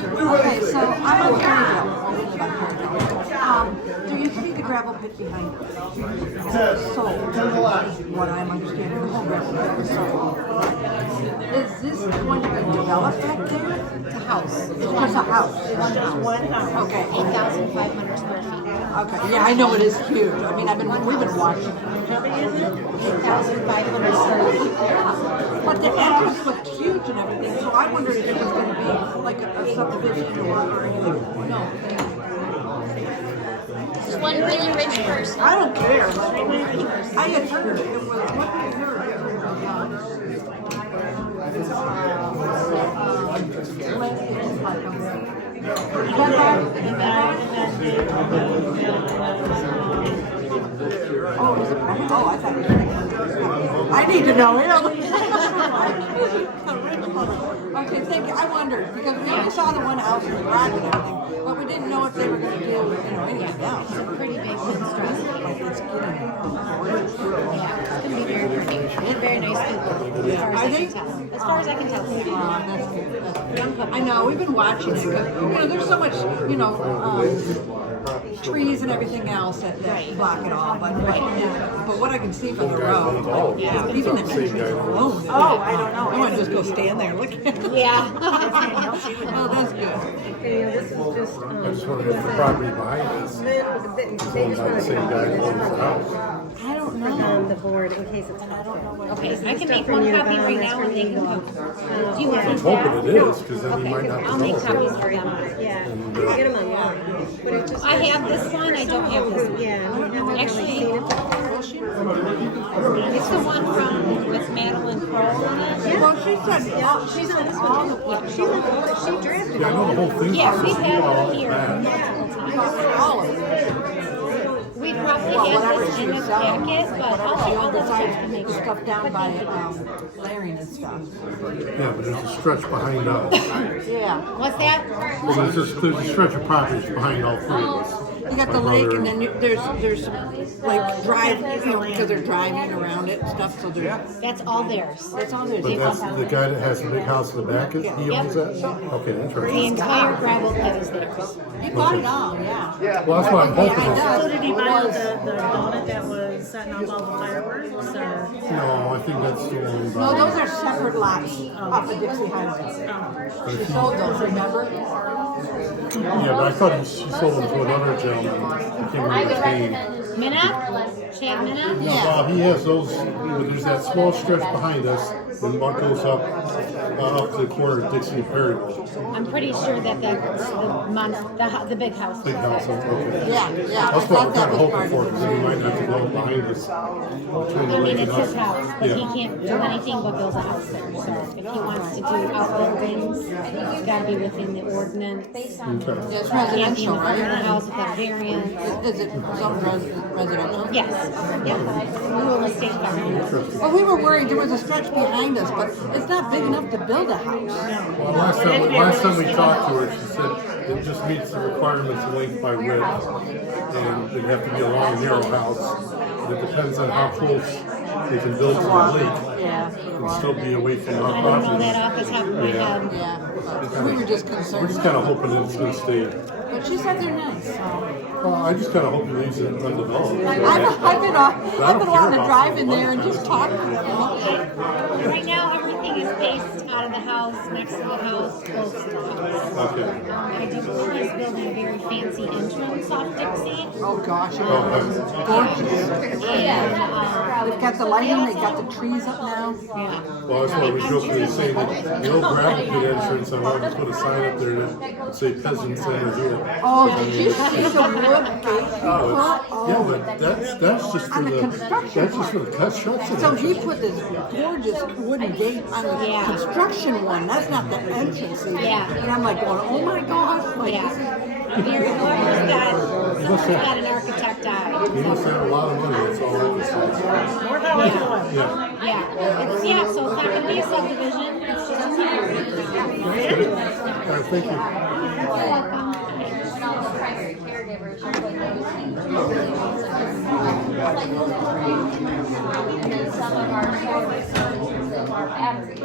didn't do Okay, anything. so I'm on Perryville. Do you see the gravel pit behind us? So, what I'm understanding, the whole gravel pit is sold. Is this going to be developed back there? It's a house. Just a house? One house. Okay. 8,500 square feet. Okay, yeah, I know it is huge. I mean, we've been watching. 8,500 square feet. But the entrance looked huge and everything, so I wondered if it was gonna be like a subdivision or anything. No. It's one really rich person. I don't care. I had heard it was, what did I hear? Oh, is it? Oh, I thought. I need to know him. Okay, thank you. I wondered because we only saw the one house in the garage and everything, but we didn't know if they were going to do, anything else. It's a pretty big monstrosity. Yeah, it's going to be very pretty. And very nice people, as far as I can tell. As far as I can tell. That's good. That's good. I know, we've been watching it, because, there's so much, trees and everything else that block it all, but what I can see from the road, even the trees alone. Oh, I don't know. I want to just go stand there and look at it. Yeah. Oh, that's good. This is just, I just wondered if the property behind us, they owned by the same guy who owns the house. I don't know. the board in case it's. I don't know what. Okay, I can make one copy right now and they can come. Do you want I'm me hoping to? it is, because then he might not I'll make develop copies it. for them. Yeah, And, get them online. But it just. I have this one, I don't have this one. Yeah. Actually, it's the one from, with Madeline Crowe on it. Well, she said, She's on this one too. Yeah. She drafted Yeah, I know the whole thing. Yeah, we've had her here Bad. multiple times. We probably have this in the packet, but all the sites can make stuff down by Larry and stuff. Yeah, but there's a stretch behind us. Yeah. What's that? Well, there's a stretch of properties behind all three of us. You got the lake, and then there's like because they're driving around it and stuff. So there's That's all theirs. that's all there's. But that's the guy that has the big house in the back, he owns that? Okay, The interesting. entire gravel pit is theirs. He bought it all, yeah. Well, that's what I'm hoping. So did he buy the donut that was setting off all the fireworks or? No, I think that's the one. No, those are separate lots off of Dixie Highway. She sold those, remember? Yeah, but I thought she sold them to another gentleman. I can't remember his name. Minna? Chad Minna? Well, he has those, there's that small stretch behind us, and one goes up to the corner of Dixie and Perryville. I'm pretty sure that the big house. Big house, okay. Yeah, yeah. That's what we're kind of hoping for, because we might have to go behind us. Between the I mean, lake and it's his us. house, but he Yeah. can't do anything but build a house there. So if he wants to do outbuildings, it's gotta be within the ordinance. Okay. It's Can't be in residential, the front of the right? house without variance. Is it some residential? Yes, yeah. Real estate government. Well, we were worried there was a stretch behind us, but it's not big enough to build a house. Well, last time we talked to her, she said it just meets the requirements of length by width, and it'd have to be a long, narrow house. And it depends on how close they can build to the lake, Yeah. and still be away from our I don't know property. that off the top of my Yeah. head. Yeah. We were just We're concerned. just kind of hoping that it's going to stay. But she said they're nice, so. Well, I just kind of hope he leaves it undeveloped. I've been wanting to drive in there and just talk. Right now, everything is based out of the house, next to the house, close to the house. Okay. I do believe he's building a very fancy entrance off Dixie. Oh, gosh. Okay. Gorgeous. And They've got the lighting, they've got the trees up now? Yeah. Well, that's why we jokingly say that the old gravel pit entrance, I wanted to put a sign up there that say peasants enter here. Oh, did you see the wood gate? Oh, yeah, but that's just for On the the, construction that's just for the construction. So he put this gorgeous wooden gate on the construction one, that's not the entrance even. Yeah. And I'm like going, oh my gosh, like this is. Someone's got an architect eye. You must have a lot of money, that's all I can say. More power to him. Yeah. Yeah, so it's not gonna be a subdivision, it's just a town. All right, thank you. You're welcome. When all the primary caregivers are put those and then some of our services that are batteries.